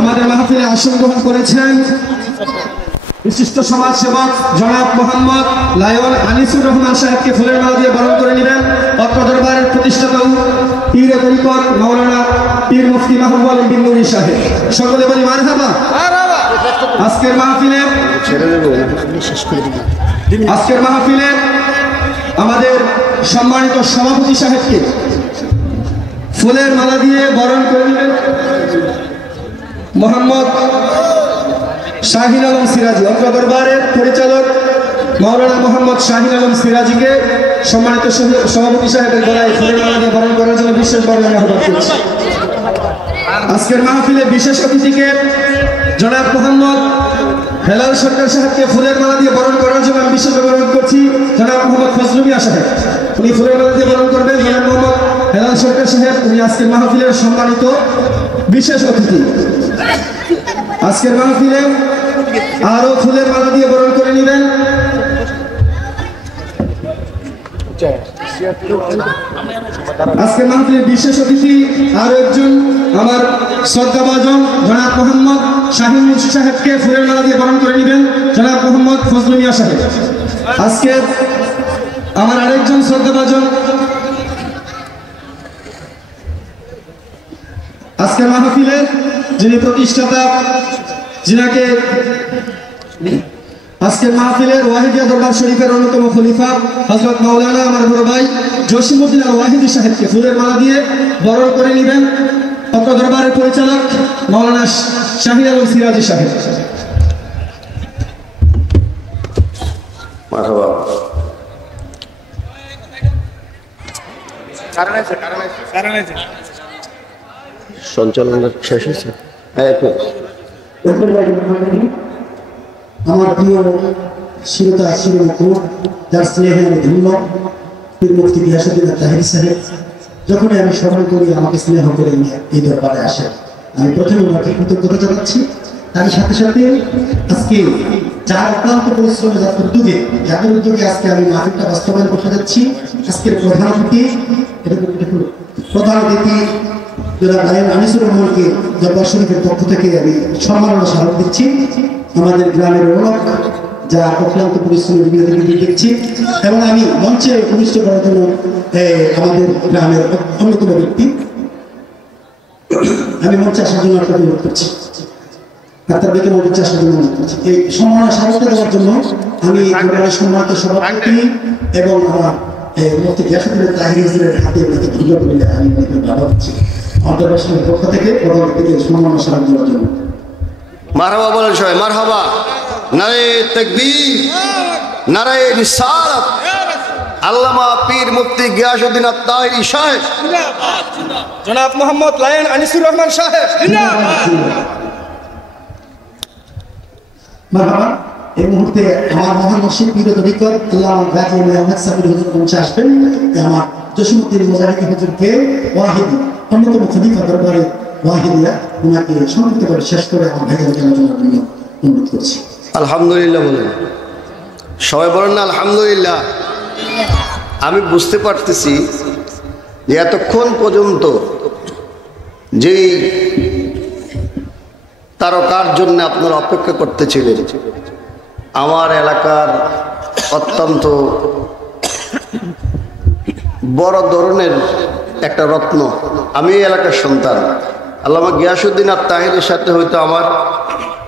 আমাদের মাহফিলে আসন গ্রহণ করেছেন বিশিষ্ট সমাজসেবক জনাব মোহাম্মদ লায়ন আনিসুর রহমান সাহেবকে ফুলের মালা দিয়ে বরণ করে নেবেন। অত্র দরবারের প্রতিষ্ঠাতা পীর তরিকত মাওলানা পীর মুফতি মাহবুব আলম বিন নুরি সাহেব। সকলে বলি মারহাবা। আজকের মাহফিলে আমাদের সম্মানিত সভাপতি সাহেবকে ফুলের মালা দিয়ে বরণ করে নেবেন মোহাম্মদ শাহিন আলম সিরাজি। অত্র দরবারের পরিচালক মাওলানা মোহাম্মদ শাহিন আলম সিরাজিকে সম্মানিত সভাপতি সাহেবের গলায় ফুলের মালা দিয়ে বরণ করার জন্য বিশেষভাবে আমি আহ্বান করছি। আজকের মাহফিলে বিশেষ অতিথিকে জনাব মোহাম্মদ হেলাল সরকার সাহেবকে ফুলের মালা দিয়ে বরণ করার জন্য আমি বিশেষভাবে অনুরোধ করছি। জনাব মোহাম্মদ ফজলুল মিয়া সাহেব উনি ফুলের মালা দিয়ে বরণ করবেন। জনাব মোহাম্মদ হেলাল সরকার সাহেব উনি আজকের মাহফিলের সম্মানিত বিশেষ অতিথি। আজকের মাহফিলে আরো ফুলের মালা দিয়ে বরণ করে নেবেন আজকের মাহফিলের বিশেষ অতিথি আরো একজন আমার শ্রদ্ধাভাজন জনাব মোহাম্মদ শাহিন মুন্সি সাহেবকে ফুলের মালা দিয়ে বরণ করে নেবেন জনাব মোহাম্মদ ফজলুল মিয়া সাহেব। আজকে আমার আরেকজন শ্রদ্ধাভাজন আজকের মাহফিলের যিনি প্রতিষ্ঠাতা যিনাকে আজকের মাহফিলের ওয়াহিদিয়া দরবার শরীফের অন্যতম খলিফা হযরত মাওলানা আমার বড় ভাই জসিমউদ্দিন আল ওয়াহিদি সাহেবকে ফুলের মালা দিয়ে বরণ করে নেবেন অত্র দরবারের পরিচালক মাওলানা শাহিন আলম সিরাজি সাহেব। মারহাবা। সঞ্চালন শেষ হয়েছে। আমার প্রিয় শিরোতা শিরোমুকুট যার স্নেহে আমি ধন্য পীর মুফতি গিয়াসউদ্দিন তাহিরি সাহেব যখনই আমি স্মরণ করি আমাকে স্নেহ করে নিয়ে এই দরবারে আসেন। আমি প্রথমে ওনাকে কৃতজ্ঞতা জানাচ্ছি। তার সাথে সাথে আজকে যার অক্লান্ত পরিশ্রমে যাদের উদ্যোগে আজকে আমি মাহফিলটা বাস্তবায়ন করতে যাচ্ছি আজকের প্রধান অতিথি জনাব লায়ন আনিসুর রহমানকে দরবার শরীফের পক্ষ থেকে আমি সম্মাননা স্মারক দিচ্ছি। আমাদের গ্রামের রৌনক যা অক্লান্ত পরিশ্রমের বিভিন্ন থেকে দেখছি এবং আমি মঞ্চে অনুষ্ঠিত করার জন্য আমাদের গ্রামের অন্যতম ব্যক্তি আমি মঞ্চে আসার জন্য আপনাকে অনুরোধ করছি। ডাক্তার বেকে মঞ্চে আসার জন্য অনুরোধ করছি। এই সম্মাননা স্মারকটা দেওয়ার জন্য আমি দরবারের সম্মানিত সভাপতি এবং আমার মুফতি গিয়াসউদ্দিন তাহিরের হাতে ওনাকে ধন্যবাদ বলে আমি বাধা দিচ্ছি আমার দরবার শরীফের পক্ষ থেকে প্রধান অতিথিকে সম্মাননা স্মারক দেওয়ার জন্য। মারহাবা বলেন সবাই মারহাবা। নারে তাকবীর, নারে রিসালাত। আল্লামা পীর মুফতি গিয়াসউদ্দিন তাহিরি সাহেব, জনাব মোহাম্মদ লায়ন আনিসুর রহমান সাহেব। মারহাবা। এই মুহূর্তে আমার মহান মুর্শিদ পীর তরিকত আল্লামা গাজী মুহাম্মদ সাবির হুজুর মঞ্চে আসবেন। আমার জসিমউদ্দিন মুজাহিদি হুজুরকে ওয়াহিদি অন্যতম খলিফা দরবারে ওয়াহিদিয়া ওনাকে সংক্ষিপ্ত করে শেষ করে আমার ভাইকে আলোচনার জন্য অনুরোধ করছি। আলহামদুলিল্লাহ বলেন সবাই, বলেন না আলহামদুলিল্লাহ। আমি বুঝতে পারতেছি যে এতক্ষণ পর্যন্ত যেই তারকার জন্য আপনারা অপেক্ষা করতেছিলেন, আমার এলাকার অত্যন্ত বড় ধরনের একটা রত্ন। আমি এই এলাকার সন্তান। আল্লামা গিয়াসউদ্দিন তাহিরের সাথে হয়তো আমার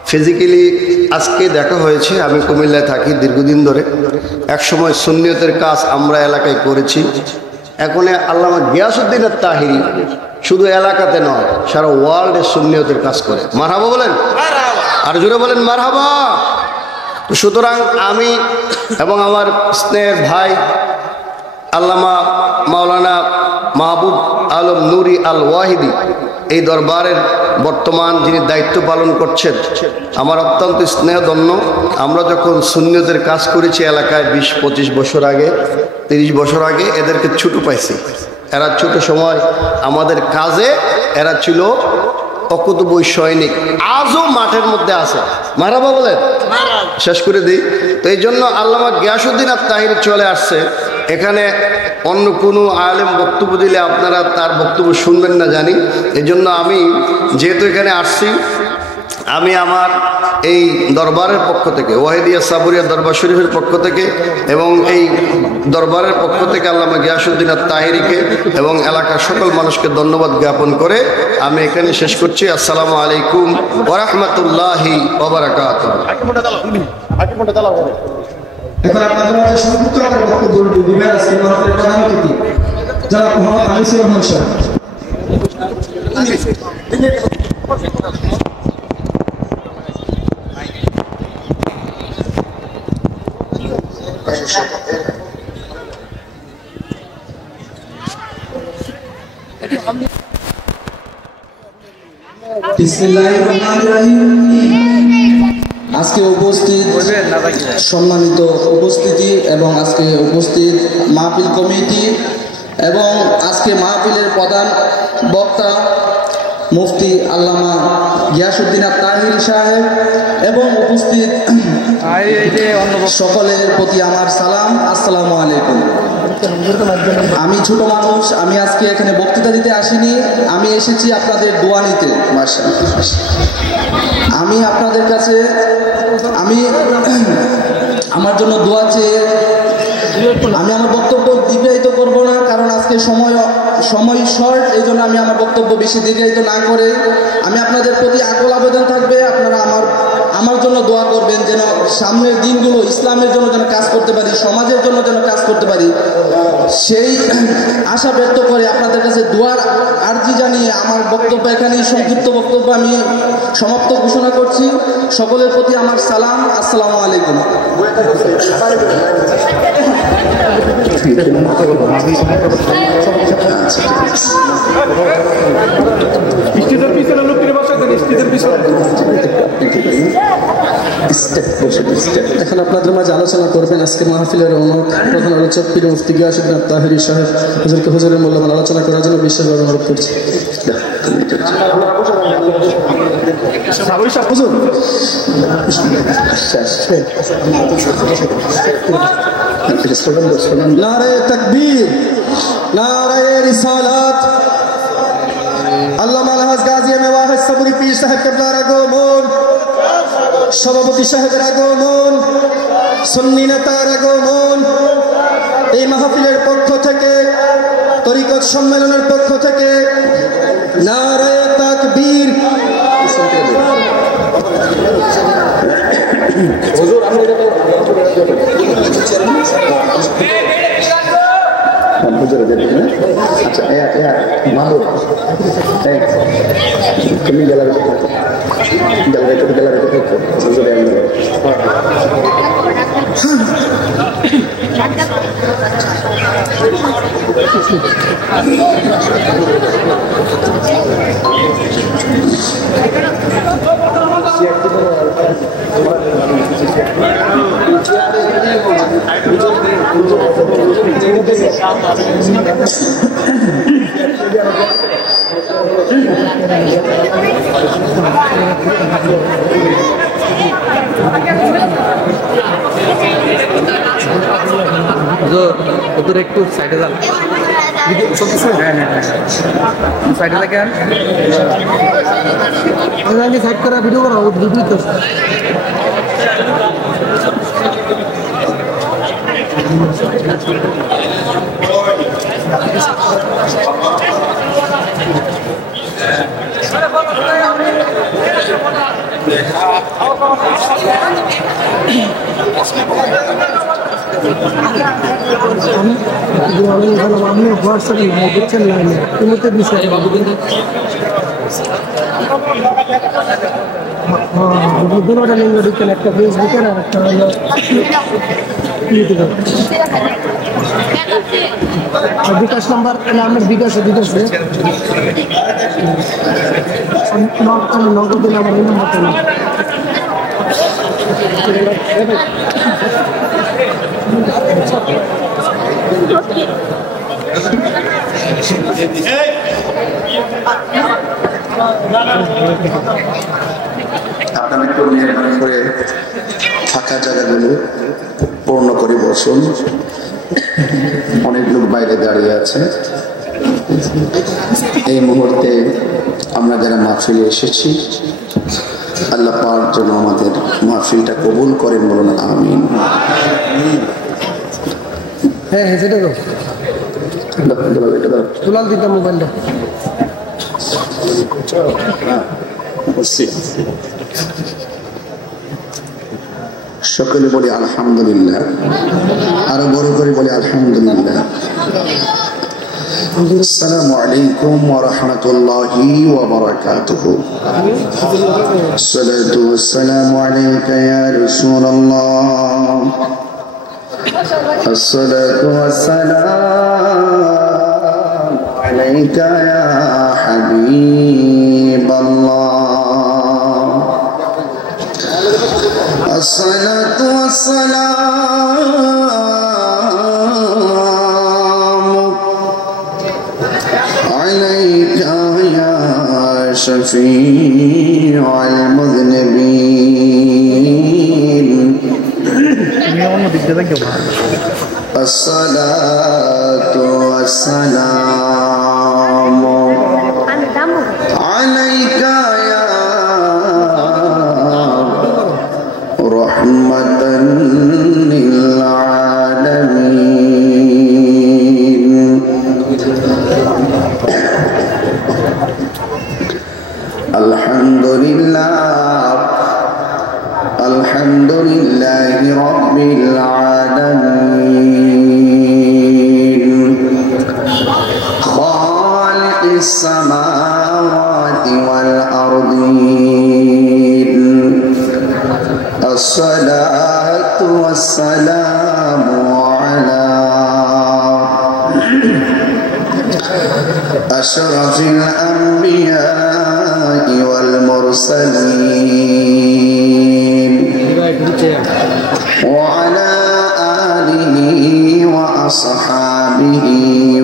ফিজিক্যালি আজকে দেখা হয়েছে। আমি কুমিল্লায় থাকি দীর্ঘদিন ধরে। একসময় সুন্নিয়তের কাজ আমরা এলাকায় করেছি। এখন আল্লামা গিয়াসউদ্দিন তাহিরি শুধু এলাকাতে নয়, সারা ওয়ার্ল্ডে সুন্নিয়তের কাজ করে। মারহাবা বলেন, আর জোরে বলেন মারহাবা। সুতরাং আমি এবং আমার স্নেহের ভাই আল্লামা মাওলানা মাহবুব আলম নুরি আল ওয়াহিদি এই দরবারের বর্তমান যিনি দায়িত্ব পালন করছেন, আমার অত্যন্ত স্নেহধন্য। আমরা যখন সুন্নিয়তের কাজ করেছি এলাকায় 20-25 বছর আগে, 30 বছর আগে, এদেরকে ছোট পাইছি। এরা ছোট সময় আমাদের কাজে এরা ছিল অকুতবই সৈনিক, আজও মাঠের মধ্যে আছে। মারহাবা বলেন, শেষ করে দিই। তো এই জন্য আল্লামা গিয়াসউদ্দিন তাহিরি চলে আসছে এখানে। অন্য কোনো আলেম বক্তব্য দিলে আপনারা তার বক্তব্য শুনবেন না জানি। এই জন্য আমি যেহেতু এখানে আসছি আমি আমার এই দরবারের পক্ষ থেকে, ওয়াহিদিয়া সাবরিয়া দরবার শরীফের পক্ষ থেকে এবং এই দরবারের পক্ষ থেকে আল্লামা গিয়াসউদ্দিন আত-তাহিরিকে এবং এলাকার সকল মানুষকে ধন্যবাদ জ্ঞাপন করে আমি এখানে শেষ করছি। আসসালামু আলাইকুম ওয়া রাহমাতুল্লাহি ওয়া বারাকাতুহু। এখন আপনাদের মাঝে সংক্ষিপ্ত আকারে বক্তব্য দিবেন আজকের মাহফিলের প্রধান অতিথি জনাব মোহাম্মদ আনিসুর রহমান সাহেব। বিসমিল্লাহির রহমানির রহিম। আজকে উপস্থিত সম্মানিত উপস্থিতি এবং আজকে উপস্থিত মাহফিল কমিটি এবং আজকে মাহফিলের প্রধান বক্তা মুফতি আল্লামা গিয়াসউদ্দিন আত-তাহিরি সাহেব এবং উপস্থিত সকলের প্রতি আমার সালাম, আসসালামু আলাইকুম। আমি ছোট মানুষ, আমি আজকে এখানে বক্তৃতা দিতে আসিনি, আমি এসেছি আপনাদের দোয়া নিতে। আমি আপনাদের কাছে আমার জন্য দোয়া চেয়ে আমি আমার বক্তব্য দীর্ঘায়িত করব না, কারণ আজকে সময় শর্ট, এই জন্য আমি আমার বক্তব্য বেশি দীর্ঘায়িত না করে আমি আপনাদের প্রতি আকুল আবেদন থাকবে, আপনারা আমার জন্য দোয়া করবেন যেন সামনের দিনগুলো ইসলামের জন্য যেন কাজ করতে পারি, সমাজের জন্য যেন কাজ করতে পারি, সেই আশা ব্যক্ত করে আপনাদের কাছে দোয়ার আর্জি জানিয়ে আমার বক্তব্য এখানেই সংক্ষিপ্ত বক্তব্য আমি সমাপ্ত ঘোষণা করছি। সকলের প্রতি আমার সালাম, আসসালামু আলাইকুম। এখন আপনাদের মাঝে আলোচনা করবেন আজকে মাহফিলের প্রধান আলোচক পীর মুফতি গিয়াসউদ্দিন আত-তাহিরি সাহেব। হুজুরকে হুজুরের মূল্যবান আলোচনা করার জন্য বিশেষভাবে অনুরোধ করছি। নারে তাকবীর, নারে রিসালাত। আল্লামা আলহাজ গাজী এম এ ওয়াহিদ সাবরি পীর সাহেব কেবলার আগমন, সভাপতি সাহেবের আগমন, সুন্নি নেতার আগমন, এই মাহফিলের পক্ষ থেকে, তরিকত সম্মেলনের পক্ষ থেকে নারে তাকবীর। ওদের একটু সাইডে যান, সাইডে দেখেন, সাইড করা ভিডিও করা ভিডিও তো আমি হোয়াটসঅ্যাপে দেখছেন লাইনে কোনোতে বিষয় দুটোটা লিঙ্ক দিচ্ছেন, একটা ফেসবুকের আর একটা হলো ইউটিউবে। আর বিকাশ নাম্বার আমার বিকাশে নগদ দিলে আমার এই নাম্বারটা না। আপনারা একটু মেহরবানি করে ফাঁকা জায়গাগুলো পূর্ণ করে বসুন। অনেক লোক বাইরে দাঁড়িয়ে আছে। এই মুহূর্তে আমরা যারা মাহফিলে এসেছি আল্লাহ পাক যেন আমাদের মাহফিলটা কবুল করেন, বলুন আমিন। হ্যাঁ হ্যাঁ সেটা তো তুলাল দিতাম মোবাইলটা। সকলে বলি আলহামদুলিল্লাহ, আরো বড় করে বলি আলহামদুলিল্লাহ। আসসালামু আলাইকুম ওয়া রাহমাতুল্লাহি ওয়া বারাকাতুহু। আসসালাতু ওয়াসসালামু আলাইকা ইয়া রাসূলুল্লাহ। আসসালাতু ওয়াসসালামু আলাইকা ইয়া হাবিবাল্লাহ। আসসালাতু ওয়াসসালামু আলাইকা ইয়া শাফীউল মুযনিবিন। الصلاة والسلام عليك يا رحمة للعالمين. الحمد لله، الحمد لله رب العالمين، خالق السماوات والأرضين. الصلاة والسلام على أشرف الأنبياء والمرسلين وعلى آله وأصحابه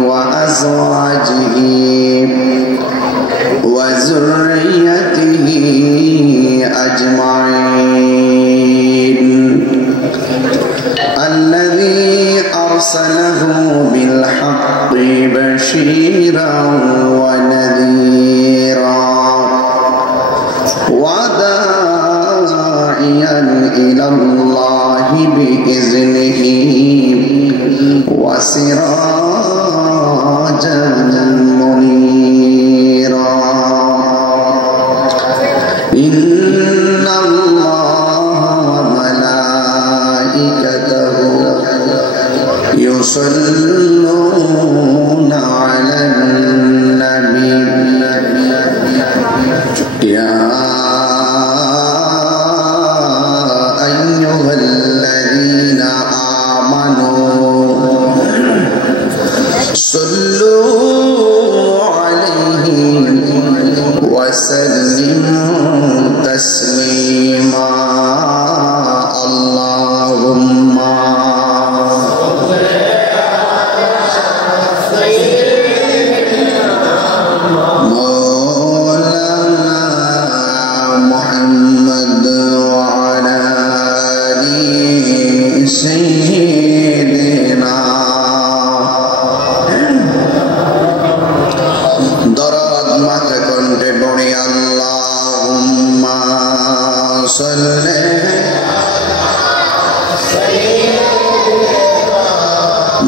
وأزواجه وذريته أجمعين، الذي أرسله بالحق بشيرا ونذيرا وداعيا إلى الله بإذنه وسراجا منيرا. إن الله وملائكته يصلون على النبي يا أيها الذين آمنوا صلوا عليه وسلموا تسليما. اللهم مولانا محمد وعلى آل سيدنا দরদ মাথা কণ্ঠে পড়ে আল্লাহুম্মা সাল্লি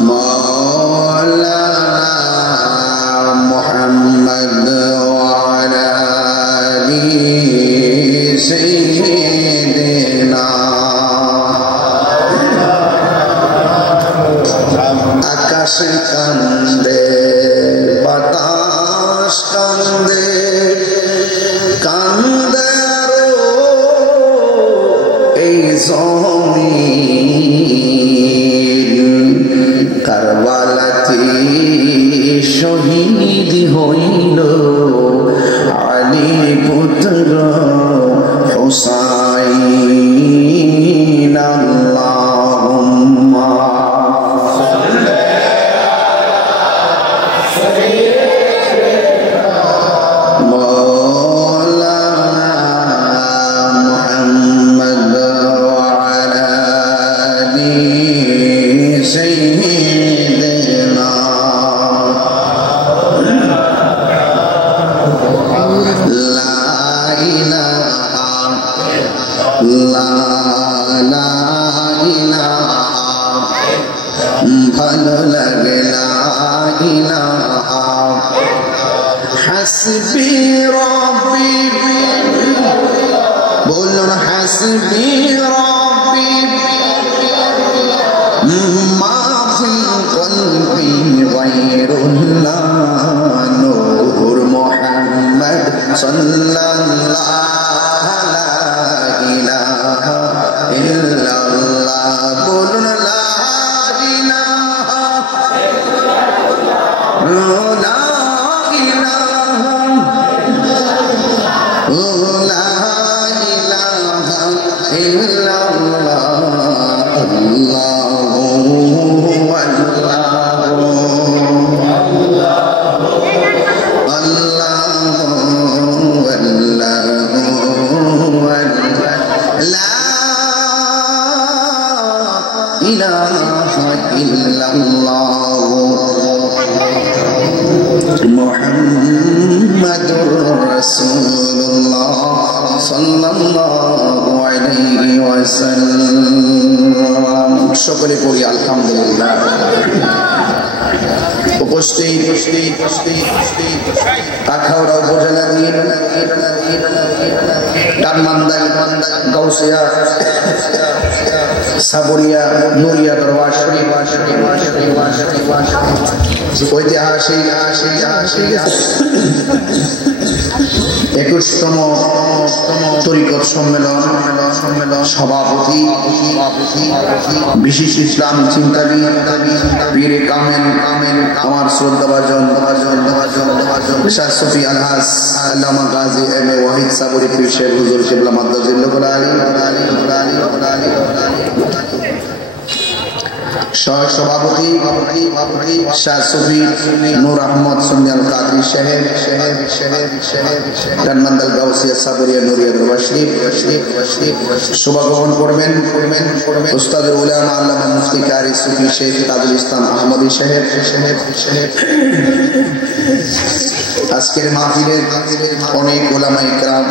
مولانا محمد وعلى آل سيدنا. আকাশে কান্দে বাতাস কান্দে কান্দে আরো লা লা ইলাহা ভালো লাগে লা ইলাহা হাসবি রব্বি বলুন হাসবি রব্বি মা ফিল কলবি গায়রুল্লাহ নূর মুহাম্মদ সাল্লাল্লাহু লা ইলাহা ইল্লাল্লাহ বলুন লা ইলাহা লা ইলাহা লা ইলাহা ইল্লাল্লাহ মুহাম্মাদুর রাসূলুল্লাহ সাল্লাল্লাহু আলাইহি ওয়াসাল্লাম। সকলে পড়ি আলহামদুলিল্লাহ। উপস্থিত আখাউড়া উপজেলাধীন ডানমান্দাই গাউসিয়া সাবরিয়া নুরিয়া দরবার শরীফ ঐতিহাসিক 21তম তরিকত সম্মেলন সভাপতি বিশিষ্ট ইসলামী চিন্তাবিদ পীরে কামেল আমার শ্রদ্ধাভাজন শাহ সফি আলহাস আল্লামা গাজী এম এ ওয়াহিদ সাবরি পীর শেখ হুজুর কিবলা মাদ্দাজিল্লাহুল আলী সভাপতি শাহ সুফি নূর আহমদ সুনিয়াল কাদরি সাহেব ডানমান্দাল গাউসিয়া সাবরিয়া নুরিয়া দরবার শরীফ শুভগ্রহণ করবেন উস্তাদুল উলামা আল্লামা মুফতি কারি সুফি শেখ তাজুল ইসলাম আহমদী সাহেব। আজকের মাহফিলে অনেক উলামায়ে কেরাম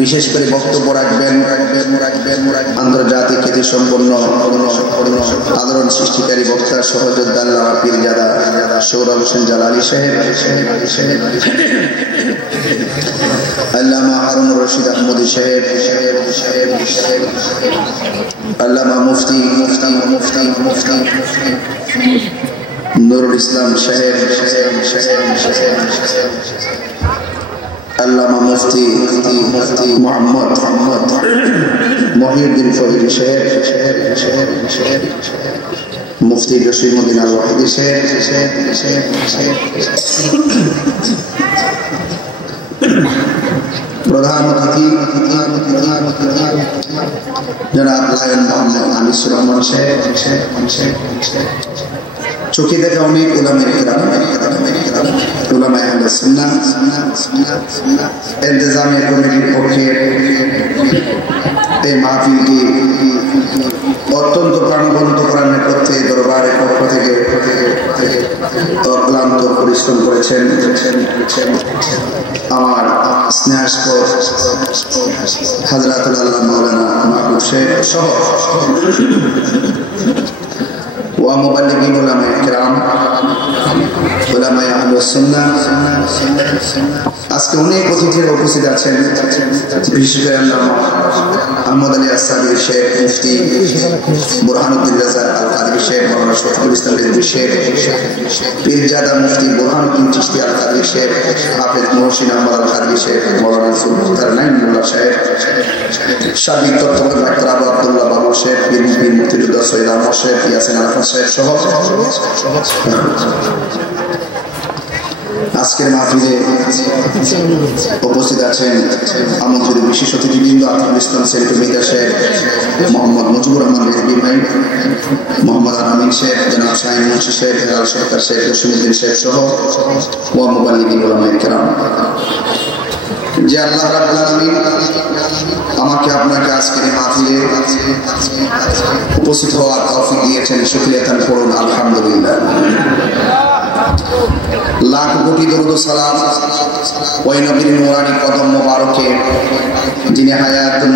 বিশেষ করে বক্তব্য রাখবেন আন্তর্জাতিক খ্যাতি সম্পন্ন আলোড়ন সৃষ্টিকারী বক্তা সহযোদ্ধা আল্লামা পীরজাদা সৌরভ হোসেন জালালী সাহেব, আল্লামা হারুন রশিদ আহমদী সাহেব, আল্লামা মুফতি নুরুল ইসলাম সাহেব, আল্লামা মুফতি মোহাম্মদ মহিউদ্দিন ফহিদ সাহেব, মুফতি জসিমউদ্দিন আল ওয়াহিদি সাহেব, প্রধান অতিথি জনাব লায়ন মোহাম্মদ আনিসুর রহমান সাহেব, চোখে দেখা অনেক উলামায়ে কেরাম উলামায়ে আহলে সুন্নাহ ইন্তেজামিয়া কমিটির পক্ষে এই মাহফিলটি অত্যন্ত প্রাণবন্ত করার নেপথ্যে দরবারের পক্ষ থেকে অক্লান্ত পরিশ্রম করেছেন আমার স্নেহাস্পদ হযরতুল আল্লাহ মাওলানা মাহবুব সাহেব সহ ওয়া মুবাল্লিগিন উলামায়ে কেরাম উলামায়ে আহলে সুন্নাহ। আজকে অনেক অতিথিরা উপস্থিত আছেন, বিশেষ করে আহমদ আলী আসাদি শেখ, মুফতি বুরহানুদ্দিন রাজা আল কাদরি শেখ, মাওলানা শফিকুল ইসলাম রিজভী শেখ, পীরজাদা মুফতি বুরহানুদ্দিন চিশতি আল কাদরি শেখ, হাফেজ মুহসিন আহমদ আল কাদরি শেখ, মাওলানা সুলতান নাইমুল্লাহ সাহেব, সাদিক তত্ত্বক ডাক্তার আবু আব্দুল্লাহ বাবু শেখ, পীর মুক্তিযোদ্ধা সৈয়দ আহমদ শেখ, ইয়াসিন আরাফাত সাহেব সহ আজকের মাহফিলে উপস্থিত আছেন আমন্ত্রিত বিশেষ অতিথিবৃন্দ আতিকুল ইসলাম সেলিম মিদা শেখ, মোহাম্মদ মুজিবুর রহমান রিজভী ভাই, মোহাম্মদ আমিন শেখ, জনাব শাহিন মুন্সি শেখ, হেলাল সরকার শেখ, জসিমউদ্দিন শেখ সহ ওয়া মুবাল্লিগিন উলামায়ে কেরাম। যে আল্লাহ রাব্বুল আলামিন আমাকে আপনাকে আজকের এই মাহফিলে উপস্থিত হওয়ার তৌফিক দিয়েছেন, শুকরিয়া আদায় করুন আলহামদুলিল্লাহ। লাখ কোটি দরুদ ও সালাম ওই নবীর নূরানি কদম মোবারকে যিনি হায়াতুন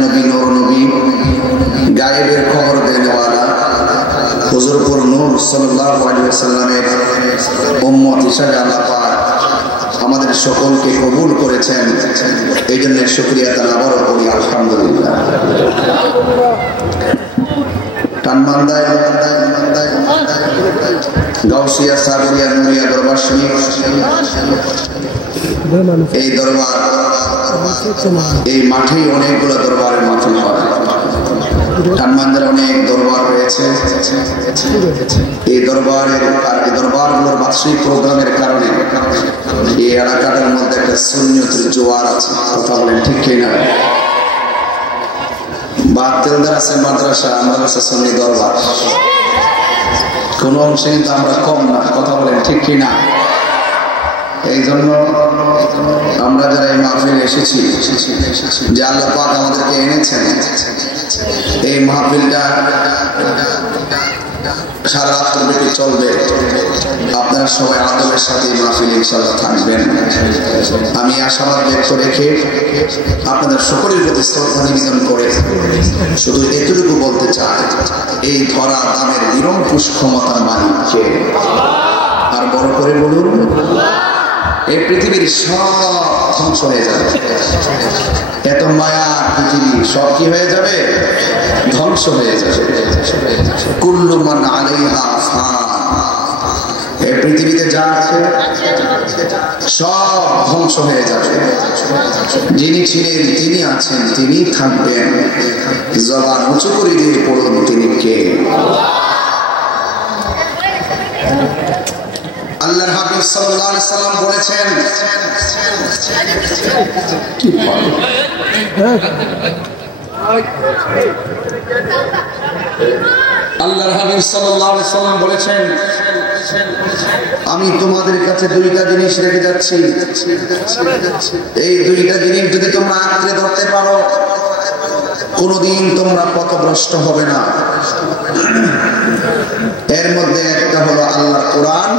সকলকে কবুল করেছেন, এই জন্য শুকরিয়া তার আবারও করি আলহামদুলিল্লাহ। টানমান্দায় গাউসিয়া সাবিরিয়া নুরিয়া দরবার শরীফ, এই দরবার, এই মাঠেই অনেকগুলো দরবারের মাহফিল হয়। টানমান্দার অনেক দরবার রয়েছে। এই দরবারের আর এই দরবারগুলোর বার্ষিক প্রোগ্রামের কারণে এই এলাকাটার মধ্যে একটা সুন্নিয়তের জোয়ার আছে। কথা বলেন ঠিক কিনা? বাতেলদার আছে মাদ্রাসা, আমার কাছে সুন্নি দরবার, কোন অংশে কিন্তু আমরা কম না। কথা বলেন ঠিক কিনা? এই জন্য আমরা যারা এই মাহফিলে এসেছি, যে আল্লাহ পাক আমাদেরকে এনেছেন, এই মাহফিলটা সারা রাত ব্যাপী চলবে। আপনারা সবাই আদবের সাথে এই মাহফিল ইনশাআল্লাহ থাকবেন। আমি আশাবাদ ব্যক্ত রেখে আপনাদের সকলের প্রতি শ্রদ্ধা নিবেদন করে শুধু এতটুকু বলতে চাই, এই ধরা দামের নিরঙ্কুশ ক্ষমতার মালিক কে? আর বড় করে বলুন, এই পৃথিবীর সব ধ্বংস হয়ে যাবে। এত মায়া পৃথিবী সব কি হয়ে যাবে? ধ্বংস হয়ে যাবে। কুল্লু মান আলাইহা ফান, এই পৃথিবীতে যা আছে সব ধ্বংস হয়ে যাবে। যিনি ছিলেন, তিনি আছেন, তিনি থাকবেন। জবান উঁচু করে দিয়ে পড়ুন, তিনি কে? আল্লাহর হাবিব সাল্লাল্লাহু আলাইহি সাল্লাম বলেছেন, আল্লাহর হাবিব সাল্লাল্লাহু আলাইহি সাল্লাম বলেছেন, আমি তোমাদের কাছে দুইটা জিনিস রেখে যাচ্ছি, এই দুইটা জিনিস যদি তোমরা আঁকড়ে ধরতে পারো, কোনদিন তোমরা পথভ্রষ্ট হবে না। এর মধ্যে একটা হলো আল্লাহর কোরআন,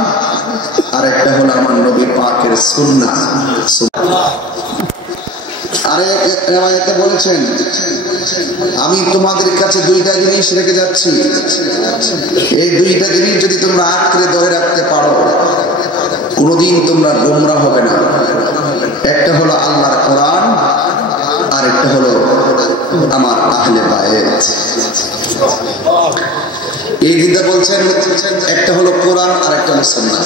আর একটা হলো আমার নবী পাকের সুন্নাহ। আরেক রিওয়ায়াতে বলেছেন, আমি তোমাদের কাছে দুইটা জিনিস রেখে যাচ্ছি, এই দুইটা জিনিস যদি তোমরা আঁকড়ে ধরে রাখতে পারো, কোনদিন তোমরা গোমরা হবে না। একটা হলো আল্লাহর কোরআন, আর একটা হলো আমার আহলে বায়ত। এই দিকটা বলছেন একটা হলো কোরআন, আর একটা হলো সুন্নাহ।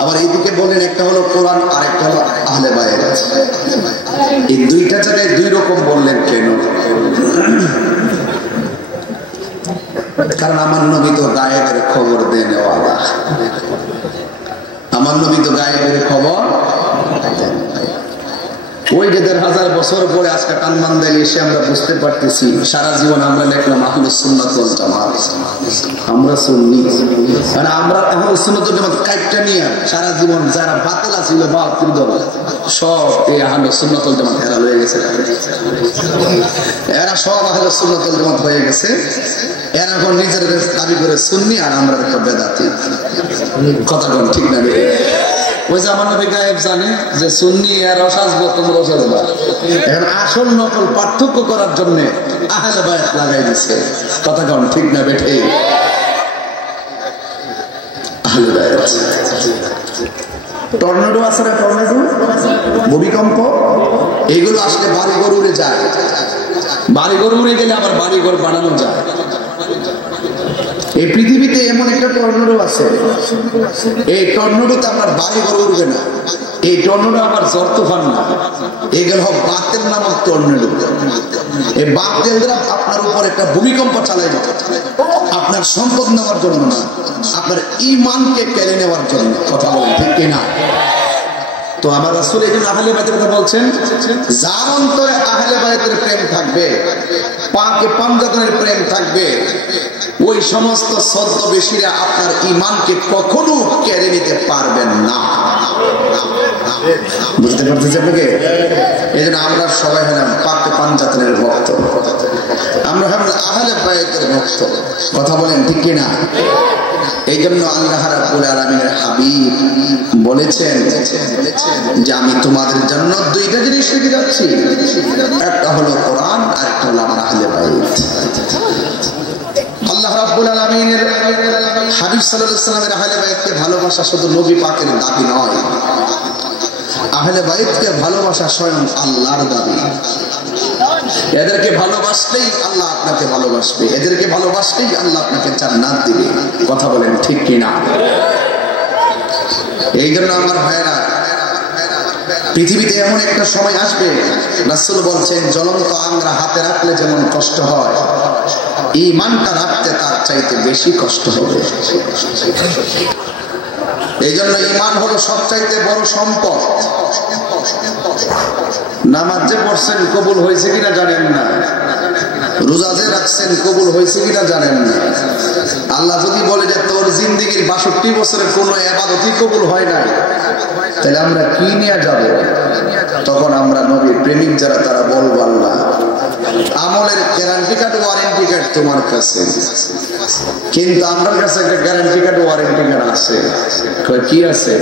আবার এইদিকে বলেন একটা হলো কোরআন, আর একটা হলো আহলে বায়ত। এই দুইটা জায়গায় দুই রকম বললেন কেন? কারণ আমার নবী তো গায়েবের খবর দেনেওয়ালা। আমার নবী তো গায়েবের খবর। ওই যে ১,৫০০ বছর পরে আজকে টানমান্দায় এসে আমরা বুঝতে পারতেছি, সারা জীবন আমরা দেখলাম আহলুস সুন্নাত ওয়াল জামাত, আমরা সুন্নি। মানে আমরা আহলুস সুন্নাত ওয়াল জামাত কাইটটা নিয়ে সারা জীবন যারা বাতিল ছিল, বাতিল দল সব এই আহলুস সুন্নাত ওয়াল জামাত হেরা হয়ে গেছে। এরা সব আহলুস সুন্নাত ওয়াল জামাত হয়ে গেছে। এরা এখন নিজের দাবি করে সুন্নি, আর আমরা একটা বেদাতি। কথা কোন ঠিক না? ওই যে আমার নবী গায়েব জানে যে সুন্নি আর অসাজব, তোমরা অসাজবা। এখন আসল নকল পার্থক্য করার জন্য আহলে বায়াত লাগাই দিচ্ছে। কথা কোন ঠিক না? বেঠে আহলে বায়াত। টর্নেডো আছে না? টর্নেডো, ভূমিকম্প, এগুলো আসলে বাড়ি ঘর উড়ে যায়। বাড়ি ঘর উড়ে গেলে আবার বাড়ি ঘর বানানো যায়। এই পৃথিবীতে এমন একটা টর্নেডো আছে, এই টর্নেডোতে আপনার বাড়ি ঘর উড়বে না। এই টর্নেডো আবার ঝড় তুফান না, এগুলো বাতেল নামক টর্নেডো। এই বাতেলরা আপনার উপর একটা ভূমিকম্প চালাই দিতে, আপনার সম্পদ নেওয়ার জন্য না, আপনার ঈমানকে কেড়ে নেওয়ার জন্য। কথা বলেন ঠিক কিনা? তো আমার রাসূল এই জন্য আহলে বায়তের কথা বলছেন, যার অন্তরে আহলে বায়তের প্রেম থাকবে, পাকে পাঞ্জাতনের প্রেম থাকবে, ওই সমস্ত ছদ্মবেশীরা আপনার ঈমানকে কখনো কেড়ে নিতে পারবেন না। বুঝতে পারতেছি আপনাকে? এই জন্য আমরা সবাই হলাম পাকে পাঞ্জাতনের ভক্ত, আমরা হলাম আহলে বায়তের ভক্ত। কথা বলেন ঠিক কিনা? এই জন্য আল্লাহ রাব্বুল আলামিনের হাবিব বলেছেন যে আমি তোমাদের জন্য দুইটা জিনিস রেখে যাচ্ছি, একটা হলো কোরআন, আর একটা হলো আমার আহলে বায়ত। আল্লাহ রাব্বুল আলামিনের হাবিব সাল্লাল্লাহু আলাইহি ওয়াসাল্লামের আহলে বায়তকে ভালোবাসা শুধু নবী পাকের দাবি নয়, আহলে বাইতকে ভালোবাসা স্বয়ং আল্লাহর দাবি। এদেরকে ভালোবাসলেই আল্লাহ আপনাকে ভালোবাসবে, এদেরকে ভালোবাসলেই আল্লাহ আপনাকে জান্নাত দিবে। কথা বলেন ঠিক কিনা? এই জন্য আমার ভাইরা, পৃথিবীতে এমন একটা সময় আসবে, রাসূল বলছেন জ্বলন্ত আংরা হাতে রাখলে যেমন কষ্ট হয়, ঈমানটা রাখতে তার চাইতে বেশি কষ্ট হবে। এই জন্য ঈমান হলো সবচাইতে বড় সম্পদ। নামাজ যে পড়ছেন কবুল হয়েছে কিনা জানেন না, রোজা যে রাখছেন কবুল হয়েছে কিনা জানেন না। আল্লাহ যদি বলে যে তোর জিন্দেগির 62 বছরের কোনো ইবাদতই কবুল হয় না, তাহলে আমরা কি নিয়ে যাব? তখন আমরা নবীর প্রেমিক যারা তারা বলবো আল্লাহ আমলের গ্যারান্টি কার্ড ওয়ারেন্টি কার্ড তোমার কাছে, কিন্তু আমার কাছে একটা গ্যারান্টি কার্ড ওয়ারেন্টি কার্ড আছে। কি আছে?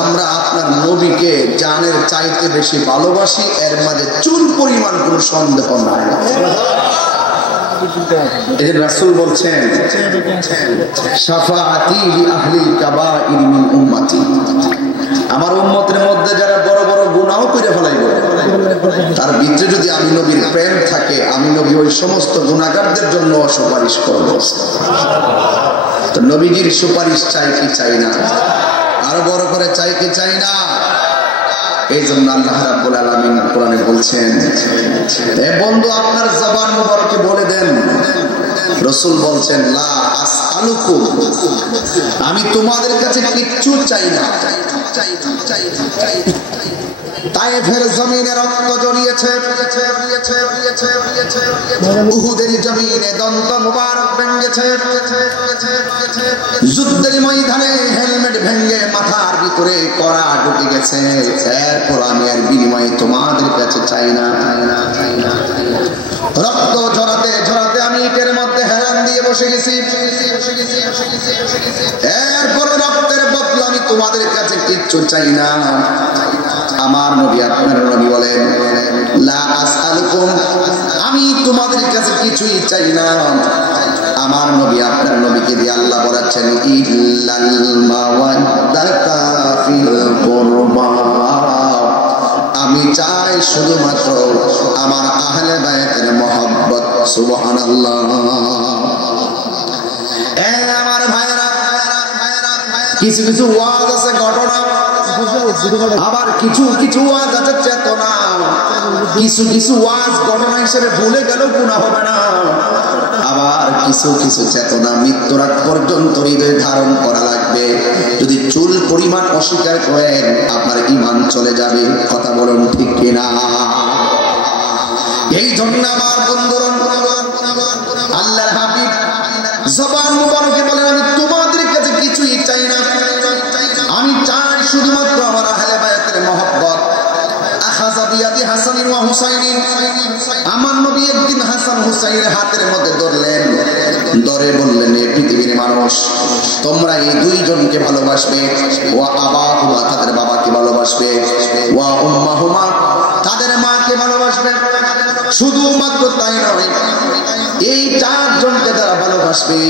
আমরা আপনার নবীকে জানের চাইতে বেশি ভালোবাসি, এর মাঝে চুল পরিমাণ কোনো সন্দেহ নাই। এই যে রাসূল বলছেন শাফাআতি লি আহলিল কাবাইর মিন উম্মতি, আমার উম্মতের মধ্যে যারা বড় বড় গুনাহ করে ফেলাইব, তার ভিতরে যদি আমি নবীর প্রেম থাকে, আমি নবী ওই সমস্ত গুনাহগারদের জন্য সুপারিশ করব। তো নবীজির সুপারিশ চাই কি চাই না? আরো বড় করে চাই কি চাই না? এই জন্য আল্লাহ রাব্বুল আলামিন কোরআনে বলছেন, এ বন্ধু আপনার জবান মুবারকে বলে দেন। রাসূল বলছেন লা আসআলুকুম, আমি তোমাদের কাছে কিচ্ছু চাই না। তায়েফের জমিনে রক্ত জড়িয়েছে, উহুদের জমিনে দন্ত মুবারক ভেঙেছে, যুদ্ধের ময়দানে হেলমেট ভেঙে মাথার ভিতরে কড়া ঢুকে গেছে। এরপর আমি আর বিনিময়ে তোমাদের কাছে চাই না। রক্ত ঝরাতে ঝরাতে আমি ইটের মধ্যে হেলান দিয়ে বসে গেছি, এরপর রক্তের বদলা আমি তোমাদের কাছে কিচ্ছু চাই না। আমার নবী আপনার নবী বলেন লা আসআলুকুম, আমি তোমাদের কাছে কিছুই চাই না। আমার নবী আপনার নবীকে দিয়ে আল্লাহ বলেছেন ইল্লাল মাওয়াদ্দাতা ফিল কুরবা, আমি চাই শুধুমাত্র আমার আহলে বায়তের মহব্বত। সুবহানাল্লাহ। এ আমার ভাইরা, কিছু কিছু ওয়াজ আছে ঘটনা, আবার কিছু কিছু ওয়াজ আছে চেতনা। কিছু কিছু ওয়াজ ঘটনা হিসেবে ভুলে গেলেও গুনাহ হবে না, আবার কিছু কিছু চেতনা মৃত্যুর আগ পর্যন্ত হৃদয়ে ধারণ করা লাগবে। যদি চুল পরিমাণ অস্বীকার করেন আপনার ঈমান চলে যাবে। কথা বলুন ঠিক কিনা? এই জন্য আমার বন্ধুরা, আল্লাহর হাবিব জবান মুবারকে বলেন আমি তোমাদের কাছে কিছুই চাই না, আমি চাই শুধুমাত্র আমার আহলে বায়তের মহব্বত। আখাযা বিয়াদি হাসান ওয়া হুসাইন, আমার নবী একদিন হাসান হুসাইনের হাতের মধ্যে ধরলেন, ধরে বললেন এ পৃথিবীর মানুষ, তোমরা এই দুইজনকে ভালোবাসবে। ওয়া আবাহুমা, তাদের বাবাকে ভালোবাসবে। ওয়া উম্মাহুমা, তাদের মাকে ভালোবাসবে। শুধুমাত্র তাই নয়, এই চারজনকে যারা ভালোবাসবে,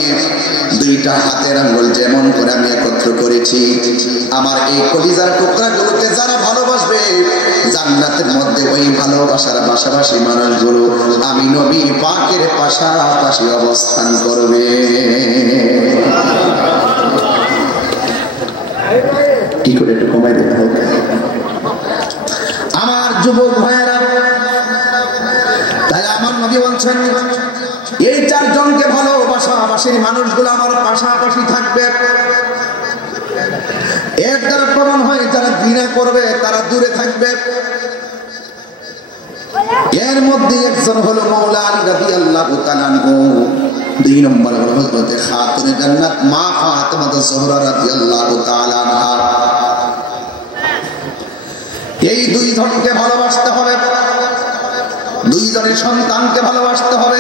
দুইটা হাতের আঙ্গুল যেমন করে আমি একত্র করেছি, আমার এই কলিজার টুকরাগুলোকে যারা ভালোবাসবে, জান্নাতের মধ্যে ওই ভালোবাসার পাশাপাশি মানুষগুলো আমি নবী পাকের পাশাপাশি অবস্থান করবে। কি করে একটু কমাই দিতে হবে আমার যুবক ভাইয়েরা। তাই আমার নবী বলছেন এই চারজনকে ভালোবাসাবাসীর মানুষগুলো আমার পাশাপাশি থাকবে। এর দ্বারা প্রমাণ হয় যারা ঘৃণা করবে তারা দূরে থাকবে। এর মধ্যে একজন হলো মাওলা আলী রাদিয়াল্লাহু তাআলা আনহু, দুই নম্বর হলো হযরত খাতুনে জান্নাত মা ফাতিমা জোহরা রাদিয়াল্লাহু তাআলা আনহা। এই দুইজনকে ভালোবাসতে হবে, দুইজনের সন্তানকে ভালোবাসতে হবে।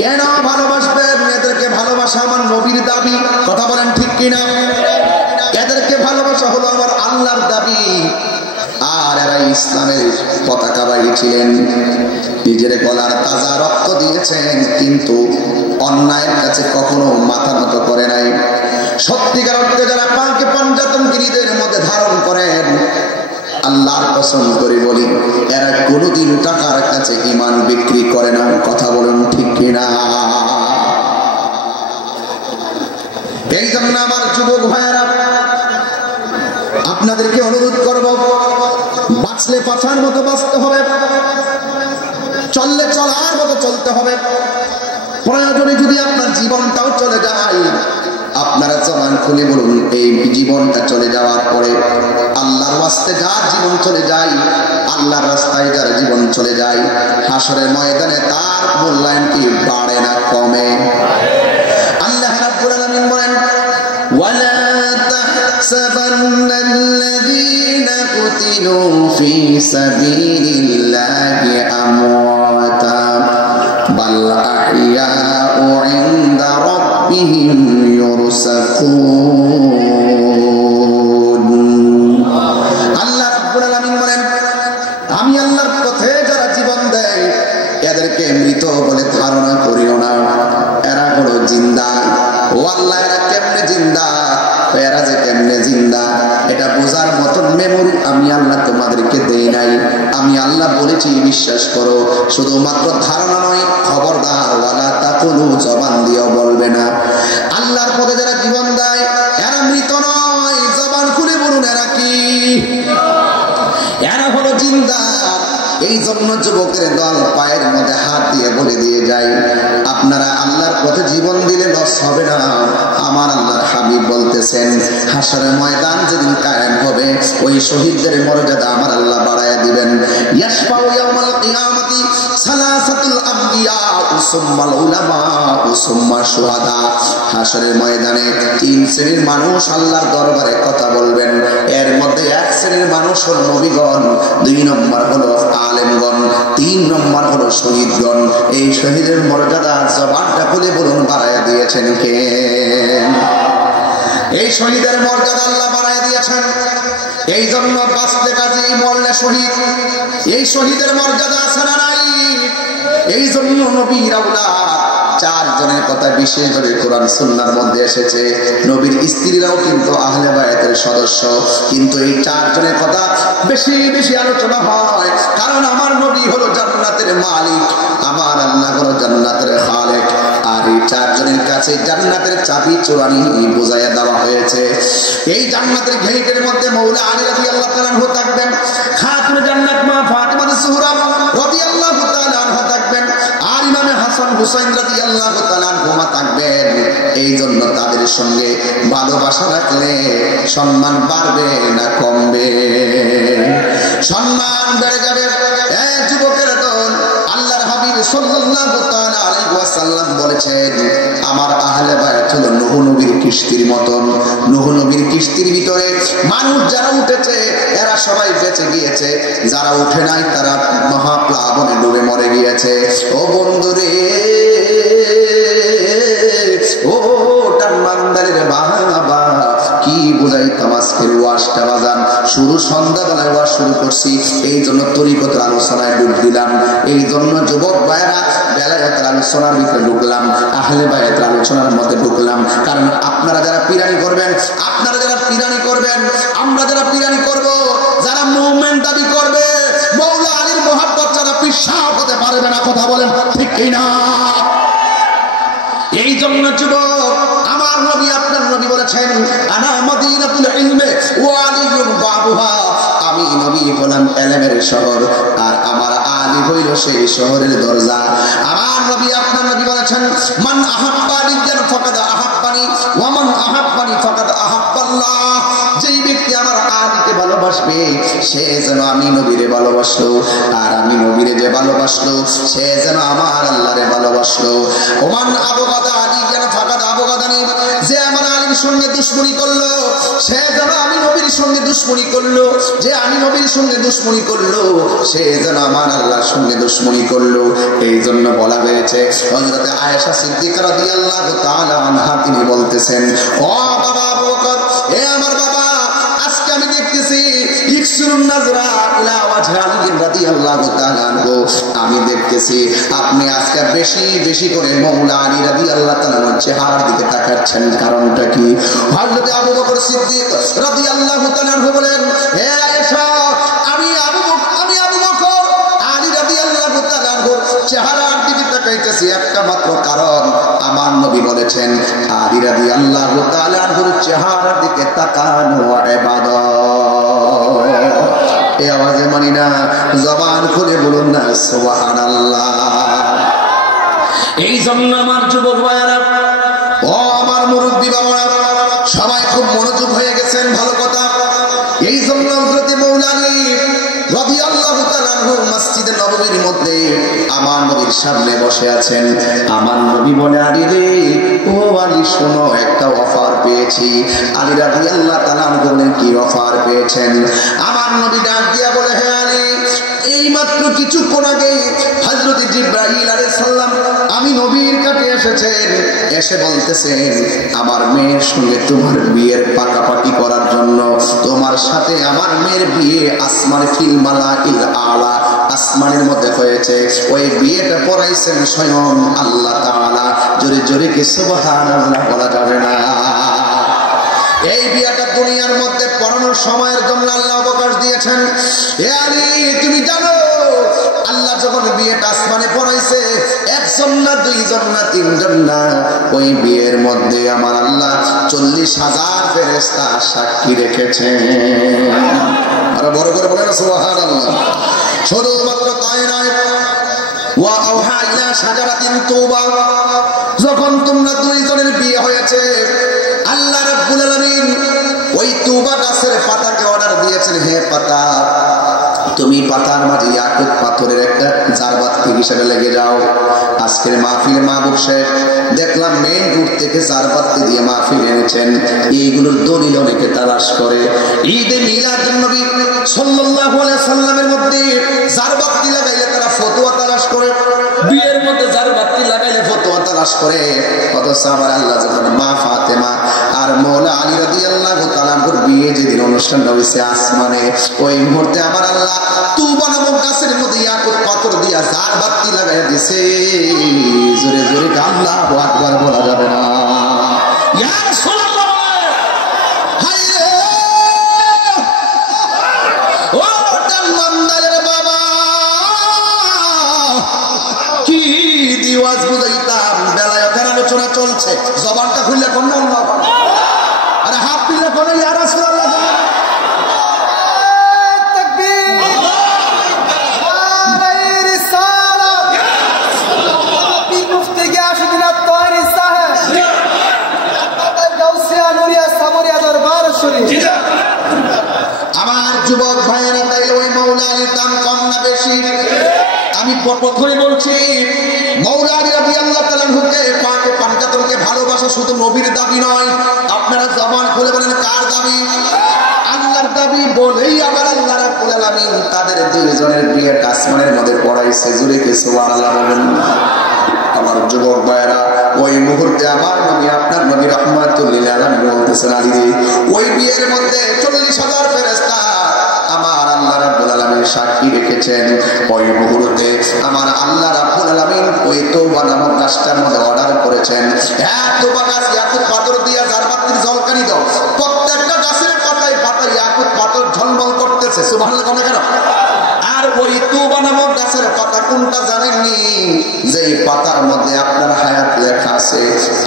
কেন ভালোবাসবেন? এদেরকে ভালোবাসা আমার নবীর দাবি। কথা বলেন ঠিক কিনা? এদেরকে ভালোবাসা হলো আমার আল্লাহর দাবি। আর এরা ইসলামের পতাকাবাহী ছিলেন, নিজের গলার তাজা রক্ত দিয়েছেন, কিন্তু অন্যায়ের কাছে কখনো মাথা নত করে নাই। সত্যিকার অর্থে যারা পাকে পঞ্জাতনগিরিদের মধ্যে ধারণ করেন, আল্লাহর কসম করে বলি এরা কোনোদিন টাকার কাছে ঈমান বিক্রি করে না। কথা বলুন ঠিক কিনা? এই জন্য আমার যুবক ভাইয়েরা, আপনাদেরকে অনুরোধ করব, বাঁচলে পাছার মতো বাঁচতে হবে, চললে চলার মতো চলতে হবে। প্রয়োজনে যদি আপনার জীবনটাও চলে যায়, আপনারা জবান খুলে বলুন এই জীবনটা চলে যাওয়ার পরে আল্লাহর ওয়াস্তে যার জীবন চলে যায়, আল্লাহর রাস্তায় যার জীবন চলে যায়, হাসরের ময়দানে তার মূল্যায়ন কি বাড়ে না কমে? আল্লাহ রাব্বুল আলামিন বলেন, ওয়ালা তাহসাবান্নাল্লাযীনা কুতিলু ফী সাবিলিল্লাহি আমওয়াতা বাল আহইয়াউ ইনদা রাব্বিহিম ইউরসাকুন। আল্লাহ রাব্বুল আলামিন বলেন, আমি আল্লাহর পথে যারা জীবন দেয় এদেরকে মৃত বলে ধারণা করিও না, এরা হলো জিন্দা। ও আল্লাহ, এরা কেমনে জিন্দা? এরা যে কেমনে জিন্দা এটা বোঝার মতন মেমোরি আমি আল্লাহ তোমাদেরকে দেই নাই। আমি আল্লাহ বলেছি বিশ্বাস করো। শুধুমাত্র ধারণা নয়, খবরদার ওয়ালা তাকুলু, জবান দিয়েও বলবে না। আল্লাহর পথে যারা জীবন দেয় এরা মৃত নয়, জবান খুলে বলুন এরা কি? এরা হলো জিন্দা। এই জন্য যুবকের দল পায়ের মধ্যে হাত দিয়ে বলে দিয়ে যায়, আপনারা আল্লাহর পথে জীবন দিলে লস হবে না। আমার আল্লাহর হাবিব বলতেছেন, হাসরের ময়দান যেদিন কায়েম হবে ওই শহীদদের মর্যাদা আমার আল্লাহ বাড়ায়া দিবেন। ইয়াশফাউ ইয়াউমাল কিয়ামতি সালাসাতুল আমবিয়া সুম্মাল উলামা সুম্মা শুহাদা। হাসরের ময়দানে 3 শ্রেণীর মানুষ আল্লাহর দরবারে কথা বলবেন। এর মধ্যে 1 শ্রেণীর মানুষ হল নবীগণ, 2 নম্বর হলো আলেমগণ, 3 নম্বর হলো শহীদগণ। এই শহীদের মর্যাদা জবানটা খুলে বলুন বাড়ায়া দিয়েছেন কে? এই শহীদের মর্যাদা আল্লাহ বাড়ায় দিয়েছেন। এই জন্য বাঁচতে কাজে মরলে শহীদ, এই শহীদের মর্যাদা আছে না নাই? এই জন্য নবীর আওলাদ 4 জনের কথা বিশেষ করে কোরআন সুন্নাহর মধ্যে এসেছে। নবীর স্ত্রীরাও কিন্তু আহলে বায়াতের সদস্য, কিন্তু এই 4 জনের কথা বেশি বেশি আলোচনা হয়, কারণ আমার নবী হলো জান্নাতের মালিক, আমার আল্লাহ হলো জান্নাতের খালেক। আর এই 4 জনের কাছে জান্নাতের চাবি চূড়ানি বোঝাইয়া দেওয়া হয়েছে। এই জান্নাতের গেটের মধ্যে মৌলা আলী রাদিয়াল্লাহু তাআলা আনহু থাকবেন, খাতুনে জান্নাত মা ফাতিমা যুহরা রাদিয়াল্লাহু তাআলা আনহা থাকবেন, আর ইমামে হাসান হুসাইন রাদিয়াল্লাহু তাআলা আনহুমা থাকবেন। এই জন্য তাদের সঙ্গে ভালোবাসা রাখলে সম্মান বাড়বে না কমবে? সম্মান বেড়ে যাবে। যুবকের দল, আল্লাহর হাবিব সাল্লাল্লাহু তাআলা আলাইহি ওয়াসাল্লাম বলেছেন, আমার আহলে বায়াত হলো নূহ নবীর কিস্তির মতন। নূহ নবীর কিস্তির ভিতরে মানুষ যারা উঠেছে এরা সবাই বেঁচে গিয়েছে, যারা উঠে নাই তারা মহাপ্লাবনে ডুবে মরে গিয়েছে। ও বন্ধুরে, ও টানমান্দারের বাবা, কি বুঝাইতাম আজকের ওয়াজটা বাজান। শুরু সন্ধ্যাবেলায় ওয়াজ শুরু করছি, এই জন্য তরিকতের আলোচনায় ডুব দিলাম। এই জন্য যুবক ভাইয়েরা বেলায়েতের আলোচনার ভিতরে ঢুকলাম, আহলে বায়াতের আলোচনার মধ্যে ঢুকলাম। কারণ আপনারা যারা পিরানি করবেন, আপনারা যারা পিরানি করবেন, আমরা যারা পিরানি করব, যারা মুভমেন্ট দাবি করবে, মৌলা আলীর মহব্বত যারা পিশাব হতে পারবে না। কথা বলেন ঠিক কি না? এই জন্য যুবক, আমার নবী আপনার নবী বলেছেন, আনা মদিনাতুল ইলমে ওয়া আলিয়ুন বাবুহা, আমি নবী হলাম ইলমের শহর, আর আমার আলী হইল সেই শহরের দরজা। আমার নবী আপনার নবী বলেছেন, মান আহাব্বানি ফাকাদ আহাব্বানি ওয়া মান আহাব্বানি ফাকাদ আহাব্বাল্লাহ। যেই ব্যক্তি আমার আলীকে ভালোবাসবে সে যেন আমি নবীরে ভালোবাসলো, আর আমি নবীরে যে ভালোবাসলো সে যেন আমার আল্লাহরে ভালোবাসলো। ওমান আবগাদা আলী কেন ফাকাদ আবগাদানি, যে আমার আলীর সঙ্গে দুশমনি করলো সে যেন আমি নবীর সঙ্গে দুশমনি করলো, যে আমি নবীর সঙ্গে দুশমনি করলো সে যেন আমার আল্লাহর সঙ্গে দুশমনি করলো। এই জন্য বলা হয়েছে, হযরত আয়েশা সিদ্দিকা রাদিয়াল্লাহু তাআলা আনহা তিনি বলতেছেন, ও বাবা আবু বকর, এ আমার বাবা, আজকে আমি দেখতেছি দেখতেছি ইকসুরুন নাজরা ইলা ওয়াজহি আলী রাদিয়াল্লাহু তাআলা আনহু, আমি দেখতেছি আপনি আজকে বেশি বেশি করে মওলা আলী রাদিয়াল্লাহু তাআলার চেহারার দিকে তাকাচ্ছেন। কারণটা কি? হযরত আবু বকর সিদ্দিক রাদিয়াল্লাহু তাআলা আনহু বলেন, হে আয়েশা, আমি আবু বকর আলী রাদিয়াল্লাহু তাআলা আনহুর চেহারার দিকে তাকাইতেছি একটা মাত্র কারণ, আমার নবী বলেছেন আলী রাদিয়াল্লাহু তাআলা আনহুর চেহারার দিকে তাকানো ইবাদত। এই আওয়াজে মানি না, জবান খুলে বলুন না সুবহানাল্লাহ। এই জন্য আমার যুবক ভাইয়েরা, ও আমার মুরব্বী বাবারা, সবাই খুব মনোযোগ হয়ে গেছেন, ভালো কথা। এই জন্য হযরত মওলা আলী রাদিয়াল্লাহু তাআলা আনহু মসজিদে নববীর মধ্যে আমার নবীর সামনে বসে আছেন। আমার নবী বলে, আলী রে, ও আলী শোনো, একটা অফার পেয়েছি। আলী রাদিয়াল্লাহু তাআলা আনহু বলেন, কি অফার পেয়েছেন? আমার নবী ডাক দিয়া বলে, হে আলী, এই মাত্র কিছুক্ষণ আগে হযরত জিবরাইল আলাইহিস সালাম আমি নবীর কাছে এসেছেন, এসে বলতেছেন আমার মেয়ের সঙ্গে তোমার বিয়ের পাকাপাকি করার জন্য, তোমার সাথে আমার মেয়ের বিয়ে আসমান ফিল মালাইল আলা, আসমানের মধ্যে হয়েছে। ওই বিয়েটা পড়াইছেন স্বয়ং আল্লাহ তাআলা। জোরে জোরে কি সুবহানাল্লাহ বলা যাবে না? এই বিয়েটা দুনিয়ার মধ্যে পড়ানোর সময়ের জন্য আল্লাহ অবকাশ দিয়েছেন। হে আলী, তুমি জানো আল্লাহ যখন বিয়েটা আসমানে পড়াইছে, একজন না, দুইজন না, তিনজন না, ওই বিয়ের মধ্যে আমার আল্লাহ 40,000 ফেরেশতা সাক্ষী রেখেছেন। আরো বড় করে বলেন সুবহানাল্লাহ। শুধুমাত্র তাই নয়, ওয়া আওহা ইলা শাজারাতিন তুবা, যখন তোমরা দুইজনের বিয়ে হয়েছে, আল্লাহ রাব্বুল আলামিন ওই তুবা গাছের পাতাকে অর্ডার দিয়েছেন, হে পাতা, তুমি পাতার মাঝে ইয়াকুত পাথরের একটা জারবাতি হিসেবে লেগে যাও। আজকের মাহফিলে মাহবুব সাহেব দেখলাম মেইন রুট থেকে জারবাতি দিয়ে মাহফিল এনেছেন। এইগুলোর দলিল অনেকে তালাশ করে। ঈদে মিলাদুন নবী সাল্লাল্লাহু আলাইহি সাল্লামের মধ্যে জারবাতি লাগাইলে তারা ফতোয়া তালাশ করে, বিয়ের মধ্যে জারবাতি লাগাইলে ফতোয়া তালাশ করে। অথচ আমার আল্লাহ যখন মা ফাতেমা আর মওলা আলী রাদিয়াল্লাহু তাআলা আনহুর বিয়ে যেদিন অনুষ্ঠান হয়েছে আসমানে, ওই মুহূর্তে আমার আল্লাহ তুবা নামক গাছের মধ্যে ইয়াকুত পাথর দিয়া জারবাতি লাগাইয়া দিয়েছে। জোরে জোরে আল্লাহু আকবার বলা যাবে না? ইয়া রাসূলুল্লাহ, হায় রে, ও জান্নাতের বাবা, কি দিওয়াজ বুঝাইতাম, বেলায়েতের আলোচনা চলছে, জবানটা খুললে কোন আল্লাহ, আরে হাত দিলে কোন ইয়া রাসূলুল্লাহ। আমার যুবক ভাইয়েরা, তাইলে ওই মওলা আলীর দাম কম না বেশি? আমি প্রথমে বলছি, মওলা আলী রাদিয়াল্লাহু তাআলা আনহুকে পাকে পাঞ্জাতনকে ভালোবাসা শুধু নবীর দাবি নয়। আপনারা জবান খুলে বলেন, কার দাবি? আল্লাহর দাবি। বলেই আবার আল্লাহ রাব্বুল আলামিন তাদের দুইজনের বিয়ে আসমানের মধ্যে পড়াইছে। জোরে কি সুবহানাল্লাহ বলেন? আমার যুবক ভাইয়েরা, ওই মুহূর্তে আমার নবী, আপনার নবী রাহমাতুল লিল আলামিন বলতেছেন, আলী রে, ওই বিয়ের মধ্যে 40,000 ফেরেশতা আমার আল্লাহ রাব্বুল আলামিন সাক্ষী রেখেছেন। ওই মুহূর্তে আমার আল্লাহ রাব্বুল আলামিন ওই তওবা নামক গাছটার মধ্যে অর্ডার করেছেন, হ্যাঁ, তওবা গাছ ইয়াকুত পাথর দিয়া জারবাতির ঝলকানি দাও। প্রত্যেকটা গাছের পাতায় পাতায় ইয়াকুত পাথর ঝলমল করতেছে। সুবহানাল্লাহ কেন? আর ওই তওবা নামক গাছের পাতা কোনটা জানেননি? যেই পাতার মধ্যে আপনার হায়াত লেখা আছে,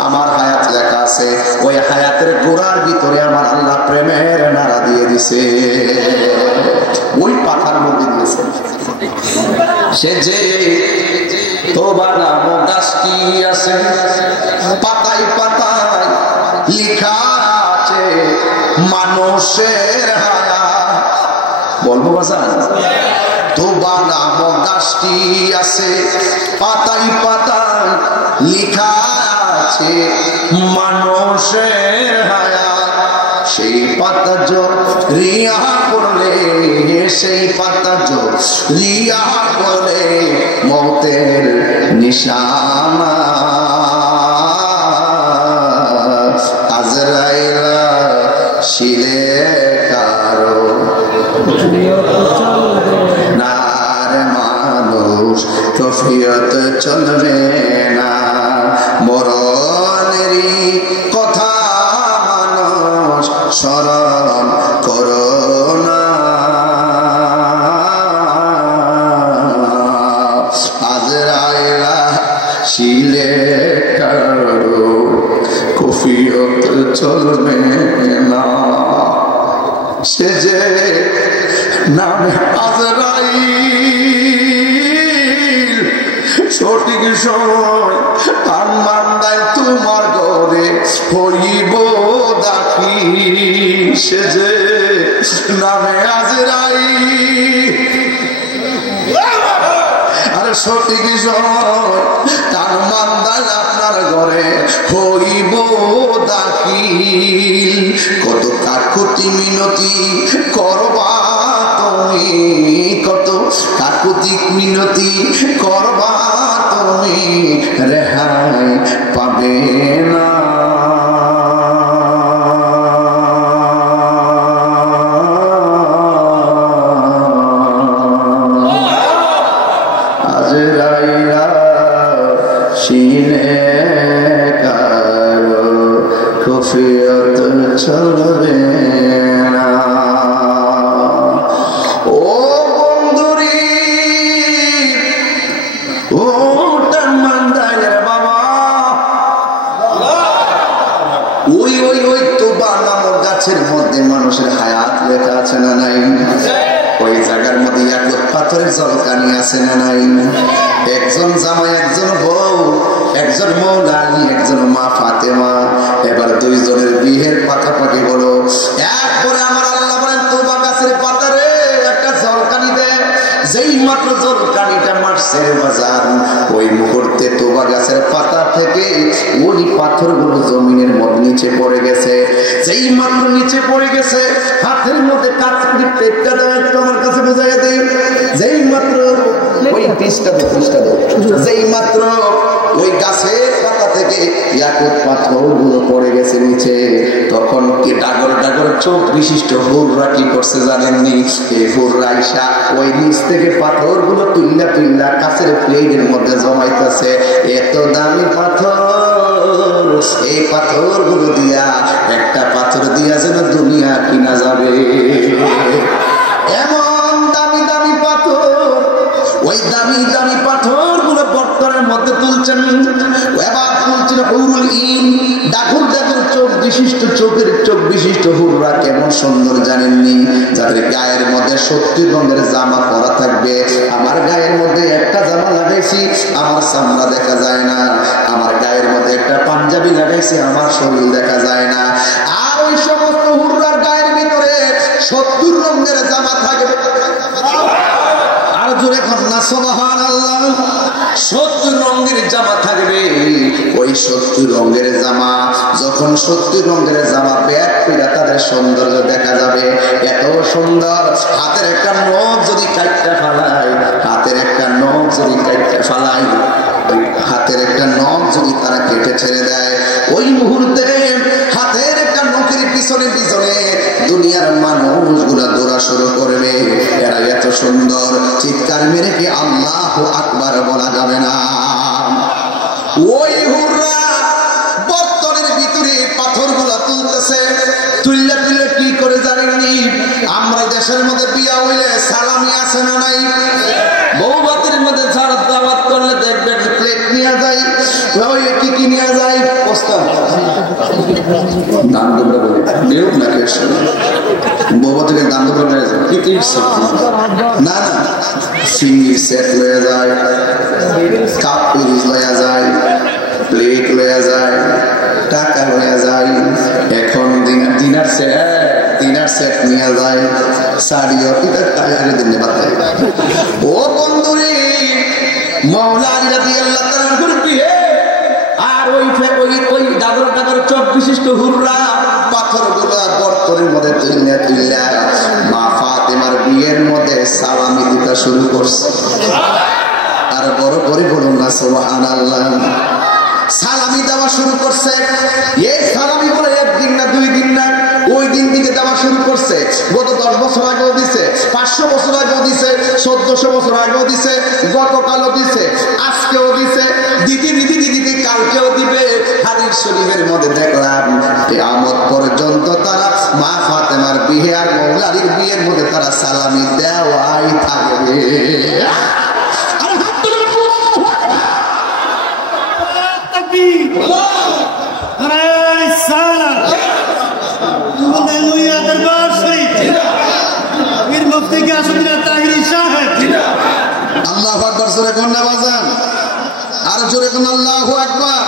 আমার হায়াত লেখা আছে, ওই হায়াতের গোড়ার ভিতরে আমার আল্লাহ প্রেমের নাড়া দিয়ে দিছে। ওই পাতার মধ্যে দিয়েছে। সে যে তওবা নামক গাছটি আছে, পাতায় পাতায় লেখা আছে মানুষের হায়াত। বলবো বাজান? তওবা নামক গাছটি আছে, পাতায় পাতায় লেখা আছে মানুষের হায়াত। সেই পাতা রিয়া করলে, সেই পাতা রিয়া করলে মওতের নিশানা। আজরাইল শিলে কারো কফিয়ত চলবে না। মরণেরই কথা মানুষ স্মরণ করো না। আজরাইল শিলে কারো কফিয়ত চলবে না। সে যে নামে আজরাইল সঠিক সময় আনমান্দায় তোমার ঘরে হইব দাখিল। সে যে নামে আজরাইল আরে সঠিক সময় আনমান্দায় আপনার ঘরে হইব দাখিল। কত কাকুতি মিনতি করবা তুমি, কত কাকুতি মিনতি করবা তুমি, রেহাই পাবে না। আজরাইলা সিনে কারো কফিয়ত চলবে না। ও বন্ধুরি ও টানমান্দায়ের বাবা, ওই ওই ওই তোবা নামক গাছের মধ্যে মানুষের হায়াত লেখা আছে না নাই? ওই জায়গার মধ্যে ইয়াকুত পাথরের ঝলকানি আছে না নাই? একজন জামাই, একজন বউ, একজন মৌলা আলী, একজন মা ফাতেমা, এবার দুইজনের বিয়ের পাকাপাকি হলো। একবারে আমার আল্লাহ বলেন তোবা গাছের পাতারে একটা ঝলকানি দে। যেই মাত্র ঝলকানিটা মারছে বাজার, ওই মুহূর্তে তোবা গাছের পাতা থেকে ওই পাথরগুলো জমিনের মধ্যে নিচে পড়ে গেছে। যেই মাত্র নিচে পড়ে গেছে, হাতের মধ্যে কাঁচকুড়ি পেটটা দেয় একটু আমার কাছে বোঝাইয়া দিই। যেই মাত্র ওই পৃষ্ঠা দো, যেই মাত্র ওই গাছের পাতা থেকে ইয়াকুত পাথরগুলো পড়ে গেছে নিচে, তখন কি ডাগর ডাগর চোখ বিশিষ্ট হুররা কি করছে জানেননি? এই হুররা আইসা ওই নিচ থেকে পাথরগুলো তুল্লা তুল্লা কাছের প্লেটের মধ্যে জমাইতেছে। এত দামি পাথর, এই পাথরগুলো দিয়া একটা পাথর দিয়া যেন দুনিয়া কিনা যাবে। এমন দামি দামি পাথর, ওই দামি দামি পাথরগুলো বর্তমানের মধ্যে তুলছেন। এবার তুলছেন হুরুল ইন, ডাকুর ডাকুর চোখ বিশিষ্ট, চোখের চোখ বিশিষ্ট হুররা কেমন সুন্দর জানেননি? যাদের গায়ের মধ্যে 70 রঙের জামা পরা থাকবে। আমার গায়ের মধ্যে একটা জামা লাগাইছি, আমার চামড়া দেখা যায় না। আমার গায়ের মধ্যে একটা পাঞ্জাবি লাগাইছি, আমার শরীর দেখা যায় না। আর ওই সমস্ত হুররার গায়ের ভিতরে 70 রঙের জামা থাকবে। আর জোরে কন্যা সুবহানাল্লাহ, 70 রঙের জামা থাকবে। ওই 70 রঙের জামা, যখন 70 রঙের জামা ব্যাগ করে তাদের সৌন্দর্য দেখা যাবে। এত সুন্দর, হাতের একটা নখ যদি কাটটা ফালাই, হাতের একটা নখ যদি কাটটা ফালাই, হাতের একটা নখ যদি তারা কেটে ছেড়ে দেয়, ওই মুহূর্তে হাতের একটা নখের পিছনে পিছনে দুনিয়ার মানুষগুলা দৌড়া শুরু করবে। এরা এত সুন্দর, চিৎকার মেরে কি আল্লাহু আকবার বলা যাবে না? ওই হুররা বর্তনের ভিতরে পাথরগুলা তুলতেছে। তুললে তুললে কি করে জানেননি? আমরা দেশের মধ্যে বিয়া হইলে সালামি আছে না নাই? বৌভাতের মধ্যে ঝাড় দাওয়াত করলে দেখবেন প্লেট নিয়ে যায়, ওই কি কি নিয়ে যায়? প্রস্তাব দান দুবরা বলে দেও না কেসে বৌভা থেকে দান দুবরা নিয়ে যায় কি কি না না, সিঙ্গি সেট লয়ে যায়, কাপ পিরিজ লয়ে যায়, প্লেট লয়ে যায়, টাকা লয়ে যায়। এখন ডিনার সেট নিয়ে যায়, শাড়িও এটা টাকারে দিনে বাতায়। ও বন্ধুরে, মাওলা আলী রাদিয়াল্লাহু তাআলা করবি হে। আর ওই ওই ডাগর ডাগর চোখ বিশিষ্ট হুররা পাথরগুলো বর্তনের মধ্যে তুইলা মা ফাতেমার বিয়ের মধ্যে সালামি দিতে শুরু করছে। আর বড় করে বলুন না সুবহানাল্লাহ। সালামি দেওয়া শুরু করছে। এই সালামি বলে একদিন না দুই দিন না, ওই দিন থেকে দেওয়া শুরু করছে। গত 10 বছর আগেও দিছে, 500 বছর আগেও দিছে, 1400 বছর আগেও দিছে, গতকালও দিছে, আজকেও দিছে, দিদি কালকেও দিবে। হাদিস শরীফের মধ্যে দেখলাম কিয়ামত পর্যন্ত তারা মা ফাতেমার বিয়ে আর মৌলা আলীর বিয়ের মধ্যে তারা সালামি দেওয়াই থাকবে। আল্লাহু আকবার, জোরে কোন না বাজান, আর জোরে কোন আল্লাহু আকবার।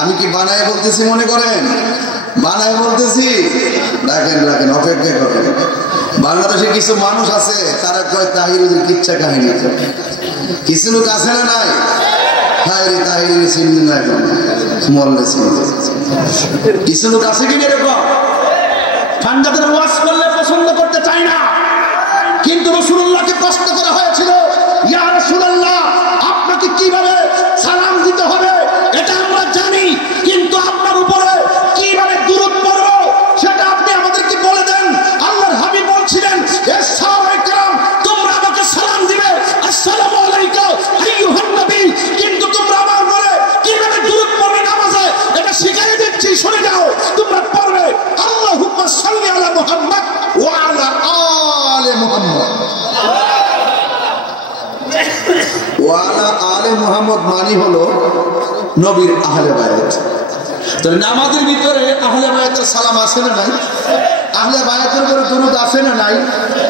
আমি কি বানায় বলতেছি মনে করেন? বানায় বলতেছি? রাখেন, অপেক্ষা করেন। বাংলাদেশে কিছু মানুষ আছে তারা কয় তাহিরুদের কিচ্ছা কাহিনী। কিছু লোক আছে না নাই? তাহির চিনি না, এখন মরলে চিনি। কিছু লোক আছে কিনা এরকম ঠান্ডাদের ওয়াজ করলে পছন্দ করতে চাই না, কিন্তু রাসূলুল্লাহকে প্রশ্ন করা হয়েছিল, ইয়া রাসূলুল্লাহ আপনাকে কিভাবে সালাম দিতে হবে এটা আমরা জানি, কিন্তু আপনার উপরে কিভাবে দুরূদ পড়ব সেটা আপনি আমাদেরকে বলে দেন। আল্লাহর হাবিব বলছিলেন, হে সাহাবায়ে কেরাম, তোমরা আমাকে সালাম দিবে আসসালামু আলাইকা আইয়ুহান নবী, কিন্তু তোমরা আমার উপরে কিভাবে দুরূদ পড়বে নামাজে এটা শিখিয়ে দিচ্ছি, শুনে যাও। তোমরা পড়বে আল্লাহুম্মা সাল্লি আলা মুহাম্মদ ওয়া আলা আলি মুহাম্মদ। ওয়ালা আলে মুহাম্মদ মানি হলো নবীর আহলে বায়াত। তো নামাজের ভিতরে আহলে বায়াতের সালাম আছে না নাই? আহলে বায়াতের উপরে দুরূদ আছে না নাই?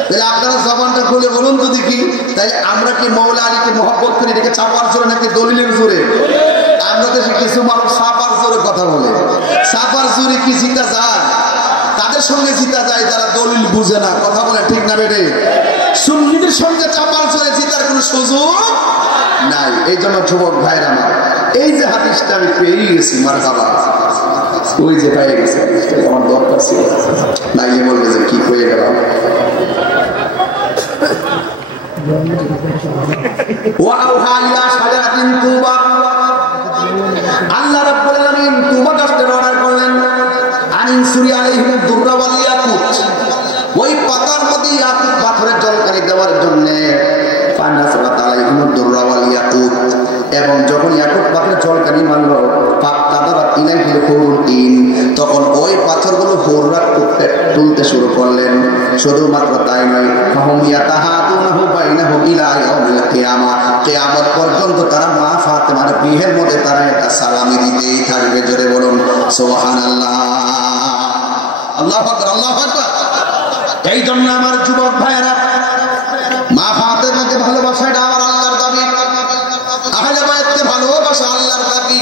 তাহলে আপনারা জবানটা খুলে বলুন তো দেখি, তাই আমরা কি মৌলা আলীকে মহব্বত করি এটাকে চাপার জোরে নাকি দলিলের জোরে? আমরা দেশে কিছু মানুষ চাপার জোরে কথা বলে, চাপার জোরে কি জিতা যায়? তাদের সঙ্গে জিতা যায় যারা দলিল বুঝে না, কথা বলে ঠিক না বেটে? সুন্নিদের সঙ্গে চাপার জোরে জিতার কোনো সুযোগ নাই। এই জন্য যুবক ভাইরা আমার, এই যে হাদিসটা আমি পেয়ে গেছি, মারহাবা, ওই যে পেয়ে গেছে, আমার দরকার ছিল, নাইলে বলবে যে কি হয়ে গেল। আল্লাহ রাব্বুল আলামিন তুবা গাছটার অর্ডার করলেন, আনিন সুরি আলাইহিম দুররা ওয়াল ইয়াকুত, ওই পাতার মধ্যে ইয়াকুত পাথরের জলকারি দেওয়ার জন্য ফানাসরাত আলাইহিম দুররা ওয়াল ইয়াকুত, এবং যখন ইয়াকুত পাথরের জলকারি মারল ফাকাদারাত ইলাইহিল হুরুতিন, তখন ওই পাথরগুলো হুররা তুলতে শুরু করলেন। শুধুমাত্র তাই নয়, ফাহুম ইয়াতাহাদুনাহু বাইনাহুম ইলা ইয়াউমিল কিয়ামাহ, কিয়ামত পর্যন্ত তারা মা ফাতেমার বিয়ের মধ্যে তারা একটা সালামি দিতেই থাকবে। জোরে বলুন সুবহানাল্লাহ, আল্লাহু আকবার, আল্লাহু আকবার। এই জন্য আমার যুবক ভাইয়েরা, মা ফাতেমাকে ভালোবাসা এটা আমার আল্লাহর দাবি, আহলে বায়াতকে ভালোবাসা আল্লাহর দাবি।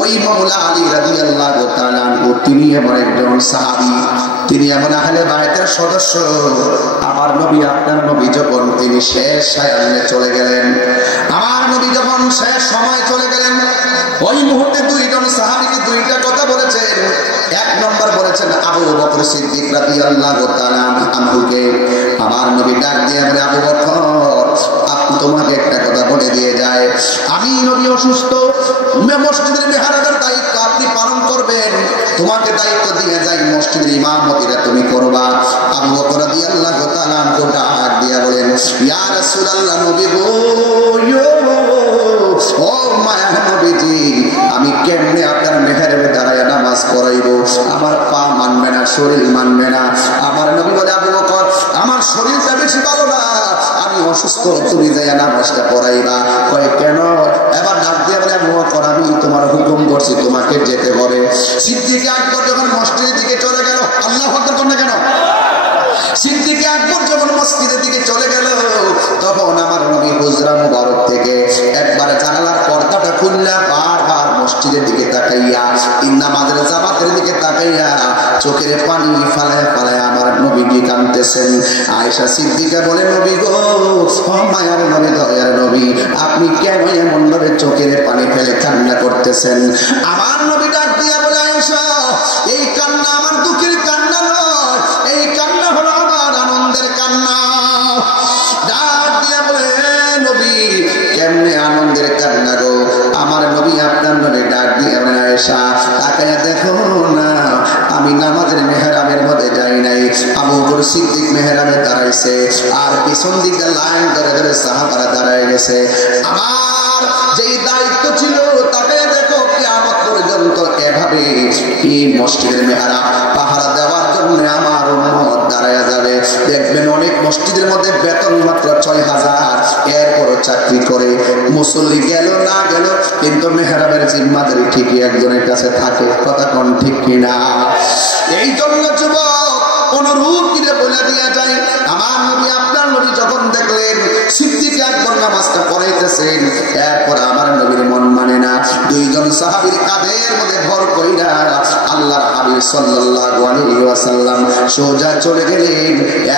ওই মাওলা আলী রাদিয়াল্লাহু তাআলা আনহু তিনি এমন একজন সাহাবী, তিনি এমন আহলে বায়াতের সদস্য। আমার নবী, আপনার নবী যখন তিনি শেষ সায়ান্নে চলে গেলেন, আমার নবী যখন শেষ সময় চলে গেলেন, ওই মুহূর্তে দুইজন সাহাবীকে দুইটা কথা বলেছেন। এক নম্বর বলেছেন আবু বকর সিদ্দিক রাদিয়াল্লাহু তাআলা আনহুকে। আমার নবী ডাক দিয়ে বলে, আবু বকর, তোমাকে একটা কথা বলে দিয়ে যায়, আমি নবী অসুস্থ, মসজিদের মেহরাবের দায়িত্ব আপনি পালন করবেন, তোমাকে দায়িত্ব দিয়ে যাই, মসজিদের ইমামতিটা তুমি করবা। আবু বকর রাদিয়াল্লাহু তাআলা আনহু ডাক দিয়ে বলেন, ইয়া রাসূলুল্লাহ, নবী গো, ও মায়া নবীজি, আমি কেমনে আপনার মেহরাবে দাঁড়ায় নামাজ পড়াইব? আমার পা মানবে না, শরীর মানবে না। আমার নবী বলে, আবু বকর, আমার শরীরটা বেশি ভালো না, আমি অসুস্থ, তুমি যাইয়া নামাজটা পড়াইবা। কয় কেন? এবার ডাক দিয়ে বলে, আবু বকর, আমি তোমার হুকুম করছি, তোমাকে যেতে হবে। সিদ্দিক আকবর যখন মসজিদের দিকে চলে গেল, আল্লাহু আকবার কোন না কেন? সিদ্দিক আকবর যখন মসজিদের দিকে চলে গেল, তখন আমার নবী হুজরা মুবারক থেকে একবার জানালার পর্দাটা খুললা বারবার মসজিদের দিকে তাকাইয়া, নামাজের জামাতের দিকে তাকাইয়া চোখের পানি ফালায় ফালায় আমার নবীজি কাঁদতেছেন। আয়েশা সিদ্দিকা বলে, নবী গো, ও মায়ার নবী, দয়ার নবী, আপনি কেন এমন ভাবে চোখের পানি ফেলে কান্না করতেছেন? আমার নবী ডাক দিয়া বলে, আয়েশা, এই কান্না আমার দুঃখের কান্না নয়, এই কান্না হলো আমার আনন্দের কান্না। ডাক দিয়া বলে, নবী, কেমনে আনন্দের কান্না গো? আমার নবী, আপনার নবী ডাক দিয়া বলে, আয়েশা, তাকায়া দেখো না, আমি নামাজের মেহরাব পিছন দিকে লাইন ধরে ধরে সাহাবারা দাঁড়ায় গেছে। আমার যেই দায়িত্ব ছিল তাকে দেখো কিয়ামত পর্যন্ত এভাবে এই মসজিদের মেহরাব পাহারা দেওয়ার জন্য আমার উম্মত দাঁড়ায় যাবে। দেখবেন অনেক মসজিদের মধ্যে বেতন মাত্র ৬,০০০, এরপরও চাকরি করে, মুসল্লি গেল না গেল কিন্তু মেহরাবের জিম্মাদারি ঠিকই একজনের কাছে থাকে। কথা কোন ঠিক কিনা? এই জন্য যুবক অনুরূপ কিনে বলে দিয়ে যায়, আমার নবী আপনার নবী যখন দেখলেন সিদ্দিক আকবর নামাজটা পড়াইতেছেন, এরপর আমার নবীর মন মানে না, দুইজন সাহাবীর কাঁধের মধ্যে ভর কইরা আল্লাহর হাবিব সাল্লাল্লাহু আলাইহি ওয়াসাল্লাম সোজা চলে গেলেন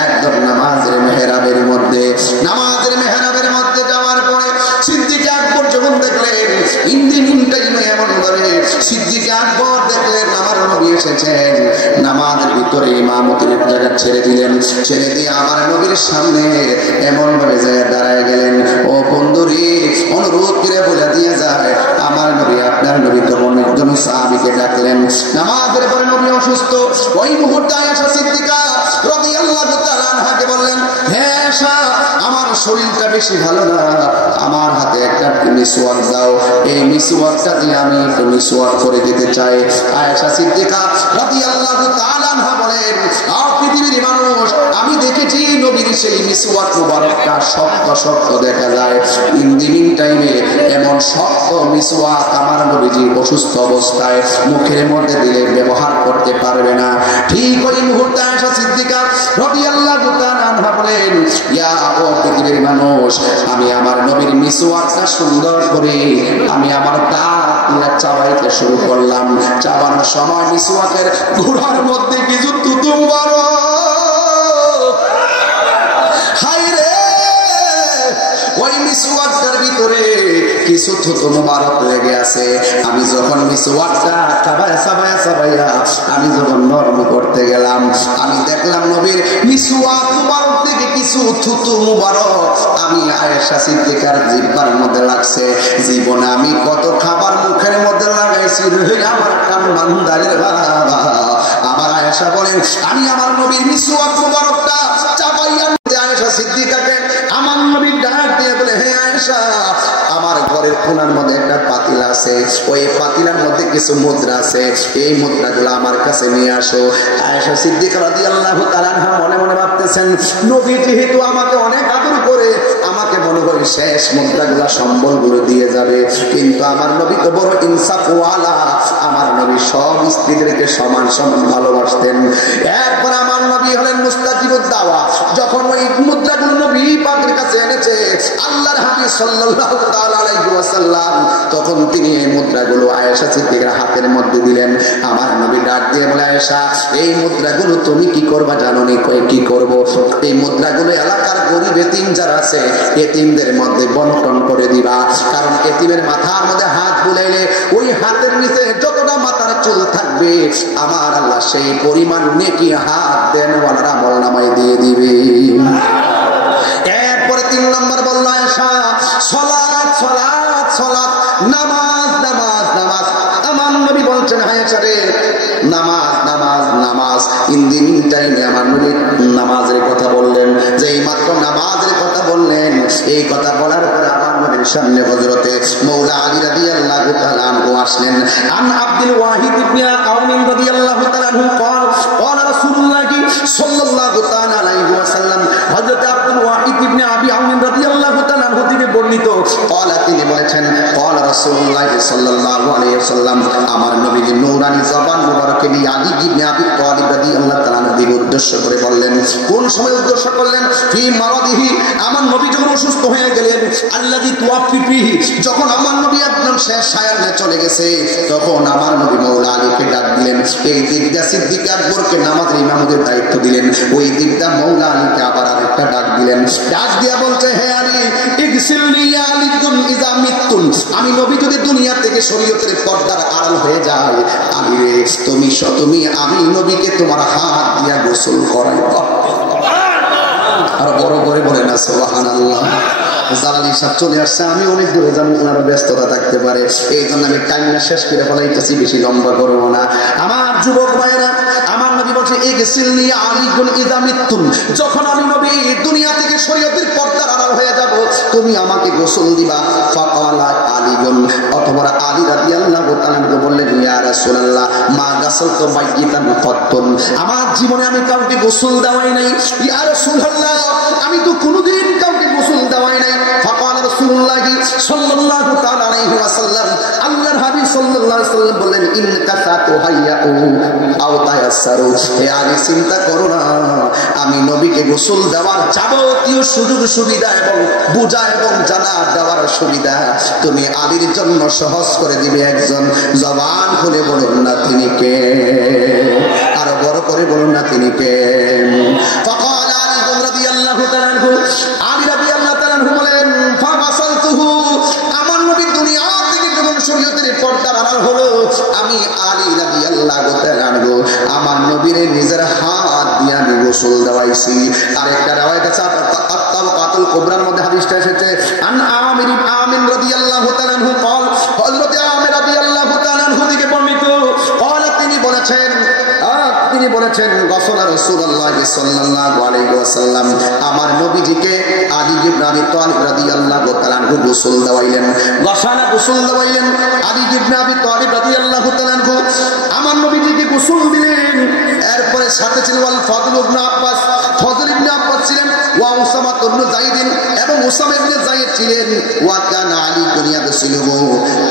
একদম নামাজের মেহরাবের মধ্যে। নামাজের মেহরাবের মধ্যে যাওয়ার পরে সিদ্দিক আকবর যখন দেখলেন ইন্দিন টাইমে এমন ভাবে সিদ্দিক আকবর দেখলেন আমার নবী এসেছেন, নামাজের ভিতরে ইমামতির জায়গা ছেড়ে দিলেন, ছেড়ে দিয়ে আমার নবীর সামনে এমন ভাবে যায় দাঁড়ায় গেলেন। ও বন্ধুরে, অনুরোধ করে বলে দিয়ে যায় আমার নবী আপনার নবী তখন একজন সাহাবীকে ডাকলেন। নামাজের পরে নবী অসুস্থ, ওই মুহূর্তে আয়েশা সিদ্দিকা রাদিয়াল্লাহু তাআলা আনহাকে বললেন, হে আয়েশা আমার শরীরটা বেশি ভালো না, আমার হাতে একটা মিসওয়াক দাও, এই মিসওয়াকটা দিয়ে আমি একটু মিসওয়াক করে দিতে চাই। আয়েশা সিদ্দিকা রাদিয়াল্লাহু তাআলা আনহা বলেন, পৃথিবীর মানুষ আমি দেখেছি নবীর সেই মিসওয়াক মুবারকটা শক্ত শক্ত দেখা যায়, ইন টাইমে এমন শক্ত মিসওয়াক আমার নবীজি অসুস্থ অবস্থায় মুখের মধ্যে দিলে ব্যবহার করতে পারবে না। ঠিক ওই মুহূর্তে আয়েশা সিদ্দিকা রাদিয়াল্লাহু তাআলা আনহা বলেন, ইয়া ও পৃথিবীর মানুষ, আমি আমার নবীর মিসওয়াকটা সুন্দর করে আমি আমার দাঁত দিয়ে চাবাইতে শুরু করলাম। চাবানোর সময় মিসওয়াকের ঘোড়ার মধ্যে কিছু তুতু মারো, হায় রে, ওই মিসওয়াকটার ভিতরে কিছু থুতু মুবারক লেগে আছে। আমি যখন মিসওয়াকটা চাবায়া আমি যখন নরম করতে গেলাম, আমি দেখলাম নবীর মিসওয়াক মুবারক থেকে কিছু থুতু মুবারক আমি আয়েশা সিদ্দিকার জিহ্বার মধ্যে লাগছে। জীবনে আমি কত খাবার মুখের মধ্যে লাগাইছি রে আমার কান বান্দারের বাবা। আমার আয়েশা বলেন, আমি আমার নবীর মিসওয়াক মুবারকটা চাবাইয়া আয়েশা সিদ্দিকাকে আমার নবী ডাক দিয়ে বলে, হে আয়েশা আমার ঘরের কোণার মধ্যে একটা পাতিল আছে, ওই পাতিলার মধ্যে কিছু মুদ্রা আছে, এই মুদ্রাগুলো আমার কাছে নিয়ে আসো। আয়েশা সিদ্দিকা রাদিয়াল্লাহু তাআলা আনহা মনে মনে ভাবতেছেন, নবী যেহেতু আমাকে অনেক আদর করে আমাকে মনে করে শেষ মুদ্রাগুলো সম্বলগুলো দিয়ে যাবে, কিন্তু আমার নবী তো বড় ইনসাফওয়ালা, আমার নবী সব স্ত্রীদেরকে সমান সমান ভালোবাসতেন। এরপর আমার নবী হলেন মুস্তাজিবুদ দাওয়া। যখন ওই মুদ্রাগুলো নবী পাকের কাছে এনেছে আল্লাহর হাবিব সাল্লাল্লাহু তাআলা আলাইহি ওয়াসাল্লাম, তখন তিনি এই মুদ্রাগুলো আয়েশা সিদ্দিকার হাতের মধ্যে দিলেন। আমার নবী ডাক দিয়ে বলে, আয়েশা এই মুদ্রাগুলো তুমি কি করবা জানো নি? কই কি করব? এই মুদ্রাগুলো এলাকার গরিব এতিম যারা আছে এতিমদের মধ্যে বন্টন করে দিবা, কারণ এতিমের মাথার মধ্যে হাত বুলাইলে ওই হাতের নিচে যতটা মাথার চুল থাকবে আমার আল্লাহ সেই পরিমাণ নেকি হাত দেন ওয়ালার আমলনামায় দিয়ে দিবে। এরপরে 3 নম্বর বলল আয়েশা, সালাত সালাত সালাত, নামাজ নামাজ নামাজ। আমার নবী বলছেন, আয়েশা রে নামাজ নামাজ নামাজ। ইন দি মিন টাইমে আমার নবী নামাজের কথা বললেন, যেই মাত্র নামাজের কথা বললেন, এই কথা বলার পরে আমার নবীর সামনে হযরতে মাওলা আলী রাদিয়াল্লাহু তাআলা আনহু আসলেন। আন আব্দুল ওয়াহিদ ইবনে আওন রাদিয়াল্লাহু তাআলা আনহু قال رسول الله صلى الله تعالى عليه وسلم, হযরত আব্দুল ওয়াহিদ ইবনে আবি আওন রাদিয়াল্লাহু তাআলা আনহু থেকে বর্ণিত, قال তিনি বলেছেন, قال رسول الله صلى الله عليه وسلم, আমার নবীর নূরানি জবান মুবারকে নিয়ে আলী ইবনে আবি তালিব রাদিয়াল্লাহু তাআলা আনহু উদ্দেশ্য করে বললেন। কোন সময় উদ্দেশ্য করলেন? ফি মারাদিহি, আমার নবী যখন অসুস্থ হয়ে গেলেন, আল্লাযী তুওয়াফি ফিহি, যখন আমার নবী একদম শেষ সায়ান্নে চলে গেছে, তখন আমার নবী মাওলা আলীকে ডাক দিলেন। এই দিকটা সিদ্দিক আকবরকে নামাজের ইমামতের দায়িত্ব দিলেন, ওই দিকটা মাওলা আলীকে আবার আরেকটা ডাক দিলেন। ডাক দিয়া বলছে, হে আলী ইগসিলনি ইয়া আলীকুম ইযা মিতুন, আমি নবী যদি দুনিয়া থেকে শরীয়তের পর্দার আড়াল হয়ে যায়, আলী রে তুমি আমি নবীকে তোমার হাত দিয়া গোসল করাইবা। আর বড় করে বলে না সুবহানাল্লাহ। জালালি সাহেব চলে আসছে, আমি অনেক দূরে যাবো, ওনারা ব্যস্ততা থাকতে পারে, এই জন্য আমি টাইমটা শেষ করে ফেলাইতেছি, বেশি লম্বা করবো না। আমার যুবক ভাইরা, আমার নবী বলছে ইগসিলনি আলিগুন ইযা মিতুম, যখন আমি নবী দুনিয়া থেকে শরীয়তের পর্দার আড়াল হয়ে যাব, তুমি আমাকে গোসল দিবা। ফাকালা আলিগুন, অথবা আলী রাদিয়াল্লাহু তাআলা বললেন ইয়া রাসূলুল্লাহ মা গাসালতু মাইয়িতান কত্তুন, আমার জীবনে আমি কাউকে গোসল দেওয়াই নাই। ইয়া রাসূলুল্লাহ, আমি তো কোনোদিন কাউকে গোসল দেওয়াই নাই। ফাকালা রাসূলুল্লাহ সাল্লাল্লাহু তাআলা আলাইহি ওয়াসাল্লাম, আল্লাহর হাবিব সাল্লাল্লাহু আলাইহি ওয়াসাল্লাম বললেন ইন্নাকা তাতুহাইয়াউ আও তায়াসসারু, হে আলী চিন্তা করো না, আমি নবীকে গোসল দেওয়ার যাবতীয় সুযোগ সুবিধা এবং বোঝা এবং জানা দেওয়ার সুবিধা তুমি আলীর জন্য সহজ করে দিবে একজন। জবান খুলে বলুন না তিনি কে, আরো বড় করে বলুন না তিনি কে। ফাকাল আলী রাদিয়াল্লাহু তাআলা আনহু, আলী রাদিয়াল্লাহু তাআলা আনহু বলেন ফাবাসালতুহু, আমার নবী দুনিয়া থেকে যখন শরীয়তের পর্দার আড়াল হলো, আমি আলী রাদিয়াল্লাহু তাআলা আনহু আমার নবীর নিজের হাত দিয়ে আমি গোসল দেওয়াইছি। আরেকটা riwayat আছে আত-তাবাকাতুল কুবরার মধ্যে হাদিসটা এসেছে, আন আমির রাদিয়াল্লাহু তাআলা আনহু قال, হযরত আমির রাদিয়াল্লাহু তাআলা আনহু থেকে বর্ণিত, قال তিনি বলেছেন গসল রাসূলুল্লাহ সাল্লাল্লাহু আলাইহি ওয়াসাল্লাম, আমার নবীজিকে আলী ইবনে আবি তালিব রাদিয়াল্লাহু তাআলা আনহু গোসল দেওয়াইলেন। গোসল দেওয়াইলেন আলী ইবনে আবি তালিব রাদিয়াল্লাহু তাআলা আনহু আমার নবীজিকে গোসল দিলেন। এরপরে সাথে ছিল আল ফাদল ইবনে আব্বাস, ফজল ইবনে আব্বাস ছিলেন, ওয়া উসামা ইবনে যায়েদ, এবং উসামা ইবনে যায়েদ ছিলেন। ওয়া কানা আলী দুনিয়াতে ছিল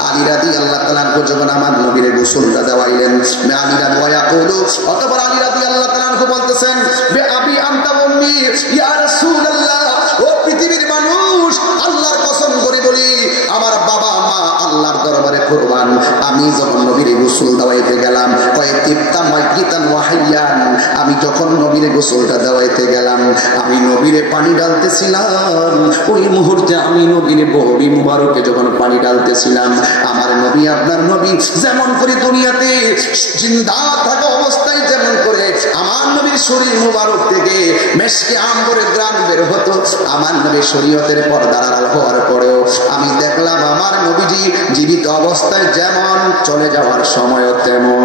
আলী রাদিয়াল্লাহু তাআলা আনহু যখন আমার নবীরে গোসলটা দেওয়াইলেন, আলী রাদিয়াল্লাহু অতঃপর আলী রাদিয়াল্লাহু তাআলা আনহু বলতেছেন বে আবি আনতা উম্মি ইয়া রাসূলুল্লাহ, ও পৃথিবীর মানুষ, আল্লাহর কসম করে বলি আমার বাবা মা আল্লাহর দরবারে কুরবান। আমি যখন নবীরে গোসল দেওয়াইতে গেলাম, কয়েকটা মাইয়িতান ওয়া হাইয়ান, আমি যখন নবীরে গোসলটা দেওয়াইতে গেলাম, আমি নবীরে পানি ঢালতেছিলাম, ওই মুহূর্তে আমি নবীরে বড়ি মুবারকে যখন পানি ঢালতেছিলাম, আমার নবী আপনার নবী যেমন করে দুনিয়াতে জিন্দা থাকা অবস্থায় যেমন করে আমার নবীর শরীর মুবারক থেকে মেশকে আম্বরের গ্রাম বের হতো, আমার নবীর শরীয়তের পর্দার আড়াল হওয়ার পরেও আমি দেখলাম আমার নবীজি জীবিত অবস্থায় যেমন চলে যাওয়ার সময়ও তেমন।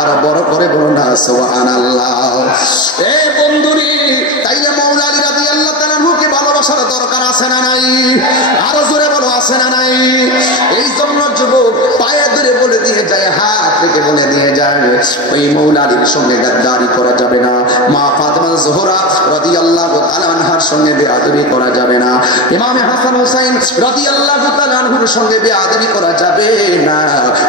আর বড় করে বলুন না সুবহানাল্লাহ। এ বন্ধুরি, তাইলে মাওলা আলী রাদিয়াল্লাহু তাআলা আনহুকে ভালোবাসার দরকার আছে না নাই? আরো জোরে বলো আছে না নাই? এই জন্য যুবক পায়ে ধরে বলে দিয়ে যায়, হাত থেকে বলে দিয়ে যায়, ওই মাওলা আলীর সঙ্গে গাদ্দারি করা যাবে না, মা ফাতেমা জোহরা রাদিয়াল্লাহু তাআলা আনহার সঙ্গে বেয়াদবি করা যাবে না, ইমাম হাসান হুসাইন রাদিয়াল্লাহু তাআলা আনহুর সঙ্গে বেয়াদবি করা যাবে না।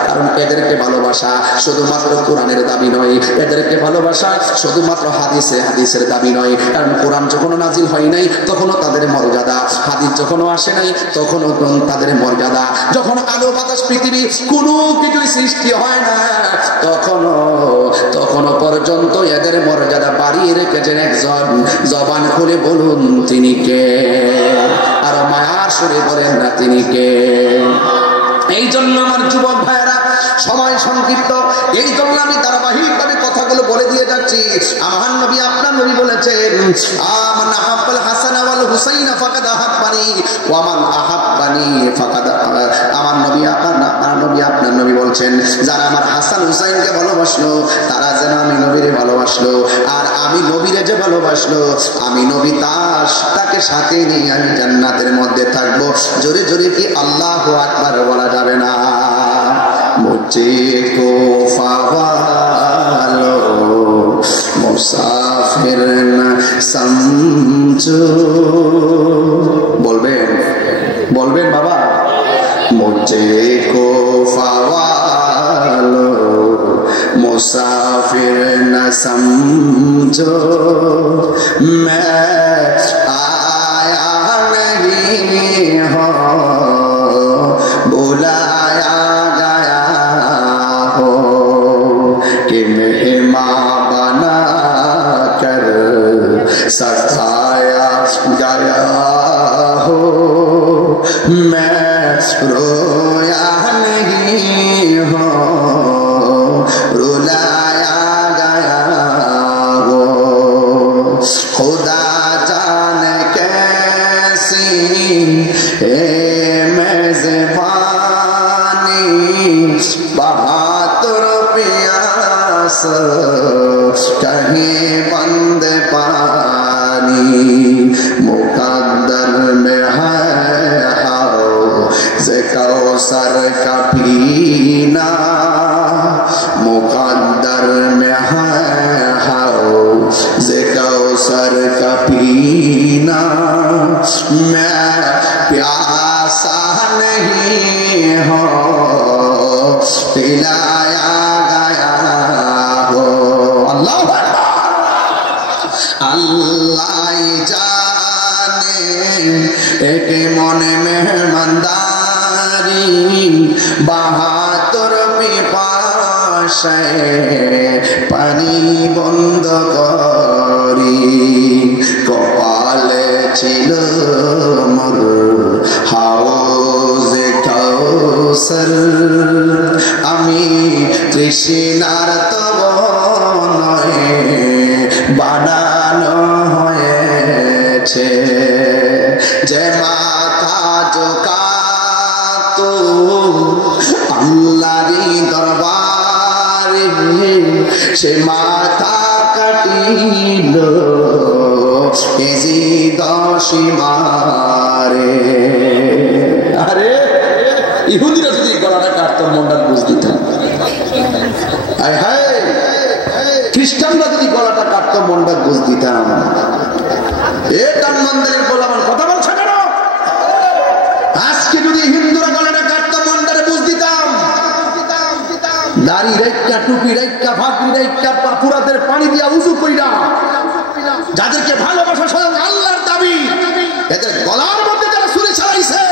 কারণ এদেরকে ভালোবাসা শুধুমাত্র কোরআনের দাবি নয়, এদেরকে ভালোবাসা শুধুমাত্র হাদিসের দাবি নয়। কারণ কোরআন যখন নাজিল হয় নাই তখনও তাদের মর্যাদা, হাদিস যখনও আসে নাই তখনও তাদের মর্যাদা, যখন আলো বাতাস পৃথিবী কোনো কিছুই সৃষ্টি হয় না তখনও পর্যন্ত এদের মর্যাদা বাড়িয়ে রেখেছেন একজন। জবান খুলে বলুন তিনি কে, আর মায়ার সুরে বলেন না তিনি কে। এই জন্য আমার যুবক ভাইয়েরা, সময় সংক্ষিপ্ত, এই জন্য আমি ধারাবাহিকভাবে কথাগুলো বলে দিয়ে যাচ্ছি। আমার নবী আপনার নবী বলেছেন, আমান আহাব্বাল হাসান ওয়াল হুসাইন ফাকাদ আহাব্বানি ওয়া মান আহাব্বানি ফাকাদ, আমার নবী আপনার নবী বলছেন, যারা আমার হাসান হুসাইনকে ভালোবাসলো তারা যেন আমি নবীরে ভালোবাসলো, আর আমি নবীরে যে ভালোবাসলো আমি নবী তাকে সাথে নিয়ে আমি জান্নাতের মধ্যে থাকবো। জোরে জোরে কি আল্লাহু আকবার বলা যাবে না? मुझको फ़वालो मुसाफिर न समझो, বলবেন বাবা, मुझको फ़वालो मुसाफिर न समझो, मैं आया नहीं हो बुलाया गया हो, कि मेहमान बना कर सताया गया हो, मैं रोया नहीं हो रुलाया गया हो, खुदा जाने कैसी हे मेज़बानी बहादुर प्यास कहीं बंद पानी मुकद्दर में है हौज़ कौसर का पीना मुकद्दर में है हौज़ कौसर का पीना मैं प्यासा नहीं हो पिलाया गया हो अल्लाह अल्लाह जाने एक मन मेहमानदारी बहादुर पिपाशे पानी बंद करी कपाले ছিল মোর হাউজে কাউসার আমি তৃষ্ণার তব নয় বানানো হয়েছে যে মাথা ঝোঁকাতো আল্লাহরই দরবারে সে মাথা কাটিল মারে আরে ইহুদিরা যদি গলাটা কাটতো মনটা বুঝ দিতাম খ্রিস্টানরা যদি গলাটা কাটতো মনটা বুঝ দিতাম এ টানমান্দারের গোলামান কথা বলছে কেন আজকে যদি হিন্দুরা গলাটা কাটতো মনটারে বুঝ দিতাম দাড়ি রাইকা টুপি রাইকা ভাগরি রাইকা পুরাতের পানি দিয়া উজু কইরা যাদেরকে ভালোবাসা স্বয়ং আল্লাহর দাবি এদের গলার মধ্যে যারা ছুরি চালাইছে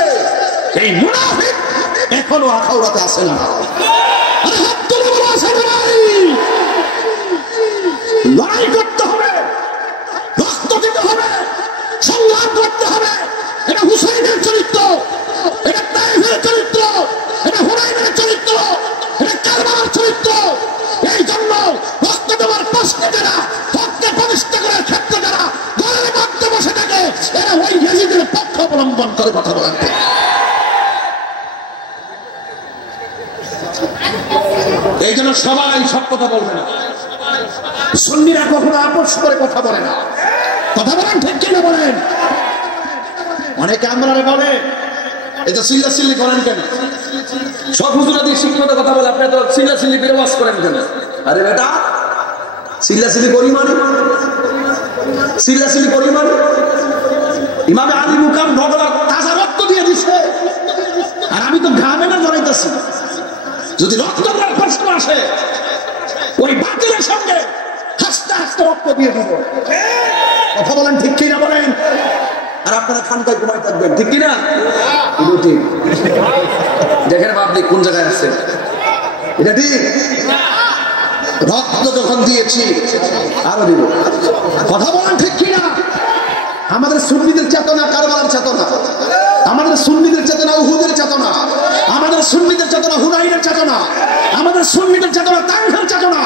এই মুনাফিক এখনো আখাউরাতে আসে না লড়াই করতে হবে রক্ত দিতে হবে সংগ্রাম করতে হবে এটা হুসাইনের চরিত্র এটা তায়েফের চরিত্র এটা হুনাইনের চরিত্র এটা কারবালার চরিত্র এই জন্য রক্ত দেওয়ার প্রশ্নে যারা হককে প্রতিষ্ঠা করার ক্ষেত্রে যারা ঘরের মধ্যে বসে থাকে এরা ওই ইয়াজিদের পক্ষ অবলম্বন করে কথা বলেন এই জন্য সবাই সব কথা বলবে না সুন্নিরা কখনো আপোষ করে কথা বলে না কথা বলেন ঠিক কিনা বলেন অনেকে আমরা বলে এটা সিল্লা সিল্লি করেন কেন সব হুজুরা দিয়ে শিক্ষিত কথা বলে আপনি তো সিল্লা সিল্লি বেরোবাস করেন কেন আরে বেটা সিল্লা সিল্লি করি মানে সিল্লা সিল্লি করি মানে ইমামে আলী মুকাম নগরা তাজা রক্ত দিয়ে দিচ্ছে আর আমি তো ঘামে না জড়াইতেছি যদি রক্ত দেওয়ার প্রশ্ন আসে ওই বাতিলের সঙ্গে হাসতে হাসতে রক্ত দিয়ে দিব কথা বলেন ঠিক কিনা বলেন আর আপনারা খানকায় ঘুমায় থাকবেন ঠিক কিনা ঠিক দেখেন আপনি কোন জায়গায় আছে এটা ঠিক রক্ত যখন দিয়েছি আরো দিব কথা বলেন ঠিক কিনা আমাদের সুন্নিদের চেতনা কারবালার চেতনা আমাদের সুন্নিদের চেতনা উহুদের চেতনা আমাদের সুন্নিদের চেতনা হুনাইনের চেতনা আমাদের সুন্নিদের চেতনা তাইফের চেতনা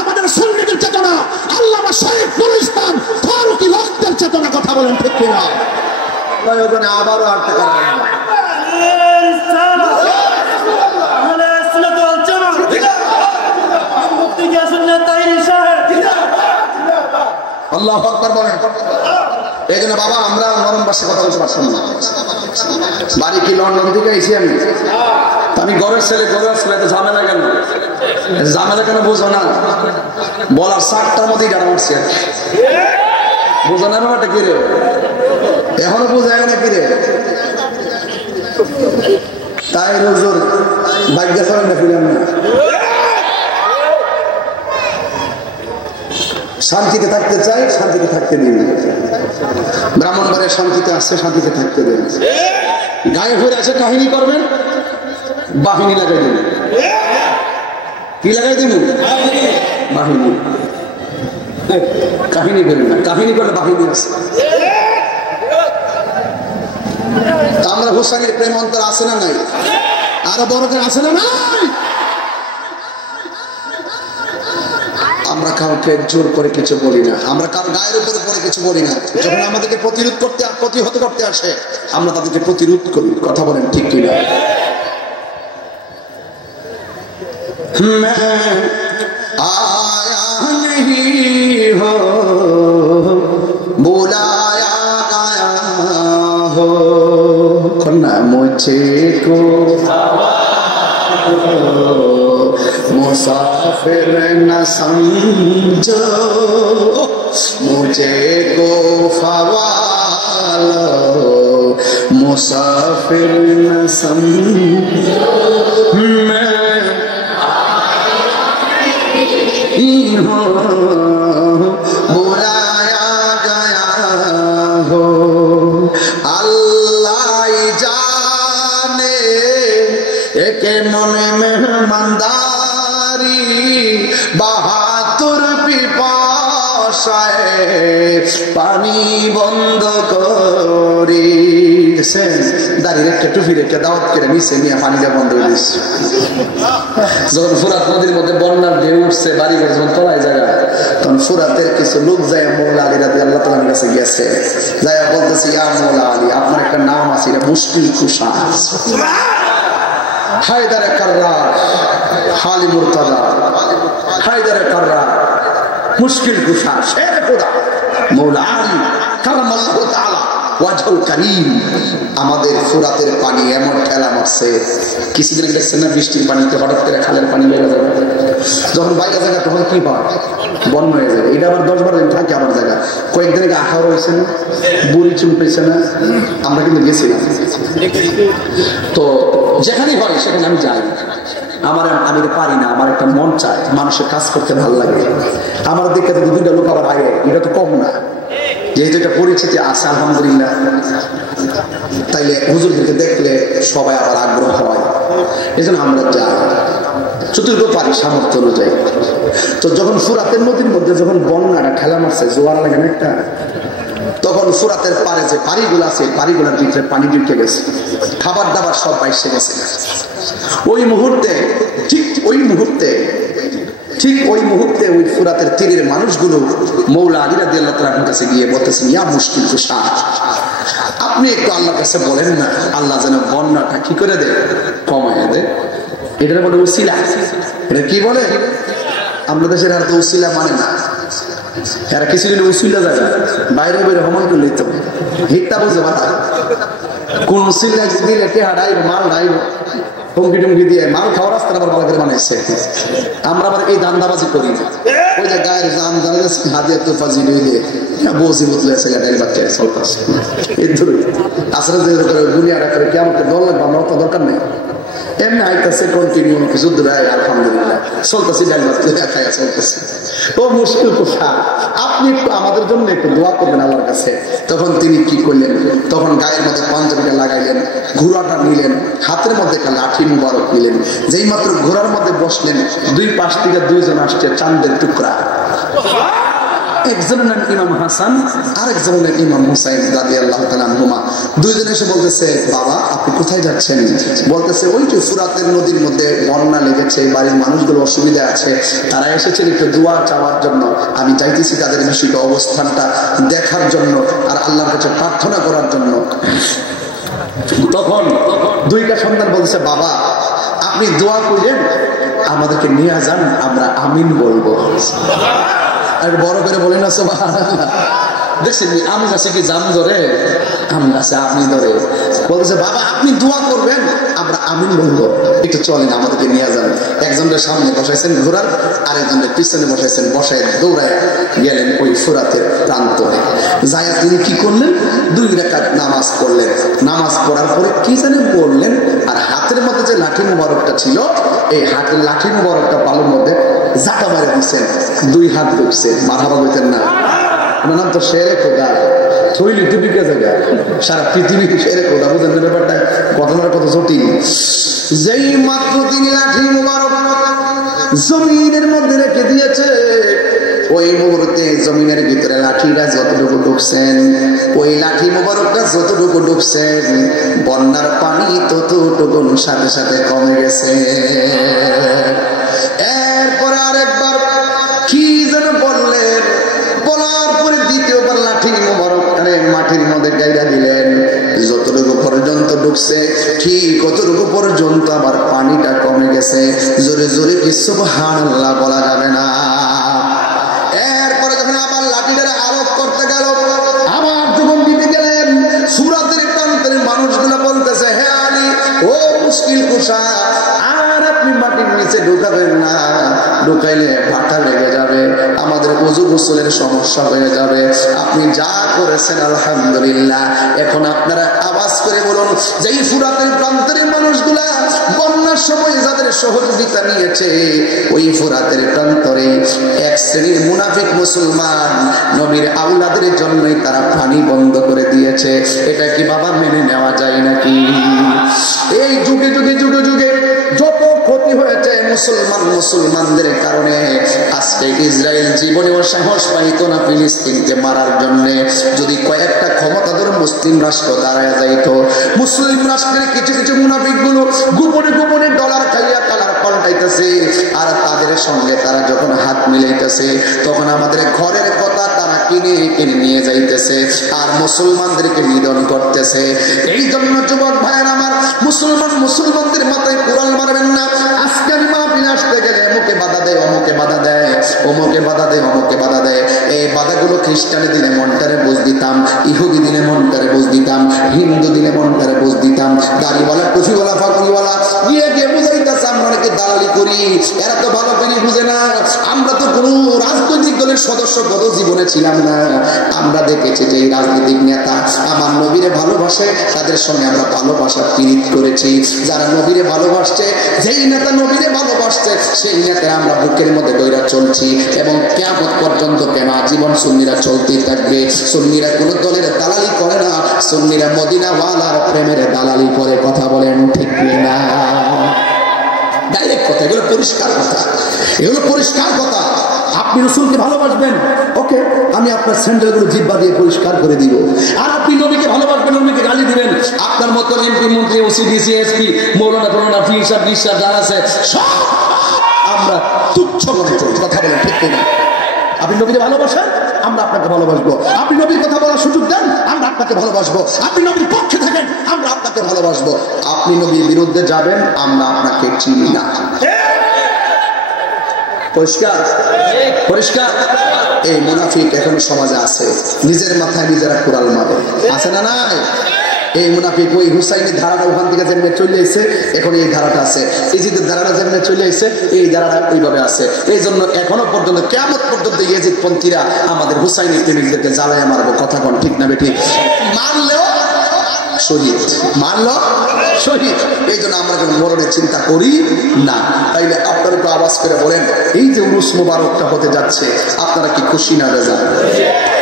আমাদের সুন্নিদের চেতনা আল্লামা শরীফুল ইসলাম ফারুকী রক্তের চেতনা কথা বলেন ঠিক কিনা প্রয়োজনে আবারও একটা কারণ আল্লাহু আকবার বলেন এই জন্য বাবা আমরা নরম ভাষায় কথা বলতে পারছি না বাড়ি কি লন্ডন থেকে এসে আমি ঘরের ছেলে এত ঝামেলা কেন বুঝো না বলার 7টার মধ্যেই ডানা মারছি আর বুঝো না ব্যাপারটা কি রে এখনো বোঝায় না কি রে তাই হুজুর ভাগ্য করেন না ফিরে আমি শান্তিতে থাকতে চাই শান্তিতে থাকতে দিন ব্রাহ্মণবাড়ির শান্তিতে আসছে শান্তিতে থাকতে দেন গায়ে হয়ে আছে কাহিনী করবেন বাহিনী লাগাই দেবেন কি লাগাই দেবেন বাহিনী কাহিনী করেন না কাহিনী করলে বাহিনী আছে আমরা হুসাইনের প্রেম অন্তর আছে না নাই আরো বড় করে আছে না নাই আমরা আমরা কাউকে জোর করে কিছু বলি না, আমরা কারো গায়ের উপরে পড়ে কিছু বলি না। যখন আমাদেরকে প্রতিহত করতে আসে আমরা তাদেরকে প্রতিরোধ করি। কথা বলেন ঠিক কিনা? आया नहीं हो बुलाया गया हो करना मुझे को मुसाफिर न समझो मुझे को फवालो मुसाफिर न समझो मैं हो बुलाया गया हो अल्लाह जाने एक मन मेहमानदारी बहादुर पिपासाए पानी बंद करी দাঁড়িয়ে একটা টুপি রেখে দাওয়াত করে মিশে নিয়ে পানিটা বন্ধ করে দিচ্ছে। যখন ফুরাত নদীর মধ্যে বন্যার ঢেউ উঠছে, বাড়িঘর যখন তলায় জায়গা, তখন ফুরাতের কিছু লোক যায় মৌলা আলী রাদিয়াল্লাহু তাআলার কাছে গেছে, যায় বলতেছে ইয়া মৌলা আলী আপনার একটা নাম আছে, এটা মুশকিল কুশা, হায়দারে কাররার, হালি মুরতাদা, হায়দারে কাররার, মুশকিল কুশা, শেরে খোদা মৌলা আলী কারামাল্লাহু তাআলা ওয়াজহুল কারীম। আমাদের ফুরাতের পানি এমন ঠেলা মারছে, কিছুদিন আগে দেখছেন না বৃষ্টির পানিতে হঠাৎ করে খালের পানি বেড়ে যাবে, যখন বাইরে জায়গা তখন কি হয় বন্যা হয়ে যাবে। এটা আবার 10-12 দিন থাকে আমার জায়গা, কয়েকদিন আগে আহার হয়েছে না, বুড়ি চুমপেছে না, আমরা কিন্তু গেছিলাম। তো যেখানেই হয় সেখানে আমি যাই, আমি পারি না, আমার একটা মন চায়, মানুষের কাজ করতে ভালো লাগে। আমার দিকে যদি 2টা লোক আবার আগে, এটা তো কম না, যেহেতু এটা পরিচিতি আছে আলহামদুলিল্লাহ, তাইলে হুজুরদেরকে দেখলে সবাই আবার আগ্রহ হয়, এই জন্য আমরা যাই যতটুকু পারি সামর্থ্য অনুযায়ী। তো যখন ফুরাতের নদীর মধ্যে যখন বন্যাটা ঠেলা মারছে, জোয়ার লাগে না একটা, তখন ফুরাতের পারে যে বাড়িগুলো আছে, বাড়িগুলোর ভিতরে পানি ঢুকে গেছে, খাবার দাবার সব বাইসে গেছে। ওই মুহূর্তে ঠিক ওই মুহূর্তে ওই ফুরাতের তীরের মানুষগুলো মৌলা আলী রাদিয়াল্লাহু তাআলার কাছে গিয়ে বলতেছেন ইয়া মুশকিল কুশা, আপনি একটু আল্লাহর কাছে বলেন না আল্লাহ যেন বন্যাটা কি করে দেয়, কমায় দেয়। এটার বলে উসিলা, এটা কি বলে? আমরা দেশের আর তো উসিলা মানে না, এরা কিছুদিন উসিলা যায় বাইরে বাইরে ভ্রমণ করলেই তো হিটটা বুঝে মাথা কোন উসিলা দিলে টেহারাই মাল নাই, হুমকি টুমকি দিয়ে মাল খাওয়ার রাস্তা আবার ভালো করে বানাইছে। আমরা আবার এই দান্দাবাজি করি না, ওই যে গায়ের জাম জানে হাদিয়া তো ফাজি লইলে বসি বদলে আছে গাড়ির বাচ্চা চলতেছে এই ধরে আসলে যে দুনিয়াটা করে কেমন দল লাগবে আমরা তো দরকার নেই, এমনি আইতেছে কন্টিনিউ কিছু দূরে আলহামদুলিল্লাহ চলতেছি, ডাল বাচ্চা খাইয়া চলতেছে। ও মুশকিল কোথা, আপনি একটু আমাদের জন্য একটু দোয়া করবেন আল্লাহর কাছে। তখন তিনি কি করলেন, তখন গায়ের মধ্যে পাঞ্জাবিটা লাগাইলেন, ঘোড়াটা নিলেন, হাতের মধ্যে একটা লাঠি মুবারক নিলেন, যেই মাত্র ঘোড়ার মধ্যে বসলেন, 2 পাশ থেকে 2 জন আসছে চাঁদের টুকরা, একজনের নাম ইমাম হাসান আর একজনের নাম ইমাম হুসাইন রাদিয়াল্লাহু তাআলা আনহুমা। 2 জন এসে বলতেছে বাবা আপনি কোথায় যাচ্ছেন? বলতেছে ওই যে ফুরাতের নদীর মধ্যে বন্যা লেগেছে, বাড়ির মানুষগুলো অসুবিধা আছে, তারা এসেছেন একটু দোয়া চাওয়ার জন্য, আমি চাইতেছি তাদের বিষয়টা অবস্থানটা দেখার জন্য আর আল্লাহর কাছে প্রার্থনা করার জন্য। তখন 2টা সন্তান বলতেছে বাবা আপনি দোয়া করেন, আমাদেরকে নিয়ে যান, আমরা আমিন বলবো। আর বড় করে বলেন না সুবহানাল্লাহ, দেখছেন আম গাছে কি জাম ধরে, আম গাছে আপনি ধরে, বলতেছে বাবা আপনি দোয়া করবেন, আমরা আমিন বলবো, একটু চলেন আমাদেরকে নিয়ে যান। একজনের সামনে বসাইছেন ঘোড়ার, আরেকজনের পিছনে বসাইছেন, বসায় দৌড়ায় গেলেন ওই ফুরাতের প্রান্তরে। যায় তিনি কি করলেন, 2 রাকাত নামাজ পড়লেন, নামাজ পড়ার পরে কি জানেন বললেন, আর হাতের মধ্যে যে লাঠি মুবারকটা ছিল, এই হাতের লাঠি মুবারকটা বালুর মধ্যে জাকা মারে দিচ্ছেন, 2 হাত ঢুকছে, মারহাবা বলতেন না, ওনার নাম তো শেরে খোদা, থইলি টুপিকে জায়গা সারা পৃথিবী শেরে খোদা, বুঝেন না ব্যাপারটা, ঘটনার কত জটিল। যেই মাত্র তিনি লাঠি মুবারক জমিনের মধ্যে রেখে দিয়েছে, ওই মুহূর্তে জমিনের ভিতরে লাঠিটা যতটুকু ঢুকছেন, ওই লাঠি মুবারকটা যতটুকু ঢুকছেন, বন্যার পানি ততটুকু সাথে সাথে কমে গেছে। এরপরে আরেকবার কি যেন গাইরা দিলেন। যতটুকু পর্যন্ত ঢুকছে ঠিক কতটুকু পর্যন্ত আবার পানিটা কমে গেছে। জোরে জোরে কি সুবহানাল্লাহ বলা যাবে না। এরপরে যখন আবার লাঠিটারে আরোপ করতে গেল, আবার যখন দিতে গেলেন, সূরাতের প্রান্তের মানুষগুলো বলতেছে, হে আলী, ও মুশকিল কুশা, আর আপনি মাটির নিচে ঢুকাবেন না, ঢুকাইলে ভাটা লেগে যাবে, আমাদের ওযু গোসলের সমস্যা হয়ে যাবে। আপনি যা করেছেন আলহামদুলিল্লাহ। এখন আপনারা আওয়াজ করে বলুন, যেই ফুরাতের প্রান্তের মানুষগুলা বন্যার সময় যাদের সহযোগিতা নিয়েছে, ওই ফুরাতের প্রান্তরে এক শ্রেণীর মুনাফিক মুসলমান নবীর আওলাদের জন্যই তারা পানি বন্ধ করে দিয়েছে। এটা কি বাবা মেনে নেওয়া যায় নাকি? এই যুগে যুগে যুগে যুগে যত ক্ষতি হয়েছে মুসলমানদের কারণে, আজকে ইসরায়েল জীবনেও সাহস পাইত না ফিলিস্তিনকে মারার জন্য। যদি কয়েকটা ক্ষমতাধর মুসলিম রাষ্ট্র দাঁড়ায় যাইত, মুসলিম রাষ্ট্রের কিছু কিছু মুনাফিকগুলো গোপনে গোপনে ডলার খাইয়া কালার পাল্টাইতেছে, আর তাদের সঙ্গে তারা যখন হাত মিলাইতেছে, তখন আমাদের ঘরের কথা তারা কিনে কিনে নিয়ে যাইতেছে আর মুসলমানদেরকে নিধন করতেছে। এই জন্য যুবক ভাইয়ের আমার, মুসলমানদের মাথায় কুড়াল মারবেন না। আজকে আমি মাহফিলে আসতে গেলে মুখে বাধা দেয়, অমুকে বাধা দেয়, অমুকে বাধা দেয়, অমুকে বাধা দেয়। এই বাধাগুলো খ্রিস্টানে দিলে মনটারে বুঝ দিতাম, ইহুদি দিলে মনটারে বুঝ দিতাম, হিন্দু দিলে মনটারে বুঝ দিতাম। দাড়িওয়ালা, টুপিওয়ালা, ফাঁকুড়িওয়ালা গিয়ে গিয়ে বুঝাইতেছে আমরা অনেকে দালালি করি, এরা তো ভালো করে বুঝে না। আমরা তো কোনো রাজনৈতিক দলের সদস্য গত জীবনে ছিলাম না। আমরা দেখেছি যে এই রাজনৈতিক নেতা আমার নবীরে ভালোবাসে, তাদের সঙ্গে আমরা ভালোবাসার পীড়িত করেছি। যারা নবীরে ভালোবাসছে, যেই নেতা নবীরে ভালোবাসছে, সেই নেতা আমরা বুকের মধ্যে দইরা চলছি এবং কিয়ামত পর্যন্ত কেন জীবন সুন্নিরা চলতেই থাকবে। সুন্নিরা কোনো দলের দালালি করে না, সুন্নিরা মদিনাওয়ালার প্রেমের দালালি করে। কথা বলেন ঠিক না? ডাইরেক্ট কথা, এগুলো পরিষ্কার কথা, এগুলো পরিষ্কার কথা। আপনি রাসূলকে ভালোবাসবেন, ওকে, আমি আপনার স্যান্ডেলগুলো জিহ্বা দিয়ে পরিষ্কার করে দিব। আর আপনি নবীকে ভালোবাসবেন, নবীকে গালি দিবেন। আপনার মতো এমপি, মন্ত্রী, ওসি, ডিসি, এসপি, মৌলানা, পীর সাহেব, বিশ্বাস যারা আছে সব আমরা তুচ্ছ মনে করি। কথা বলেন ঠিক না? আপনি নবীকে ভালোবাসেন, আমরা আপনাকে ভালোবাসবো। আপনি নবীর কথা বলার সুযোগ দেন, আমরা আপনাকে ভালোবাসবো। আপনি নবীর পক্ষে থাকেন, আমরা আপনাকে ভালোবাসবো। আপনি নবীর বিরুদ্ধে যাবেন, আমরা আপনাকে চিনি না। পরিষ্কার পরিষ্কার। এই মুনাফিক এখনো সমাজে আছে, নিজের মাথায় নিজেরা কুড়াল মারে, আছে না নাই? এই মুনাফিক ওই হুসাইনের ধারাটা ওখান থেকে যেমনি চলে এসে এখন এই ধারাটা আছে, ইজিদের ধারাটা যেমনি চলে এসে এই ধারাটা ওইভাবে আছে। এই জন্য এখনো পর্যন্ত কিয়ামত পর্যন্ত ইজিদ পন্থীরা আমাদের হুসাইনি প্রেমিকদেরকে জ্বালায় মারবে। কথা কোন ঠিক না বেঠিক? মারলেও শহীদ, মারল শহীদ। এই জন্য আমরা যেন মরণের চিন্তা করি না। তাইলে আপনারা একটু আওয়াজ করে বলেন, এই যে উরুস মুবারকটা হতে যাচ্ছে, আপনারা কি খুশি না বেজার?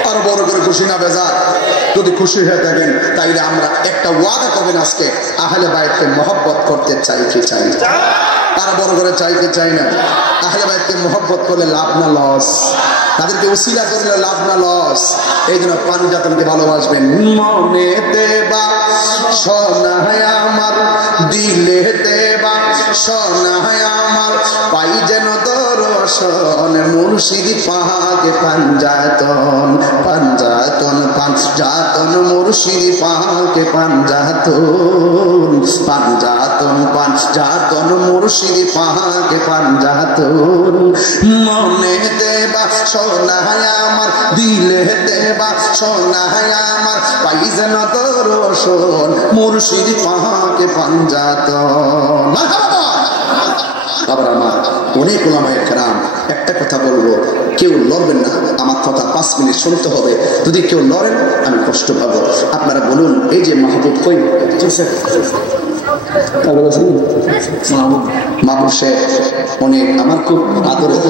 আরো বড় করে খুশি না বেজার? যদি খুশি হয়ে থাকেন তাইলে আমরা একটা ওয়াদা করবেন, আজকে আহলে বাইতকে মহব্বত করতে চাই কি চাই? আরো বড় করে চাই কি চাই না? আহলে বাইতকে মহব্বত করলে লাভ না লস? তাদেরকে উসিলা করলে লাভ না লস? এই জন্য পাঞ্জাতনকে ভালোবাসবেন। মনে দেবা সোনায় আমার, দিলে দেবা সোনায় আমার, পাই যেন দর্শন মুর্শিদ পাকে পাঞ্জাতন, পাঞ্জাতন পাঞ্জাতন মুর্শিদ পাকে পাঞ্জাতন, পাঞ্জাতন পাঞ্জাতন মুর্শিদ পাকে পাঞ্জাতন। মনে দেবা সোনায় আমার, দিলে দেবা সোনায় আমার, পাই যেন দর্শন মুর্শিদ পাকে পাঞ্জাতন। আবার আমার অনেক ওলামায়ে কেরাম, একটা কথা বলবো, কেউ লড়বেন না, আমার কথা 5 মিনিট শুনতে হবে। যদি কেউ লড়েন আমি কষ্ট পাবো। আপনারা বলুন, এই যে মাহবুব কই মাহবুব শেখ, অনেক আমার খুব আদরের,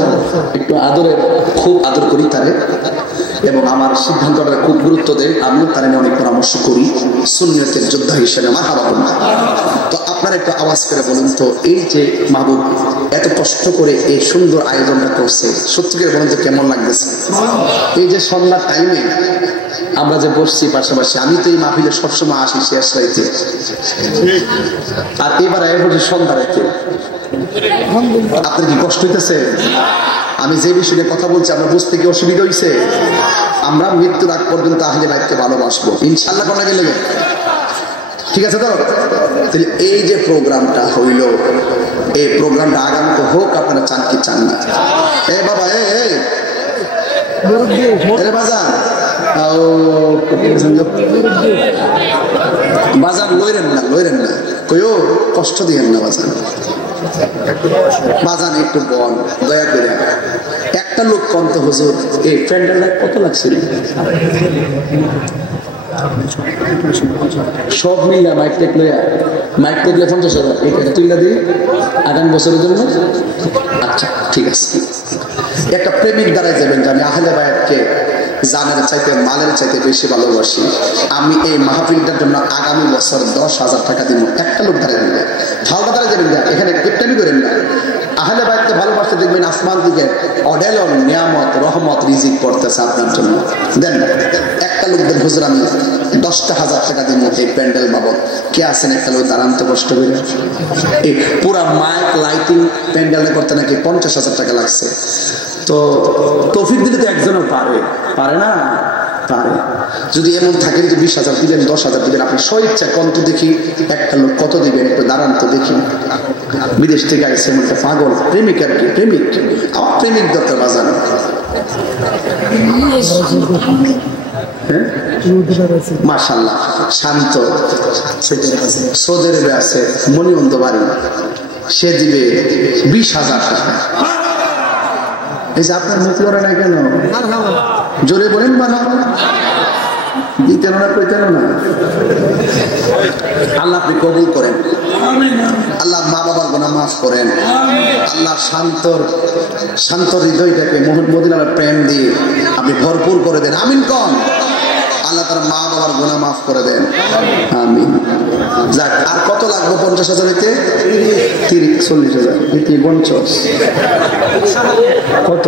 একটু আদরের, খুব আদর করি তারে এবং আমার সিদ্ধান্তটা খুব গুরুত্ব দেয়। আমিও তার অনেক পরামর্শ করি সুন্নিয়তের যোদ্ধা হিসেবে। মারহাবা বলুন। তো আপনারা একটু আওয়াজ করে বলুন তো, এই যে মাহবুব এত কষ্ট করে এই সুন্দর আয়োজনটা করছে, সত্যি করে বলুন তো কেমন লাগতেছে? এই যে সন্ধ্যার টাইমে আমরা যে বসছি পাশাপাশি, আমি তো এই মাহফিলে সবসময় আসি শেষ রাইতে, আর এবার বসে সন্ধ্যা রাইতে। আপনার কি কষ্ট হইতেছে? আমি যে বিষয়ে কথা বলছি আমরা বুঝতে কি অসুবিধা হয়েছে? আমরা মৃত্যুর আগ পর্যন্ত আহলে বাইতকে ভালোবাসবো ইনশাআল্লাহ। কোন গেলে ঠিক আছে তো? তাহলে এই যে প্রোগ্রামটা হইল, এই প্রোগ্রামটা আগামীতে হোক, আপনারা চান কি চান না? এ বাবা বাজার বাজার লইরেন না কইও কষ্ট দিয়েন না বাজান একটু বল দয়া করে। একটা লোক কন্ত হুজুর এই প্যান্ডেলটা কত লাগছে? সব মিলিয়া মাইক টেকলে 50,000 এই টাকা তুইলা দিই আগামী বছরের জন্য। আচ্ছা ঠিক আছে। একটা প্রেমিক দ্বারাই যাবেন যে আমি আহলে বায়াতকে জানের চাইতে মালের চাইতে বেশি ভালোবাসি, আমি এই মাহফিলটার জন্য আগামী বছর 10,000 টাকা দিব। একটা লোক দ্বারা দিবে, ফালটা দ্বারা যাবেন না, এখানে কিপটামি করেন না। আহলে বায়াতকে ভালোবাসতে দেখবেন আসমান দিকে অডেল নিয়ামত রহমত রিজিক পড়তেছে আপনার জন্য। দেন একটা লোক দেন হুজুর আমি 10,000 টাকা দিব এই প্যান্ডেল বাবদ। কে আছেন একটা লোক দাঁড়ান তো কষ্ট করে? এই পুরা মাইক লাইটিং প্যান্ডেলে করতে নাকি 50,000 টাকা লাগছে। তো তৌফিক দিলে তো একজনও পারে না পারে। যদি এমন থাকে যে 20,000 দিবেন 10,000 দিবেন, আপনি স্বইচ্ছা কন্ত দেখি একটা লোক কত দিবেন একটু দাঁড়ান তো দেখি। বিদেশ থেকে আসছে এমন একটা পাগল প্রেমিক আর কি, প্রেমিক আমার প্রেমিক দরকার বাজানো। মাশাআল্লাহ শান্ত সৌদি আরবে আছে মনিবন্ধ বাড়ি, সে দিবে 20,000 টাকা। এই যে আপনার মুখ লড়ে না কেন? জোরে বলেন বানাবো দিতেন না কইতেন না। আল্লাহ আপনি কবুল করেন, আল্লাহ মা বাবার গুনাহ মাফ করেন, আল্লাহ শান্ত হৃদয়টাকে মদিনার প্রেম দিয়ে আপনি ভরপুর করে দেন। আমিন কন। আল্লাহ তার মা বাবার গুনাহ মাফ করে দেন। আমিন। যাক, আর কত লাগবে? 50,000 হইতে 40,000 50 কত?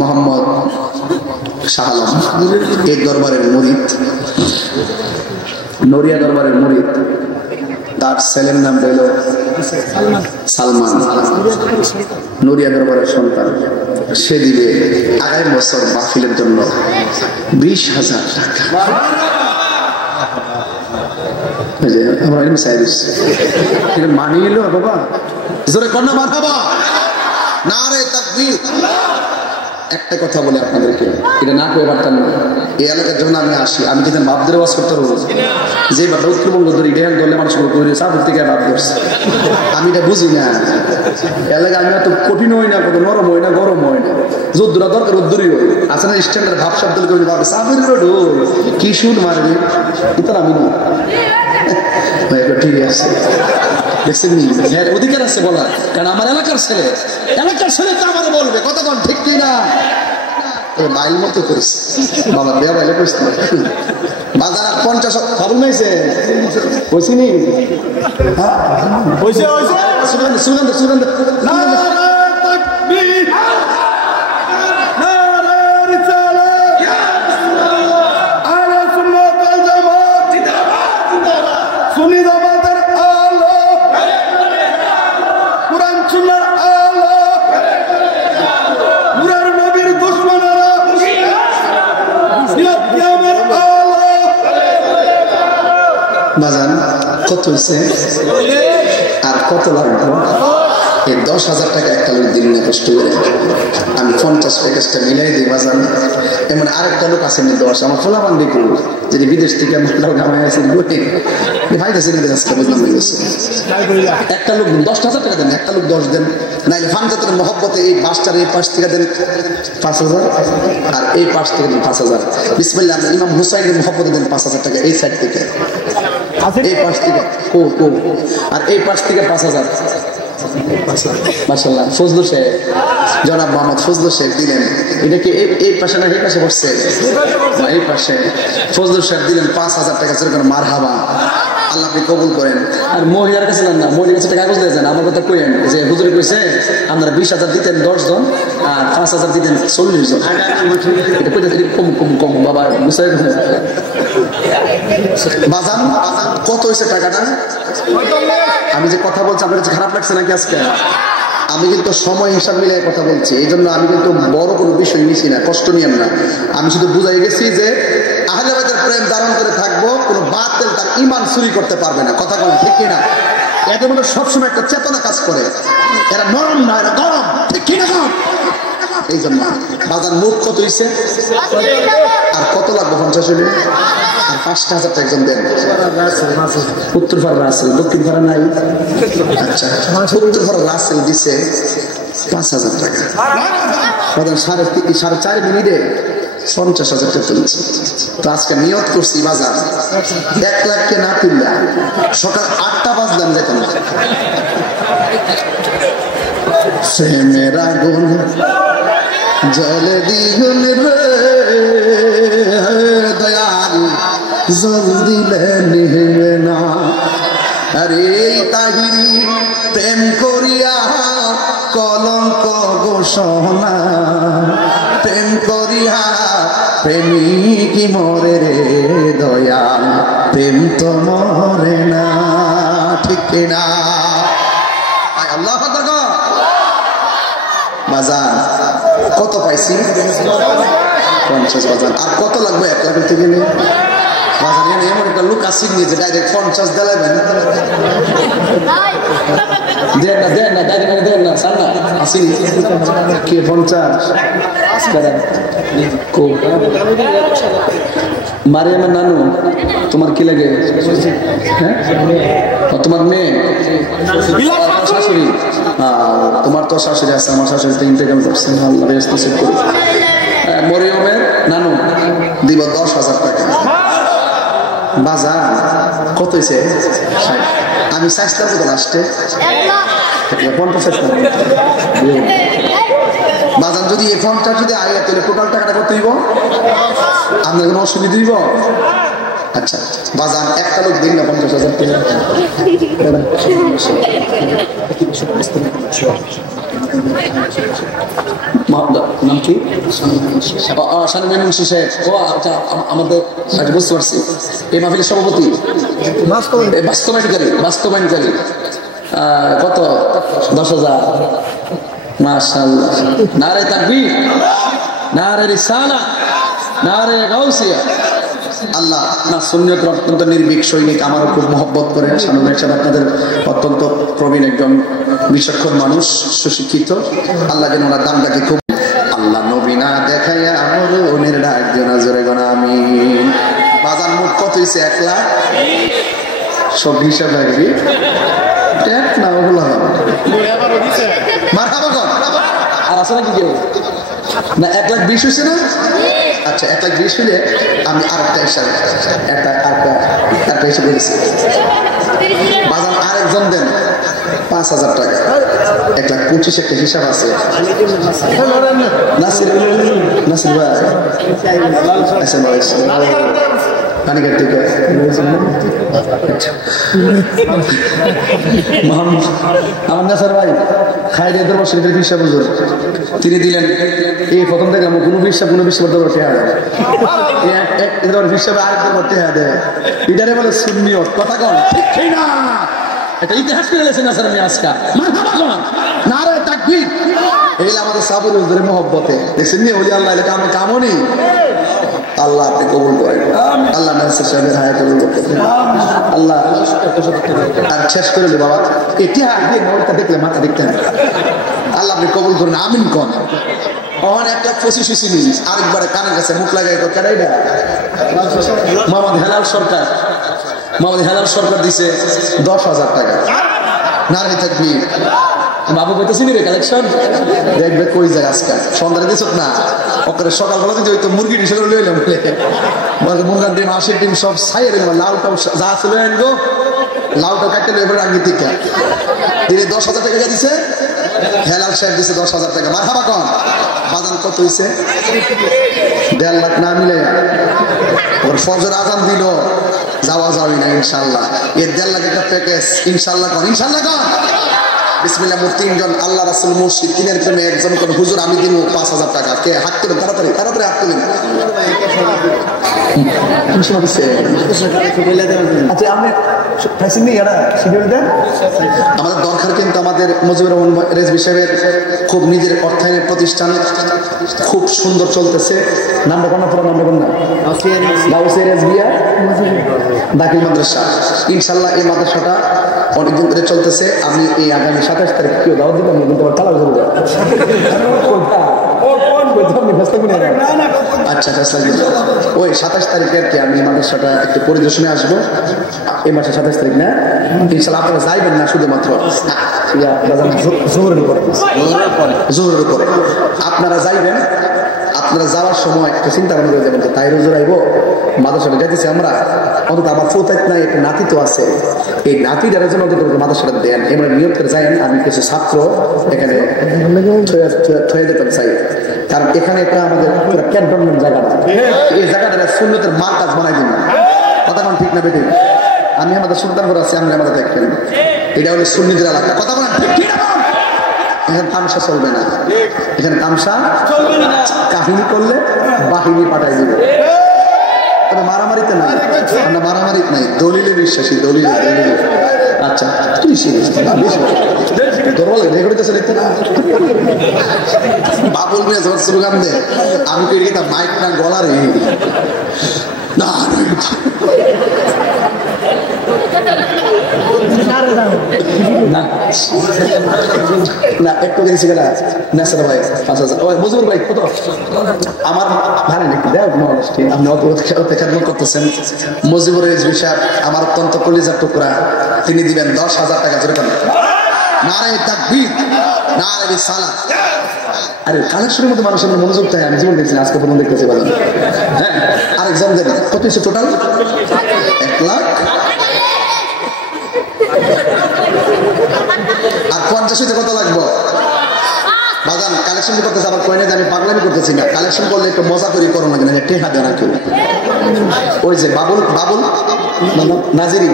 মোহাম্মদ শাহ আলম এই দরবারের মুরিদ, নড়িয়া দরবারের মুরিদ, তার ছেলের নাম হইল সালমান, নড়িয়া দরবারের সন্তান। সে দিবে আগামী বছর মাহফিলের জন্য 20,000 টাকা। মানিয়ে এলো বাবা, জোরে কন্যা বাঁধাবা না রে তাকবীর। একটা কথা বলে আপনাদেরকে, এটা না করে পারতাম না। এই এলাকার জন্য আমি আসি, আমি যদি বাপদের ওয়াজ করতে পারবো, যে বাপরা উত্তরবঙ্গ ধরে ইটালিয়ান ধরলে মানুষগুলো তৈরি সাপুর থেকে বাপ ধরছে, আমি এটা বুঝি না। এলাকা আমি এত কঠিন হই না, কত নরম হই না, গরম হয় না, যদ্দুরা দরকার উদ্দুরই হই। আছে না স্ট্যান্ডার্ড ভাব শব্দ করে ভাবে সাপুর ঢোল কি সুর মারবে, এটা আমি না। ঠিক আছে, দেখছেন অধিকার আছে বলার, কারণ আমার এলাকার ছেলে তো আমার বলবে কতক্ষণ ঠিক কি না। বাইল মতো করেছে বাবা, দেয়া বাইলে করিস না। বাজার 50 খবর নাইছে বুঝিনি। সুগন্ধ বাজান কত হয়েছে আর কত লাগবে? এই 10,000 টাকা একটা লোক দিন না কষ্ট করে, আমি 50 প্যাকেজটা মিলাই দিই বাজান। এমন আরেকটা লোক আছে 10, আমার ফোলা বান্দি করব, যদি বিদেশ থেকে আমার গামায় আছে ভাইতেছে আজকে বুঝলাম গেছে। একটা লোক 10,000 টাকা দেন, একটা লোক 10 দেন, নাইলে ফানজাতের মহব্বতে এই পাঁচটার এই পাশ থেকে দেন 5,000, আর এই পাশ থেকে দেন 5,000। বিসমিল্লাহ, ইমাম হুসাইনের মহব্বতে দেন 5,000 টাকা এই সাইড থেকে, এই পাশ থেকে আর এই পাশ থেকে 5,000। মাশাআল্লাহ, ফজলু শেখ, জনাব মোহাম্মদ ফজলু শেখ দিলেন। এটা কি এই পাশে না এই পাশে বসছে? এই পাশে ফজলু শেখ দিলেন 5,000 টাকা। মারহাবা। আল্লাহ আপনি কবুল করেন। আর মহিলার কাছে না, মহিলার কাছে কাগজ দিয়ে যান, আমার কথা কইেন যে হুজুর কইছে আপনারা 20,000 দিতেন 10 জন আর 5,000 দিতেন 40 জন। এটা কইতে কম বাবা বুঝাই বাজান কত হয়েছে টাকাটা? আমি যে কথা বলছি আপনার কাছে খারাপ লাগছে নাকি আজকে? আমি কিন্তু সময় হিসাব মিলে কথা বলছি, এই জন্য আমি কিন্তু বড় কোনো বিষয় নিছি না, কষ্ট নিয়েন না। আমি শুধু বুঝাই গেছি যে আহলে বাইতের প্রেম ধারণ করে থাকবো, কোনো বাতিল তার ঈমান চুরি করতে পারবে না। কথা বলেন ঠিক কিনা? এদের মধ্যে সবসময় একটা চেতনা কাজ করে, এরা নরম না, এরা গরম, ঠিক কিনা? এই জন্য বাজার মুখ কত হয়েছে আর কত লাগবে? 50 হলে আর 5,000 টাকা একজন দেন। উত্তর পাড়া আছে, দক্ষিণ পাড়া নাই। আচ্ছা, উত্তর পাড়া রাসেল দিছে 5,000 টাকা। বাজার 4.5 মিনিটে 50,000 টাকা তুলছে। তো আজকে নিয়ত করছি বাজার 1 লাখকে না তুললে সকাল 8টা বাজলাম যেতাম সে মেরা গুণ জলে দ্বিগুণ রে দয়াল জল দিলে নিবে না। আরে তাহিরি প্রেম করিয়া কলঙ্ক ঘোষণা, প্রেম করিয়া প্রেমিক মরে রে দয়াল, প্রেম তো মরে না, ঠিক না? আল্লাহ বাজার কত পাইছি? 50 বাজার। আর কত লাগবে 1 লাখ করতে গেলে? বাজার এমন একটা লোক আসি নিয়ে যে ডাইরেক্ট 50 দিলাবেন। দেন না দেন না সার না আসিনি কে 50 মারে আমার নানু। তোমার কি লাগে? হ্যাঁ তোমার মেয়ে শাশুড়ি? তোমার তো শাশুড়ি আছে, আমার শাশুড়ি তো ইন্তেকাল করছে, আল্লাহ বেহেশত নসিব করুক। মরিয়মের নানু দিব 10,000 টাকা। বাজার কত হয়েছে? আমি চাইছিলাম কত লাস্টে? 50 বাজান যদি এই ফোনটা যদি আগে তাহলে টোটাল টাকাটা কত দিব? আপনার কোনো অসুবিধা দিব? আচ্ছা বাজান একটা লোক দিন না 50,000 টাকা। নাম কি? আমাদের বুঝতে পারছি এই মাহফিলের সভাপতি বাস্তবায়নকারী। কত? 10,000। মাশাআল্লাহ, নারে তাকবীর, নারে রিসালাত, নারে গাউসিয়া। আল্লাহ না সুন্নিয়তের অত্যন্ত নির্ভীক সৈনিক, আমারও খুব মহব্বত করে। সামনে আপনাদের অত্যন্ত প্রবীণ একজন বিচক্ষণ মানুষ, সুশিক্ষিত। আল্লাহ যেন ওনার দামটাকে খুব আল্লাহ নবী না দেখাইয়া আমার ওনের ডাক দিও না, জোরে গোনা আমি। বাজার মোট কত হয়েছে? 1 লাখ। সব হিসাব রাখবি না ওগুলো আর আছে নাকি কেউ? না 1,20,000 হয়েছে না? আচ্ছা 1,20,000 হলে আমি আরেকটা হিসাব একটা হিসাব বলেছি। বাজার আরেকজন দেন 5,000 টাকা। 1,25,000 একটা হিসাব আছে। নাসির ভাই পানিঘাট থেকে আমার নাসার ভাই খায়রিয়া দরবার শরীফের হিসাব হুজুর তিনি দিলেন। এই প্রথম থেকে আমার কোনো হিসাব দরবার টেহা দেয়, হিসাবে আরেক দরবার টেহা দেয়। এটারে বলে সুন্নিয়ত। কথা কন ঠিক না? এটা ইতিহাস করে গেছে নাসার আমি আজকা নারে তাকবীর। এই আমাদের সাবুল হুজুরের মহব্বতে দেখছেন নি ওলি আল্লাহ এলাকা আমার কামনি। আল্লাহ আপনি কবুল করেন। আল্লাহ নাসির সাহেবের হায়াত কবুল করতে আল্লাহ। আর শেষ করে নি বাবা ইতিহাস দিয়ে মোড়টা দেখলে মাথা দেখতে না। আল্লাহ আপনি কবুল করেন, আমিন কন। অন একটা 25 ছিল আরেকবার কানের কাছে মুখ লাগাই তো কেডাই না মোহাম্মদ হেলাল সরকার দিছে 10,000 টাকা। নারে তাকবীর। বাবু বলতেছি রে কালেকশন দেখবে কই যায় আজকে সন্ধ্যারে দিছ না ওকে সকালবেলা যদি হয়তো মুরগি ডিসে করে লইলাম বলে মুরগার ডিম হাঁসের ডিম সব ছাইয়ে দিলাম। লাউটাও যা ছিল আনবো, লাউটা কাটতে এবার রাঙ্গি থেকে তিনি 10,000 টাকা দিছে। হেলাল সাহেব দিছে 10,000 টাকা। মারহাবা কন। বাজান কত হয়েছে? 1.5 লাখ না মিলে ওর ফজর আজান দিল যাওয়া যাবে না ইনশাআল্লাহ। এর 1.5 লাখ একটা প্যাকেজ ইনশাআল্লাহ কর, ইনশাআল্লাহ কর। বিসমিল্লাহ। মোট 3 জন আল্লাহ রাসূল মুর্শিদ, 3 প্রেমে একজন কোন হুজুর আমি দিব 5000 টাকা। কে হাত তুলেন, তাড়াতাড়ি তাড়াতাড়ি হাত তুলেন। আচ্ছা আমি আমাদের দরকার কিন্তু আমাদের মুজিবুর রহমান রেজভী সাহেবের খুব নিজের অর্থায়নের প্রতিষ্ঠান খুব সুন্দর চলতেছে। নামটা কোন পুরো নামটা কোন না গাউসের রেজভিয়া দাখিল মাদ্রাসা। ইনশাআল্লাহ এই মাদ্রাসাটা অনেকদিন ধরে চলতেছে। আমি এই আগামী 27 তারিখ কেউ দাওয়াত দিতাম না, কিন্তু তালা বসে দেবে। আচ্ছা ওই 27 তারিখে আর কি আমি এই মাদ্রাসাটা একটু পরিদর্শনে আসবো। এই মাসে 27 তারিখ না? ইনশাআল্লাহ আপনারা যাইবেন না শুধুমাত্র জোহরের পরে আপনারা যাইবেন। আপনারা যাওয়ার সময় একটা চিন্তা ভাবনা করে যাবেন যে তাই রোজ আইব মাদ্রাসাটা যাইতেছি আমরা, অন্তত আমার ফোতাইত নাই, একটা নাতি তো আছে, এই নাতিটার জন্য অন্তত মাদ্রাসাটা দেন। এবার নিয়োগ করে যাইন। আমি কিছু ছাত্র এখানে থয়ে যেতে চাই, কারণ এখানে একটা আমাদের ক্যান্টনমেন্ট জায়গাটা, এই জায়গাটা সুন্নতের মার্কাজ বানাই দিন। কথা কোন ঠিক না বেদিন? আমি আমাদের সুলতানপুর আছি, আমরা আমাদের দেখবেন এটা হলো সুন্নিদের এলাকা। কথা বলেন ঠিক না? এখানে তামসা চলবে না, এখানে তামসা চলবে না। কাহিনী করলে বাহিনী পাঠাই দিবে, তবে মারামারিতে নাই, আমরা মারামারিতে নাই, দলিলে বিশ্বাসী, দলিলে। আচ্ছা তুই বাবুল মিয়া যখন স্লোগান দে আমি তো এটা মাইক না গলার না না একটু দিয়েছি কেনা নেশার ভাই 5000 মজুর ভাই কত আমার ভালো নাকি দেখ আপনি অপেক্ষা করতেছেন। মজিবুর রেজভী সাহেব আমার অত্যন্ত কলিজার টুকরা, তিনি দিবেন 10,000 টাকা। যেরকম নারায়ে তাকবীর, নারায়ে রিসালাত। আরে কালেকশনের মধ্যে মানুষের মনোযোগ চাই, আমি জীবন দেখছি আজকে পর্যন্ত দেখতেছি বাজার। হ্যাঁ আরেকজন দেবেন কত হচ্ছে টোটাল? 1 লাখ আর 50 কত লাগবে বাজান? কালেকশন করতেছে আবার কয় না যে আমি পাগলামি করতেছি না। কালেকশন করলে একটু মজা করি করো না, কিনা টেহা দেয় না কেউ। ওই যে বাবুল বাবুল নাজিরি,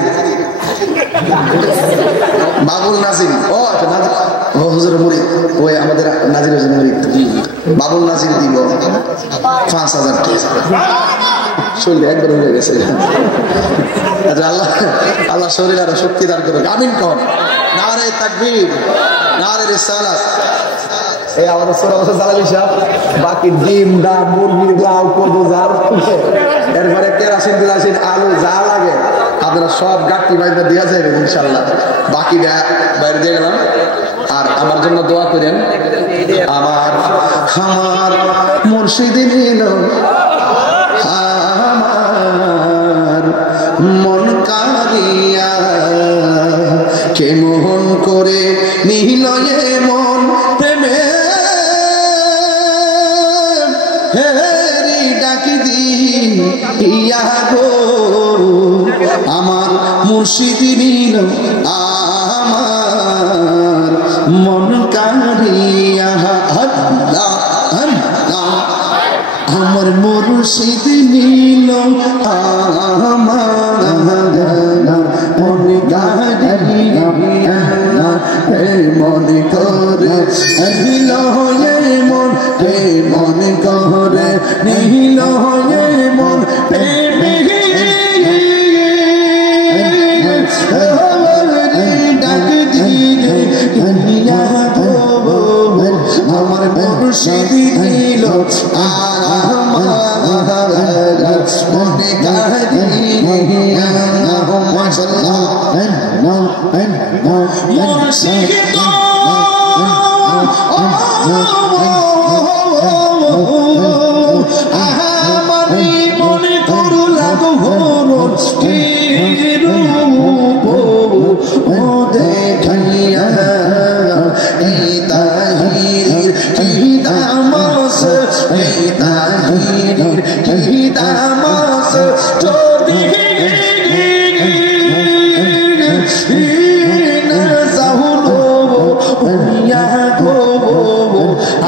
বাবুল নাজির, ও হুজুর মুরিদ, ওই আমাদের নাজির হোসেন মুরিদ, বাবুল নাজির দিব 5000 টাকা। শরীর একবার হয়ে গেছে। আল্লাহ আল্লাহ শরীর আরো শক্তি দান করুক। আমিন কর। নারায়ে তাকবীর, নারায়ে রিসালাত। এই আমাদের 16 বছর জ্বালালি সাহেব বাকি ডিম ডাব মুরগি লাউ কদু জাল এরপরে কেরাসিন টিরাসিন আলু যা লাগে আপনারা সব গাঠি বাইরে দেওয়া যাবে ইনশাল্লাহ। বাকি বাইরে দিয়ে গেলাম। আর আমার জন্য দোয়া করেন। আমার আমার মুর্শিদ নিল আমার মন কারিয়া, কেমন করে নিল মন প্রেমে হেরি ডাকি দিন ইয়া গো, আমার মুর্শিদ নিল আমার মন কারিয়া। আল্লাহ আল্লাহ আমার মুর্শিদ নিল আমার মন কারিয়া, মন করে নিল মন, মন করে নিল মন প্রেমে ডাক দিলে আমার মুর্শিদ দিল আমার মনে মুর্শিদ আমারি মনে করু লাগো ভোর ও দেখাইয়া এই তাহির কি দামাস, এই তাহির কি দামাস যদি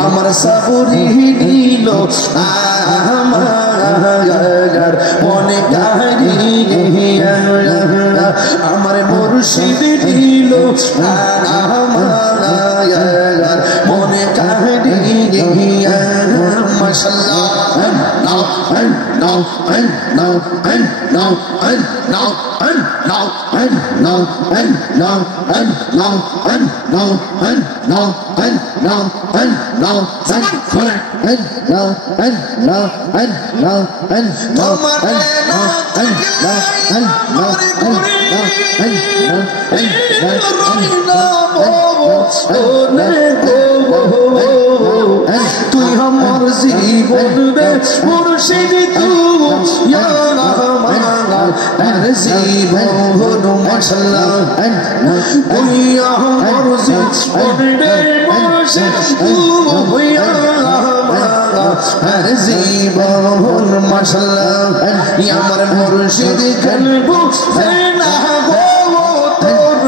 আমার সাবরি নিল আমার মনে কাহিয়া মুর্শিদ দিল মনে কাহিয়া মাশাআল্লাহ তুই আমার জীবন রে মুর্শিদ তুই আমার জীবন মাশাআল্লাহ তুই আমার জীবন রে মুর্শিদ তুই আমার জীবন মাশাআল্লাহ আমার মুর্শিদ কলবু না গো তোর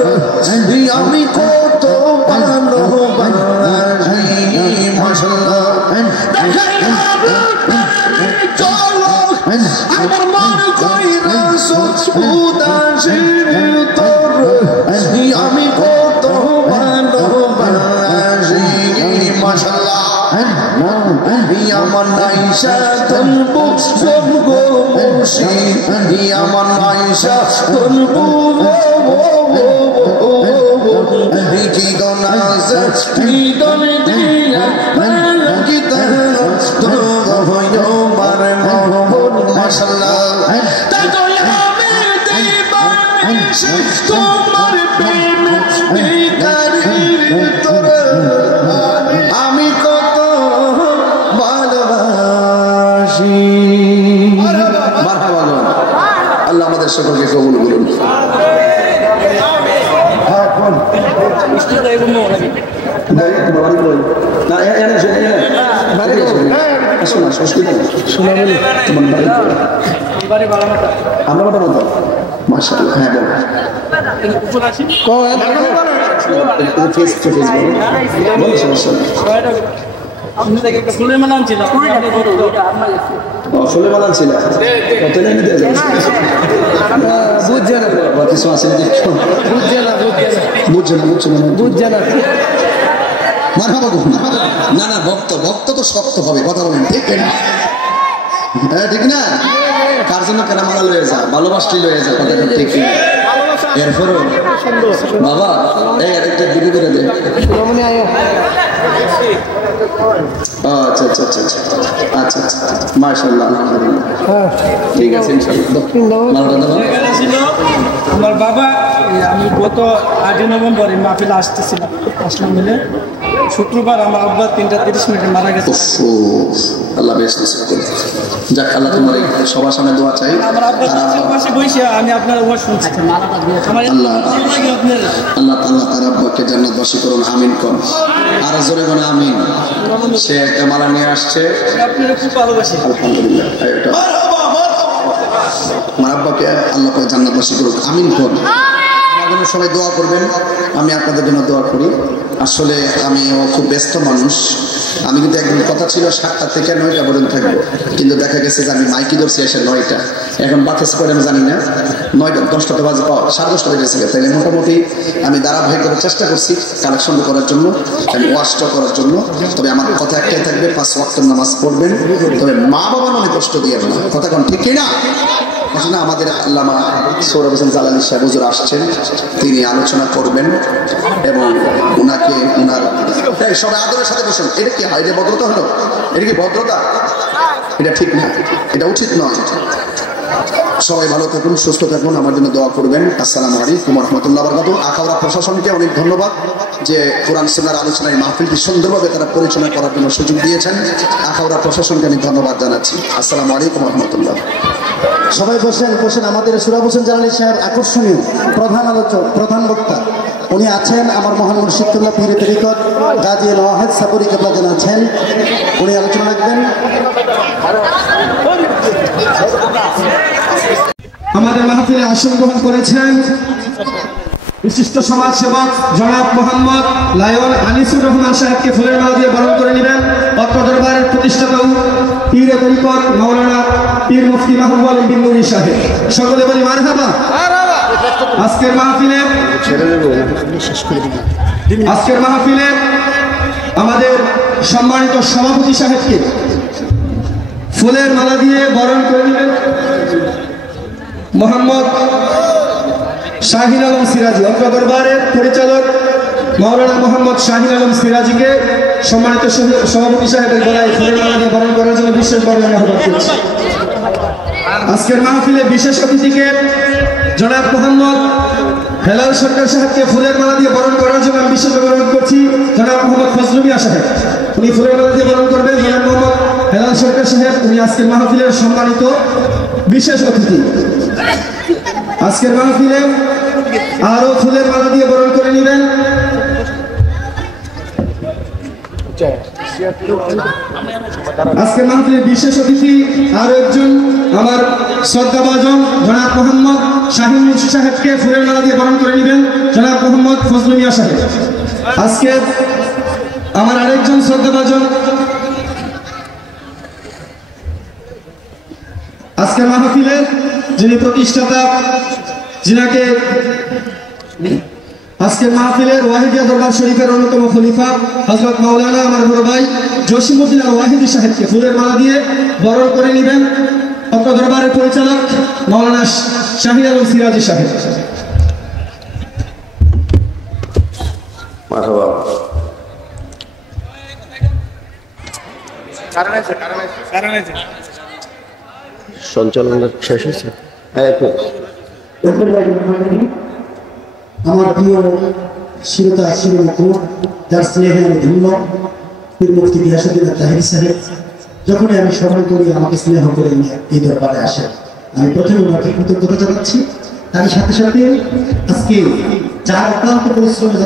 আমি কত ভালোবাসি মাশাআল্লাহ চলো আমার মন কইরা উদাসীন তোর আমি কত ভালোবাসি মাশাআল্লাহ আমার নাইশা তনবু সবগো মুশি আমার নাইশা তনবু কি গনাজ কি দল দিয়া গীত তো হয়ো মার মোহন মাশাআল্লাহ তাই তো আমি দিবানিশি তোমার প্রেম বিকারি তোর আমি কত ভালোবাসি মারহাবা আল্লাহ আমাদের সকলকে কবুল করুন সুলেমান ছিল সুলেমান ছিল বুঝছে না কিছু আছে বুঝছে না না না ভক্ত তো শক্ত হবে কথা বলেন ঠিক না ঠিক না কার জন্য কেন মালা লয়ে যা ভালোবাসলি লয়ে যা কথা ঠিক এরপরও বাবা এই আরেকটা দিদি করে দে আচ্ছা আচ্ছা আচ্ছা আচ্ছা আচ্ছা মাশাআল্লাহ ঠিক আছে আমার বাবা আমি গত 8 নভেম্বর মাহফিলে আসলাম মিলে শুক্রবার আমার আব্বা 3:30 মারা গেছে আল্লাহ বেশ যাক আল্লাহ তোমার সবার সামনে দোয়া চাই আমার আব্বা পাশে বসে আমি আপনার ওয়াজ শুনছি আল্লাহ তাআলা তার আব্বাকে জান্নাতবাসী করুন আমিন কোন আর জোরে কোন আমিন সে একটা মালা নিয়ে আসছে আপনাকে খুব ভালোবাসি আলহামদুলিল্লাহ আমার আব্বাকে আল্লাহ পাক জান্নাতবাসী করুন আমিন কোন সবাই দোয়া করবেন আমি আপনাদের জন্য দোয়া করি আসলে আমিও খুব ব্যস্ত মানুষ আমি কিন্তু একদিন কথা ছিল 7টা থেকে 9টা পর্যন্ত থাকবো কিন্তু দেখা গেছে যে আমি মাইকি ধরছি এসে 9টা এখন বাতাস করে আমি জানি না 9টা 10টা তো বাজে 10:30 বেজেছে তাই মোটামুটি আমি ধারাবাহিকভাবে চেষ্টা করছি কালেকশন করার জন্য আমি ওয়াশটা করার জন্য তবে আমার কথা একটাই থাকবে 5 ওয়াক্ত নামাজ পড়বেন তবে মা বাবা মনে কষ্ট দিয়ে না কথা কোন ঠিক কিনা আসলে আমাদের আল্লামা সৌরভ হোসেন জালালি সাহেব হুজুর আসছেন তিনি আলোচনা করবেন এবং ওনাকে ওনার সবাই আদরের সাথে বসুন এটা কি হয় এটা ভদ্রতা হলো এটা কি ভদ্রতা এটা ঠিক না এটা উচিত নয় সবাই ভালো থাকুন সুস্থ থাকুন আমার জন্য দোয়া করবেন আসসালামু আলাইকুম ওয়া রাহমাতুল্লাহি ওয়া বারাকাতুহু আখাউড়া প্রশাসনকে অনেক ধন্যবাদ যে কোরআন সুন্নাহর আলোচনায় মাহফিলটি সুন্দরভাবে তারা পরিচালনা করার জন্য সুযোগ দিয়েছেন আখাউড়া প্রশাসনকে আমি ধন্যবাদ জানাচ্ছি আসসালামু আলাইকুম ওয়া রাহমাতুল্লাহ সবাই বসেন আমাদের সৌরভ হোসেন জালালি সাহেব আকর্ষণীয় প্রধান আলোচক প্রধান বক্তা উনি আছেন আমার মহান মুর্শিদুল্লাহ পীর তরিকত গাজী ওয়াহেদ সাবরি কেবলা আছেন উনি আলোচনা রাখবেন আমাদের মাহফিলে আসন গ্রহণ করেছেন বিশিষ্ট সমাজ সেবক জনাব মোহাম্মদ লায়ন আনিসুর রহমান সাহেবকে ফুলের মালা দিয়ে বরণ করে নেবেন অত্র দরবারের প্রতিষ্ঠাতা পীর তরিকত মাওলানা পীর মুফতি মাহবুব আলম বিন নুরি সাহেব সকলে বলি মারহাবা আজকের মাহফিলে আমাদের সম্মানিত সভাপতি সাহেবকে ফুলের মালা দিয়ে বরণ করে নেবেন মোহাম্মদ শাহিন আলম সিরাজি। অত্র দরবারের পরিচালক মাওলানা মোহাম্মদ শাহিন আলম সিরাজিকে সম্মানিত সভাপতি সাহেবের গলায় ফুলের মালা দিয়ে বরণ করার জন্য বিশেষভাবে আমি আহ্বান করছি। আজকের মাহফিলে বিশেষ অতিথিকে জনাব মোহাম্মদ হেলাল সরকার সাহেবকে ফুলের মালা দিয়ে বরণ করার জন্য আমি বিশেষভাবে অনুরোধ করছি। জনাব মোহাম্মদ ফজলু মিয়া সাহেব উনি ফুলের মালা দিয়ে বরণ করবেন। জনাব মোহাম্মদ হেলাল সরকার সাহেব উনি আজকের মাহফিলের সম্মানিত বিশেষ অতিথি। আজকের মাহফিলে আরো ফুলের মালা দিয়ে বরণ করে নেবেন আজকের মাহফিলের বিশেষ অতিথি আরো একজন আমার শ্রদ্ধাভাজন জনাব মোহাম্মদ শাহিন সাহেবকে ফুলের মালা দিয়ে বরণ করে নেবেন জনাব মোহাম্মদ ফজলু মিয়া সাহেব। আজকে আমার আরেকজন শ্রদ্ধাভাজন আজকের মাহফিলের যিনি প্রতিষ্ঠাতা যিনাকে আজকের মাহফিলের ওয়াহিদিয়া দরবার শরীফের অন্যতম খলিফা হযরত মাওলানা আমার বড় ভাই জসিমউদ্দিন আল ওয়াহিদি সাহেবকে ফুলের মালা দিয়ে বরণ করে নেবেন অত্র দরবারের পরিচালক মাওলানা শাহিন আলম সিরাজি সাহেব। মারহাবা। সঞ্চালন শেষ হয়েছে। আমার প্রিয় শিরোতা শিরোমুকুট যার স্নেহে আমি ধন্য পীর মুফতি গিয়াসউদ্দিন তাহিরি সাহেব যখনই আমি স্মরণ করি আমাকে স্নেহ করে নিয়ে এই দরবারে আসেন আমি প্রথমে ওনাকে কৃতজ্ঞতা জানাচ্ছি। তার সাথে সাথে আজকে যার অক্লান্ত পরিশ্রমে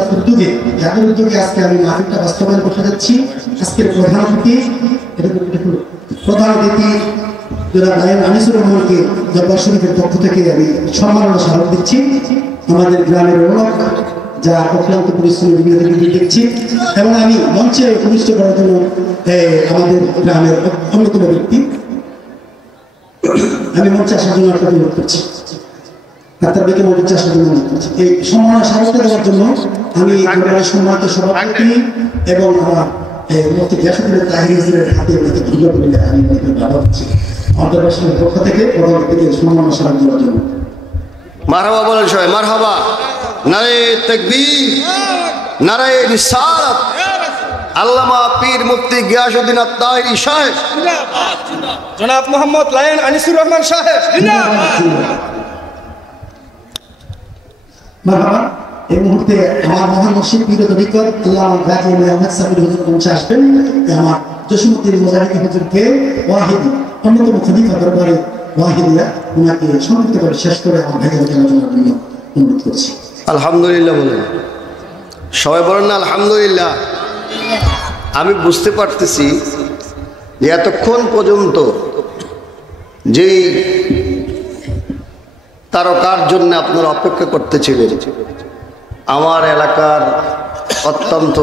যাদের উদ্যোগে আজকে আমি মাহফিলটা বাস্তবায়ন করতে যাচ্ছি আজকের প্রধান অতিথি জনাব লায়ন আনিসুর রহমানকে দরবার শরীফের পক্ষ থেকে আমি সম্মাননা স্মারক দিচ্ছি। আমাদের গ্রামের রৌনক যা অক্লান্ত পরিশ্রমের বিনোদন দেখছি এবং আমি মঞ্চে প্রতিষ্ঠা করার জন্য আমাদের গ্রামের অন্যতম ব্যক্তি আমি মঞ্চে আসার জন্য আপনাকে অনুরোধ করছি। ডাক্তার বেকে মঞ্চে আসার জন্য অনুরোধ করছি। এই সম্মাননা স্মারকটা দেওয়ার জন্য আমি দরবারের সম্মানিত সভাপতি এবং আমার মুফতি গিয়াসউদ্দিন তাহিরের হাতে ওনাকে ধন্যবাদ বলে আমি ব্যবহার করছি। আমার দরবার শরীফের পক্ষ থেকে পরবর্তীতে সম্মাননা স্মারক দেওয়ার জন্য মারহাবা বলেন সবাই মারহাবা। নারে তাকবীর নারে রিসালাত। আল্লামা পীর মুফতি গিয়াসউদ্দিন তাহিরি সাহেব জনাব মোহাম্মদ লায়ন আনিসুর রহমান সাহেব মারহাবা। এই মুহূর্তে আমার মহান মুর্শিদ পীর তরিকত আল্লামা গাজী মুহাম্মদ সাবির হুজুর মঞ্চে আসবেন। আমার জসিমউদ্দিন মুজাহিদি হুজুরকে ওয়াহিদি অন্যতম খলিফা দরবারে ওয়াহিদিয়া ওনাকে সংক্ষিপ্ত করে শেষ করে আমার ভাইকে আলোচনার জন্য অনুরোধ করছি। আলহামদুলিল্লাহ বলেন সবাই বলেন না আলহামদুলিল্লাহ। আমি বুঝতে পারতেছি যে এতক্ষণ পর্যন্ত যেই তারকার জন্য আপনারা অপেক্ষা করতেছিলেন আমার এলাকার অত্যন্ত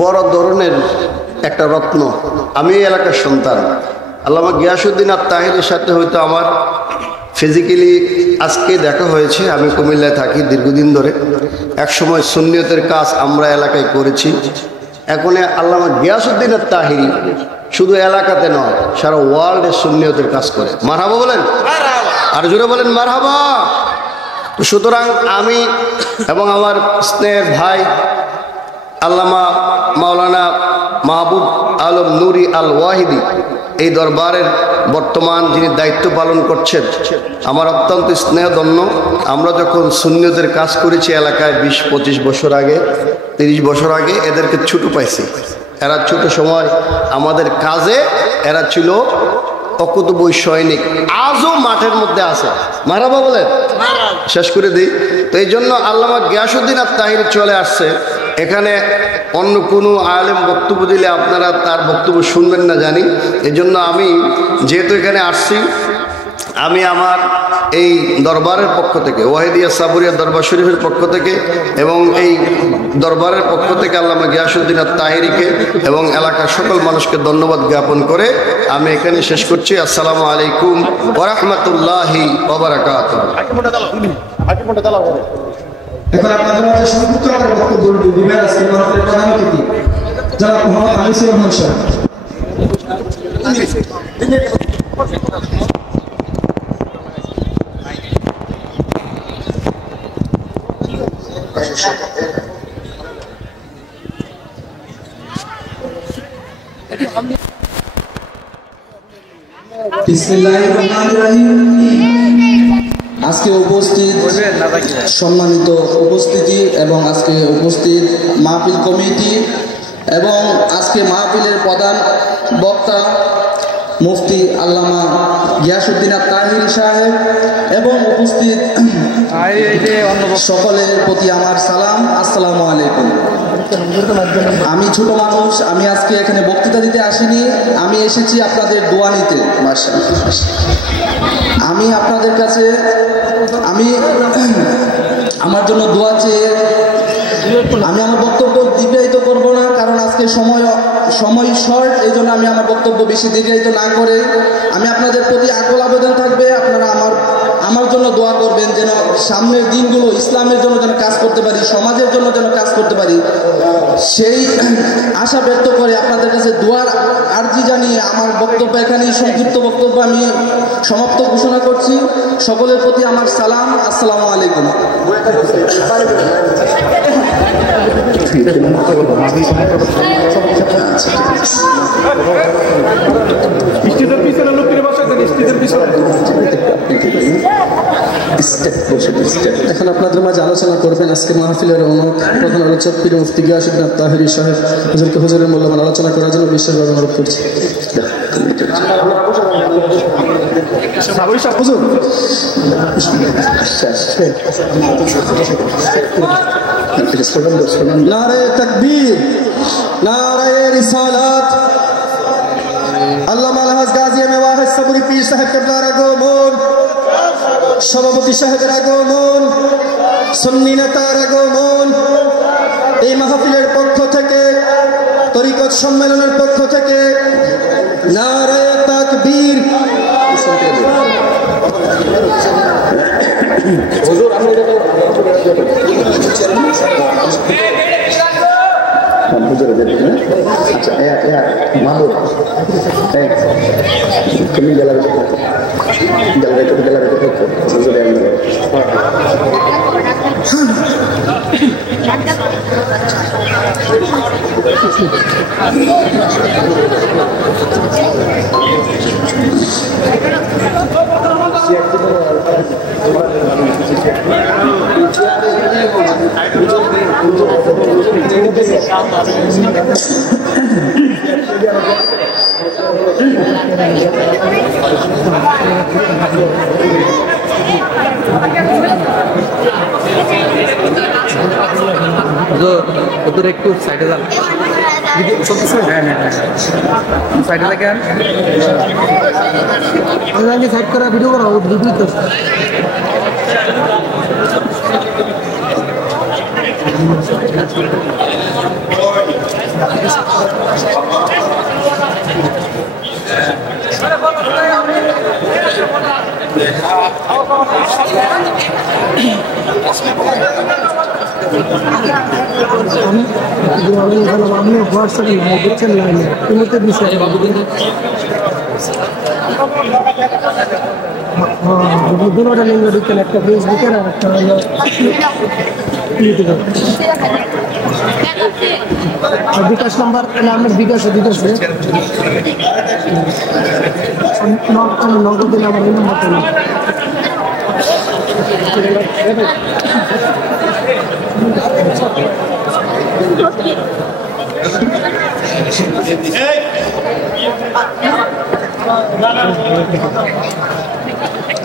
বড় ধরনের একটা রত্ন। আমি এই এলাকার সন্তান। আল্লামা গিয়াসউদ্দিন তাহিরের সাথে হয়তো আমার ফিজিক্যালি আজকে দেখা হয়েছে। আমি কুমিল্লায় থাকি দীর্ঘদিন ধরে। একসময় সুন্নিয়তের কাজ আমরা এলাকায় করেছি। এখন আল্লামা গিয়াসউদ্দিন তাহিরি শুধু এলাকাতে নয় সারা ওয়ার্ল্ডে সুন্নিয়তের কাজ করে। মারহাবা বলেন আর জোরে বলেন মারহাবা। তো সুতরাং আমি এবং আমার স্নেহের ভাই আল্লামা মাওলানা মাহবুব আলম নুরি আল ওয়াহিদি এই দরবারের বর্তমান যিনি দায়িত্ব পালন করছেন আমার অত্যন্ত স্নেহধন্য। আমরা যখন সুন্নিয়তের কাজ করেছি এলাকায় 20-25 বছর আগে 30 বছর আগে এদেরকে ছোট পাইছি। এরা ছোট সময় আমাদের কাজে এরা ছিল অকুতবই সৈনিক। আজও মাঠের মধ্যে আছে। মারহাবা বলেন শেষ করে দিই। তো এই জন্য আল্লামা গিয়াসউদ্দিন তাহিরি চলে আসছে। এখানে অন্য কোনো আলেম বক্তব্য দিলে আপনারা তার বক্তব্য শুনবেন না জানি। এই জন্য আমি যেহেতু এখানে আসছি আমি আমার এই দরবারের পক্ষ থেকে, ওয়াহিদিয়া সাবরিয়া দরবার শরীফের পক্ষ থেকে এবং এই দরবারের পক্ষ থেকে আল্লামা গিয়াসউদ্দিন আত-তাহিরিকে এবং এলাকার সকল মানুষকে ধন্যবাদ জ্ঞাপন করে আমি এখানে শেষ করছি। আসসালামু আলাইকুম ওয়া রাহমাতুল্লাহি ওয়া বারাকাতুহু। এখন আপনাদের মাঝে সংক্ষিপ্ত আকারে বক্তব্য দিবেন আজকের মাহফিলের প্রধান অতিথি জনাব মোহাম্মদ আনিসুর রহমান সাহেব। আজকে উপস্থিত সম্মানিত উপস্থিতি এবং আজকে উপস্থিত মাহফিল কমিটি এবং আজকে মাহফিলের প্রধান বক্তা মুফতি আল্লামা গিয়াসউদ্দিন আত-তাহিরি সাহেব এবং উপস্থিত সকলের প্রতি আমার সালাম, আসসালামু আলাইকুম। আমি ছোট মানুষ, আমি আজকে এখানে বক্তৃতা দিতে আসিনি, আমি এসেছি আপনাদের দোয়া নিতে। আমি আপনাদের কাছে আমার জন্য দোয়া চেয়ে আমি আমার বক্তব্য দীর্ঘায়িত করব না, কারণ আজকে সময় শর্ট, এই জন্য আমি আমার বক্তব্য বেশি দীর্ঘায়িত না করে আমি আপনাদের প্রতি আকুল আবেদন থাকবে, আপনারা আমার জন্য দোয়া করবেন যেন সামনের দিনগুলো ইসলামের জন্য যেন কাজ করতে পারি, সমাজের জন্য যেন কাজ করতে পারি, সেই আশা ব্যক্ত করে আপনাদের কাছে দোয়ার আর্জি জানিয়ে আমার বক্তব্য এখানেই সংক্ষিপ্ত বক্তব্য আমি সমাপ্ত ঘোষণা করছি। সকলের প্রতি আমার সালাম, আসসালামু আলাইকুম। এখন আপনাদের মাঝে আলোচনা করবেন আজকে মাহফিলের প্রধান আলোচক পীর মুফতি গিয়াসউদ্দিন আত-তাহিরি সাহেব। হুজুরকে হুজুরের মূল্যবান আলোচনা করার জন্য বিশেষভাবে অনুরোধ করছি। নারে তাকবীর, নারে রিসালাত। আল্লামা আলহাজ গাজী এম এ ওয়াহিদ সাবরি পীর সাহেব কেবলার আগমন, সভাপতি সাহেবের আগমন, সুন্নি নেতার আগমন, এই মাহফিলের পক্ষ থেকে, তরিকত সম্মেলনের পক্ষ থেকে নারে তাকবীর। ওদের একটু সাইডে যান, সাইডে দেখেন, সাইড করা ভিডিও করা ভিডিও তো আমি হোয়াটসঅ্যাপে দেখছেন লাইনে ইমোতে বিষয় দুটোটা লিঙ্ক দিচ্ছেন, একটা ফেসবুকের আর একটা হলো ইউটিউবের। বিকাশ নাম্বার আমার বিকাশে দিতেছে, নগদ দিলে আমার এই নাম্বারটা না।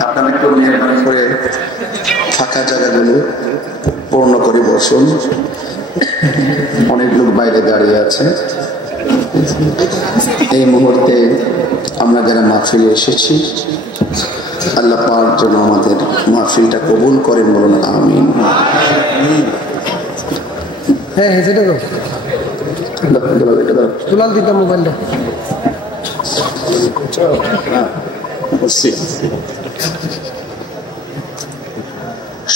আপনারা একটু মেহরবানি করে ফাঁকা জায়গাগুলো পূর্ণ করে বসুন। অনেক লোক বাইরে দাঁড়িয়ে আছে। এই মুহূর্তে আমরা যারা মাহফিলে এসেছি আল্লাহ পাক যেন আমাদের মাহফিলটা কবুল করেন, বলুন আমিন। হ্যাঁ হ্যাঁ সেটা তুলাল দিতাম মোবাইলটা।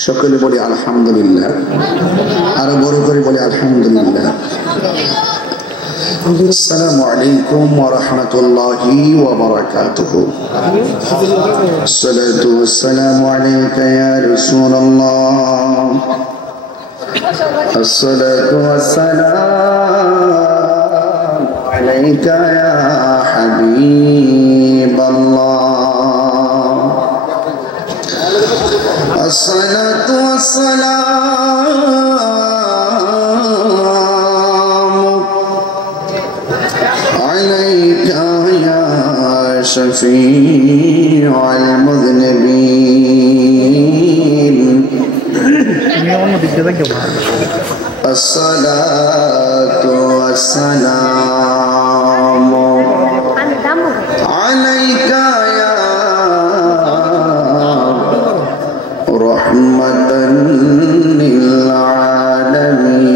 সকলে বলি আলহামদুলিল্লাহ, আরো বড় করে বলি আলহামদুলিল্লাহ। আসসালামু আলাইকুম ওয়া রাহমাতুল্লাহি ওয়া বারাকাতুহু। আসসালাতু ওয়াসসালামু আলাইকা ইয়া রাসূলুল্লাহ। আসসালাতু ওয়াসসালামু আলাইকা ইয়া হাবিবাল্লাহ। আসসালাতু ওয়াসসালামু আলাইকা ইয়া শাফীউল মুযনিবিন। আসসালাতু ওয়াসসালামু আলাইকা ইয়া রাহমাতান লিল আলামিন।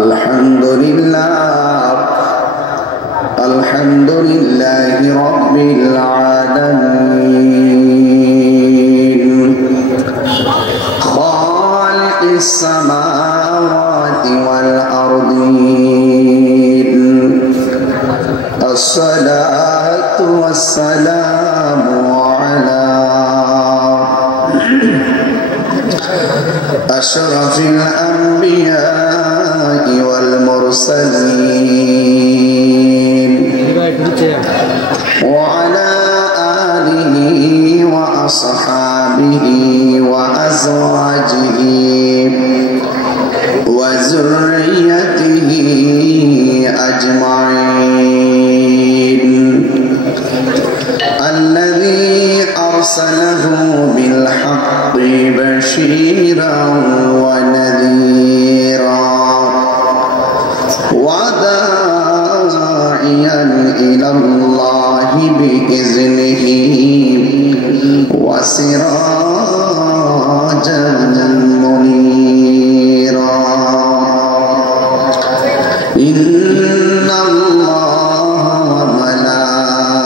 আলহামদুলিল্লাহ, আলহামদুলিল্লাহি রাব্বিল আলামিন। খালিকিস সামাওয়াতি ওয়াল আরদিন। আসসালাতু ওয়াসসালামু আলা আশরাফিল আম্বিয়া'i ওয়াল মুরসালিন ওয়া আলা আলিহি ওয়া আসহাবিহি ওয়া আজওয়াজিহি ওয়া যুররিয়্যাতিহি আজমাইন। الذي أرسله بالحق بشيرا ونذيرا وداعيا إلى الله بإذنه وسراجا منيرا. إن الله وملائكته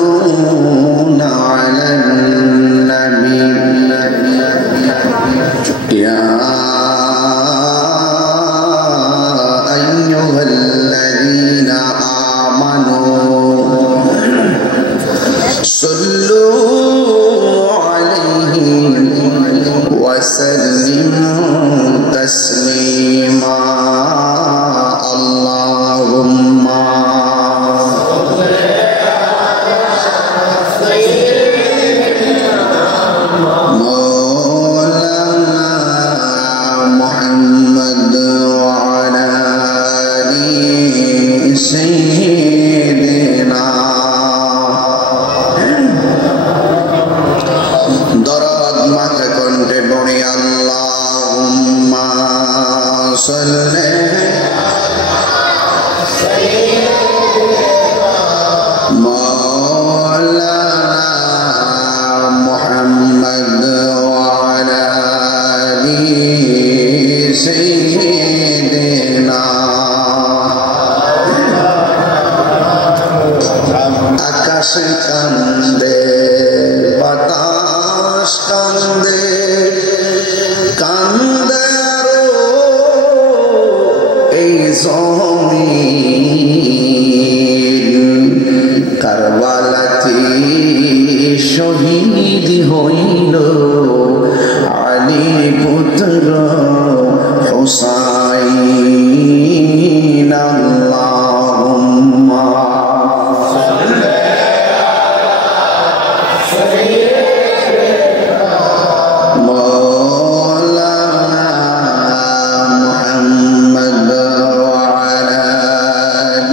يصلون على النبي يا أيها الذين آمنوا صلوا عليه وسلموا تسليما. اللهم محمد وعلى آل سيدنا درد ماته كنت بني اللهم صل مولانا محمد وعلى آل سيدنا. আকাশ কান্দে, বাতাস কান্দে, কান্দে আরো এই জমিন। কারবালাতে শহীদ হইল আলী পুত্র হুসাইন। আল্লাহুম্মা مولانا محمد وعلى آل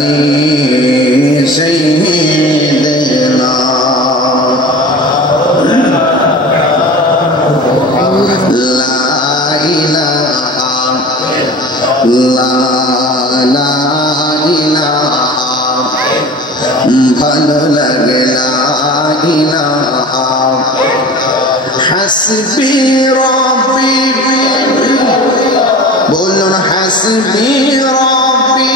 سيدنا. لا إله লা লা ইলাহা ভালো লাগে লা ইলাহা হাসবি রব্বি বলুন হাসবি রব্বি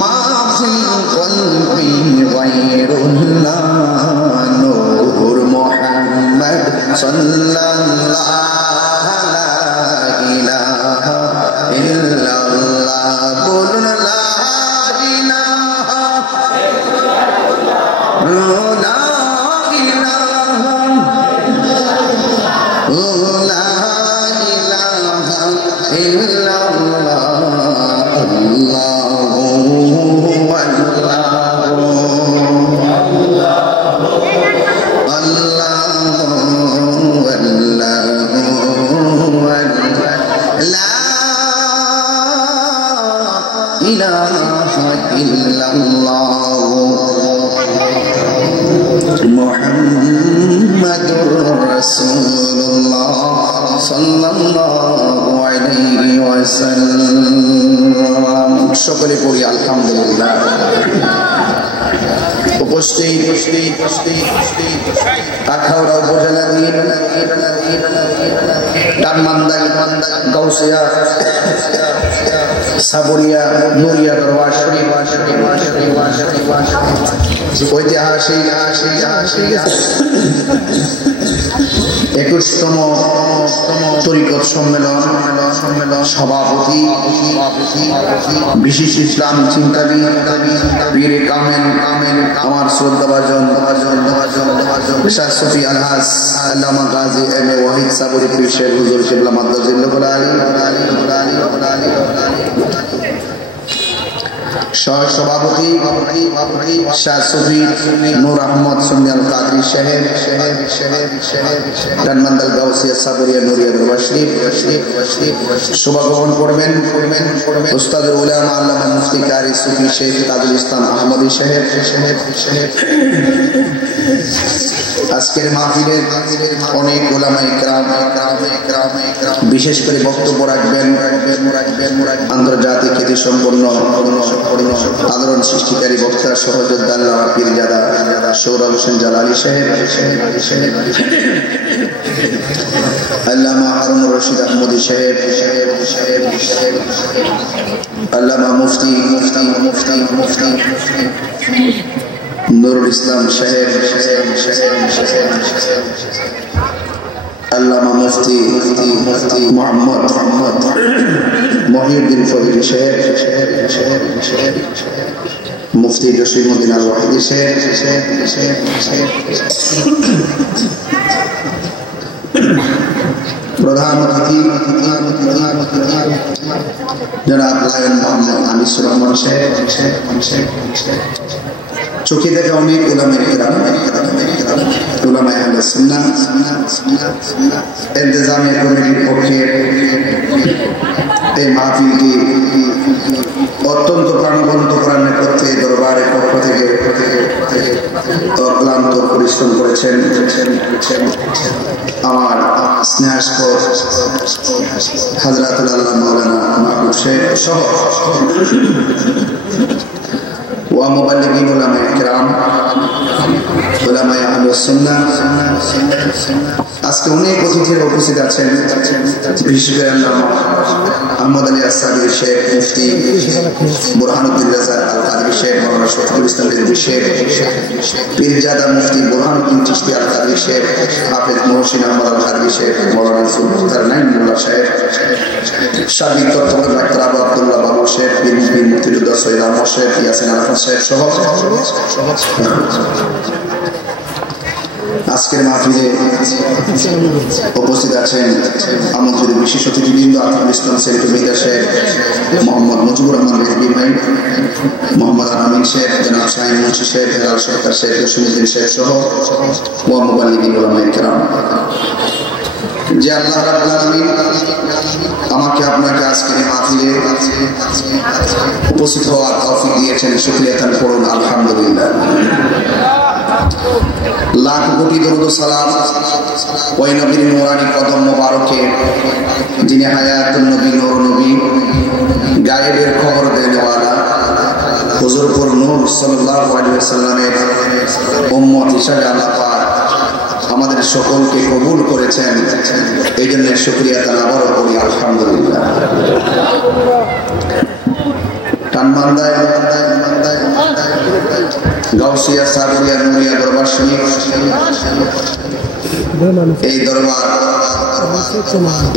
মা ফিল কলবি গায়রুল্লাহ নূর মুহাম্মদ সাল্লাল্লাহু লা ইলাহা ইল্লাল্লাহ বলুন লা ইলাহা লা ইলাহা লা ইলাহা ইল্লাল্লাহ আল্লাহু মুহাম্মাদুর রাসূলুল্লাহ সাল্লাল্লাহু আলাইহি ওয়াসাল্লাম। সকলে পড়ি আলহামদুলিল্লাহ। উপস্থিত আখাউড়া উপজেলাধীন ডানমান্দা গাউসিয়া সাবরিয়া নুরিয়া দরবার শরীফ ঐতিহাসিক 21তম তরিকত সম্মেলন সভাপতি বিশিষ্ট ইসলাম চিন্তাবিদ পীর কামেল আমার শ্রদ্ধাভাজন শাহ সুফি আলহাজ আল্লামা গাজী এম এ ওয়াহিদ সাবরি পীর শেখ হুজুর কিবলা মাদ্দাজিল্লাহুল আলী সভাপতি শাহ সুফি নূর আহমদ সুন্নিয়াল কাদরি সাহেব ডানমান্দাল গাউসিয়া সাবরিয়া নুরিয়া দরবার শরীফ শোভাগ্রহণ করবেন উস্তাদুল উলামা আল্লামা মুফতি কারি সুফি শেখ তাজুল ইসলাম আহমদী সাহেব। আজকের মাহফিলের অনেক উলামায়ে কেরাম বিশেষ করে বক্তব্য রাখবেন আন্তর্জাতিক খ্যাতি সম্পন্ন আলোড়ন সৃষ্টিকারী বক্তা সহযোদ্ধা আল্লামা পীরজাদা সৌরভ হোসেন জালালী সাহেব, আল্লামা হারুনুর রশিদ আহমদী সাহেব, আল্লামা মুফতি নুরুল ইসলাম সাহেব, আল্লামা মুফতি মোহাম্মদ মহিউদ্দিন ফহির সাহেব, মুফতি জসিমউদ্দিন আল ওয়াহিদি সাহেব, প্রধান অতিথি জনাব লায়ন মোহাম্মদ আনিসুর রহমান সাহেব, চোখে দেখা অনেক উলামায়ে কেরাম উলামায়ে আহলে সুন্নাহ ইন্তেজামী কমিটির পক্ষে এই মাহফিলটি অত্যন্ত প্রাণবন্ত করার নেপথ্যে দরবারের পক্ষ থেকে অক্লান্ত পরিশ্রম করেছেন আমার স্নেহাস্পদ হযরতুল আল্লাহ মাওলানা মাহবুব সাহেব সহ ওয়া মুবাল্লিগিন উলামায়ে কেরাম উলামায়ে আহলে সুন্নাহ। আজকে অনেক অতিথিরা উপস্থিত আছেন, বিশেষ করে আহমদ আলী আসসাবি শেখ মুফতি বুরহানুদ্দিন রাজা আল কাদরি শেখ মাওলানা শফিকুল ইসলাম রিজভী শেখ পীরজাদা মুফতি বুরহানুদ্দিন চিশতি আল কাদরি শেখ হাফেজ মুহসিন আহমদ আল কাদরি শেখ মাওলানা সুলতান নাইমুল্লাহ সাহেব সাবিক তত্ত্বাবধায়ক ডাক্তার আবু আব্দুল্লাহ বাবু শেখ বীর মুক্তিযোদ্ধা সৈয়দ আহমদ শেখ ইয়াসিন আরাফাত শেখ সহ আজকের মাহফিলে উপস্থিত আছেন আমন্ত্রিত বিশেষ অতিথিবৃন্দ আতিকুল ইসলাম সেলিম মির্জা শেখ, মোহাম্মদ মুজিবুর রহমান রেজভী ভাই, মোহাম্মদ আমিন শেখ, জনাব শাহিন মুন্সি শেখ, হেলাল সরকার শেখ, জসিমউদ্দিন শেখ সহ ওয়া মুবাল্লিগিন উলামায়ে কেরাম। যে আল্লাহ রাব্বুল আলামিন আমাকে আপনাকে আজকের এই মাহফিলে উপস্থিত হওয়ার তৌফিক দিয়েছেন, শুকরিয়া তান করুন আলহামদুলিল্লাহ। লাখ কোটি দরুদ সালাম ওই নবীর নূরানি কদম মোবারকে, যিনি হায়াতুন নবী, নূর নবী, গায়েবের খবর দেনেওয়ালা, হুজুরপুর নূর সাল্লাল্লাহু আলাইহি ওয়াসাল্লামের উম্মত হিসেবে আল্লাহ পাক আমাদের সকলকে কবুল করেছেন। এই জন্য শুকরিয়া তার আবারও করি আলহামদুলিল্লাহ। টানমান্দায় গাউসিয়া সাগরিয়া নুরিয়া দরবার শরীফ, এই দরবার,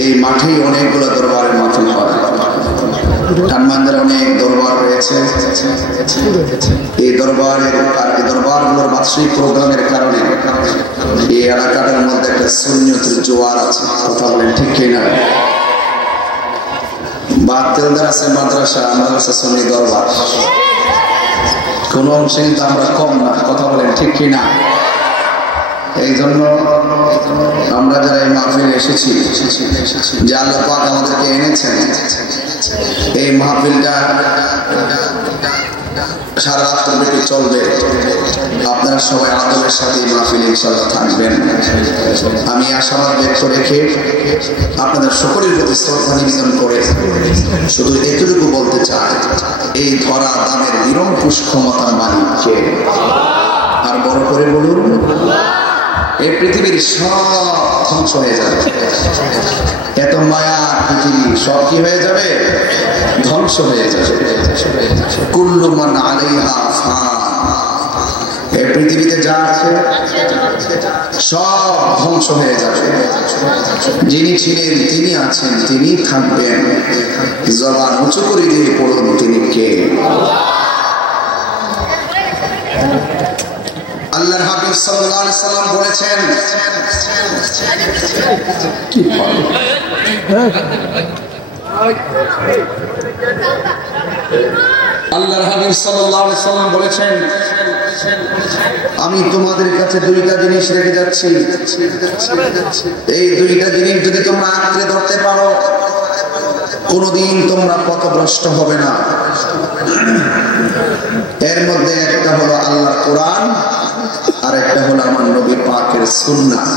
এই মাঠেই অনেকগুলো দরবারের মাহফিল হয়। টানমান্দার অনেক দরবার রয়েছে। এই দরবারের আর এই দরবারগুলোর বার্ষিক প্রোগ্রামের কারণে এই এলাকাটার মধ্যে একটা সুন্নতের জোয়ার আছে। কথা বলেন ঠিক কিনা? বাতেলদার আছে মাদ্রাসা, মাদ্রাসা সুন্নি দরবার, কোন অংশে কিন্তু আমরা কম না। কথা বলেন ঠিক কিনা? এই জন্য আমরা যারা এই মাহফিলে এসেছি, যে আল্লাহ পাক আমাদেরকে এনেছেন, এই মাহফিলটা সারা রাত্র ব্যাপী চলবে। আপনারা সবাই আদবের সাথে এই মাহফিলে ইনশাআল্লাহ থাকবেন। আমি আশাবাদ ব্যক্ত রেখে আপনাদের সকলের প্রতি শ্রদ্ধা নিবেদন করে শুধু এতটুকু বলতে চাই, এই ধরা দামের নিরঙ্কুশ ক্ষমতার মালিককে। আর বড় করে বলুন, এই পৃথিবীর সব ধ্বংস হয়ে যাবে। এত মায়া পৃথিবী সব কি হয়ে যাবে? ধ্বংস হয়ে যাবে। কুল্লু মান আলাইহা ফান, এই পৃথিবীতে যা আছে সব ধ্বংস হয়ে যাবে। যিনি ছিলেন, তিনি আছেন, তিনি থাকবেন। জবান উঁচু করে দিয়ে পড়ুন, তিনি কে? আল্লাহর হাবিব সাল্লাল্লাহু আলাইহি সাল্লাম বলেছেন, আল্লাহর হাবিব সাল্লাল্লাহু আলাইহি সাল্লাম বলেছেন, আমি তোমাদের কাছে দুইটা জিনিস রেখে যাচ্ছি। এই দুইটা জিনিস যদি তোমরা আঁকড়ে ধরতে পারো, কোনদিন তোমরা পথভ্রষ্ট হবে না। এর মধ্যে একটা হলো আল্লাহর কোরআন, আর একটা হলো আমার নবী পাকের সুন্নাহ।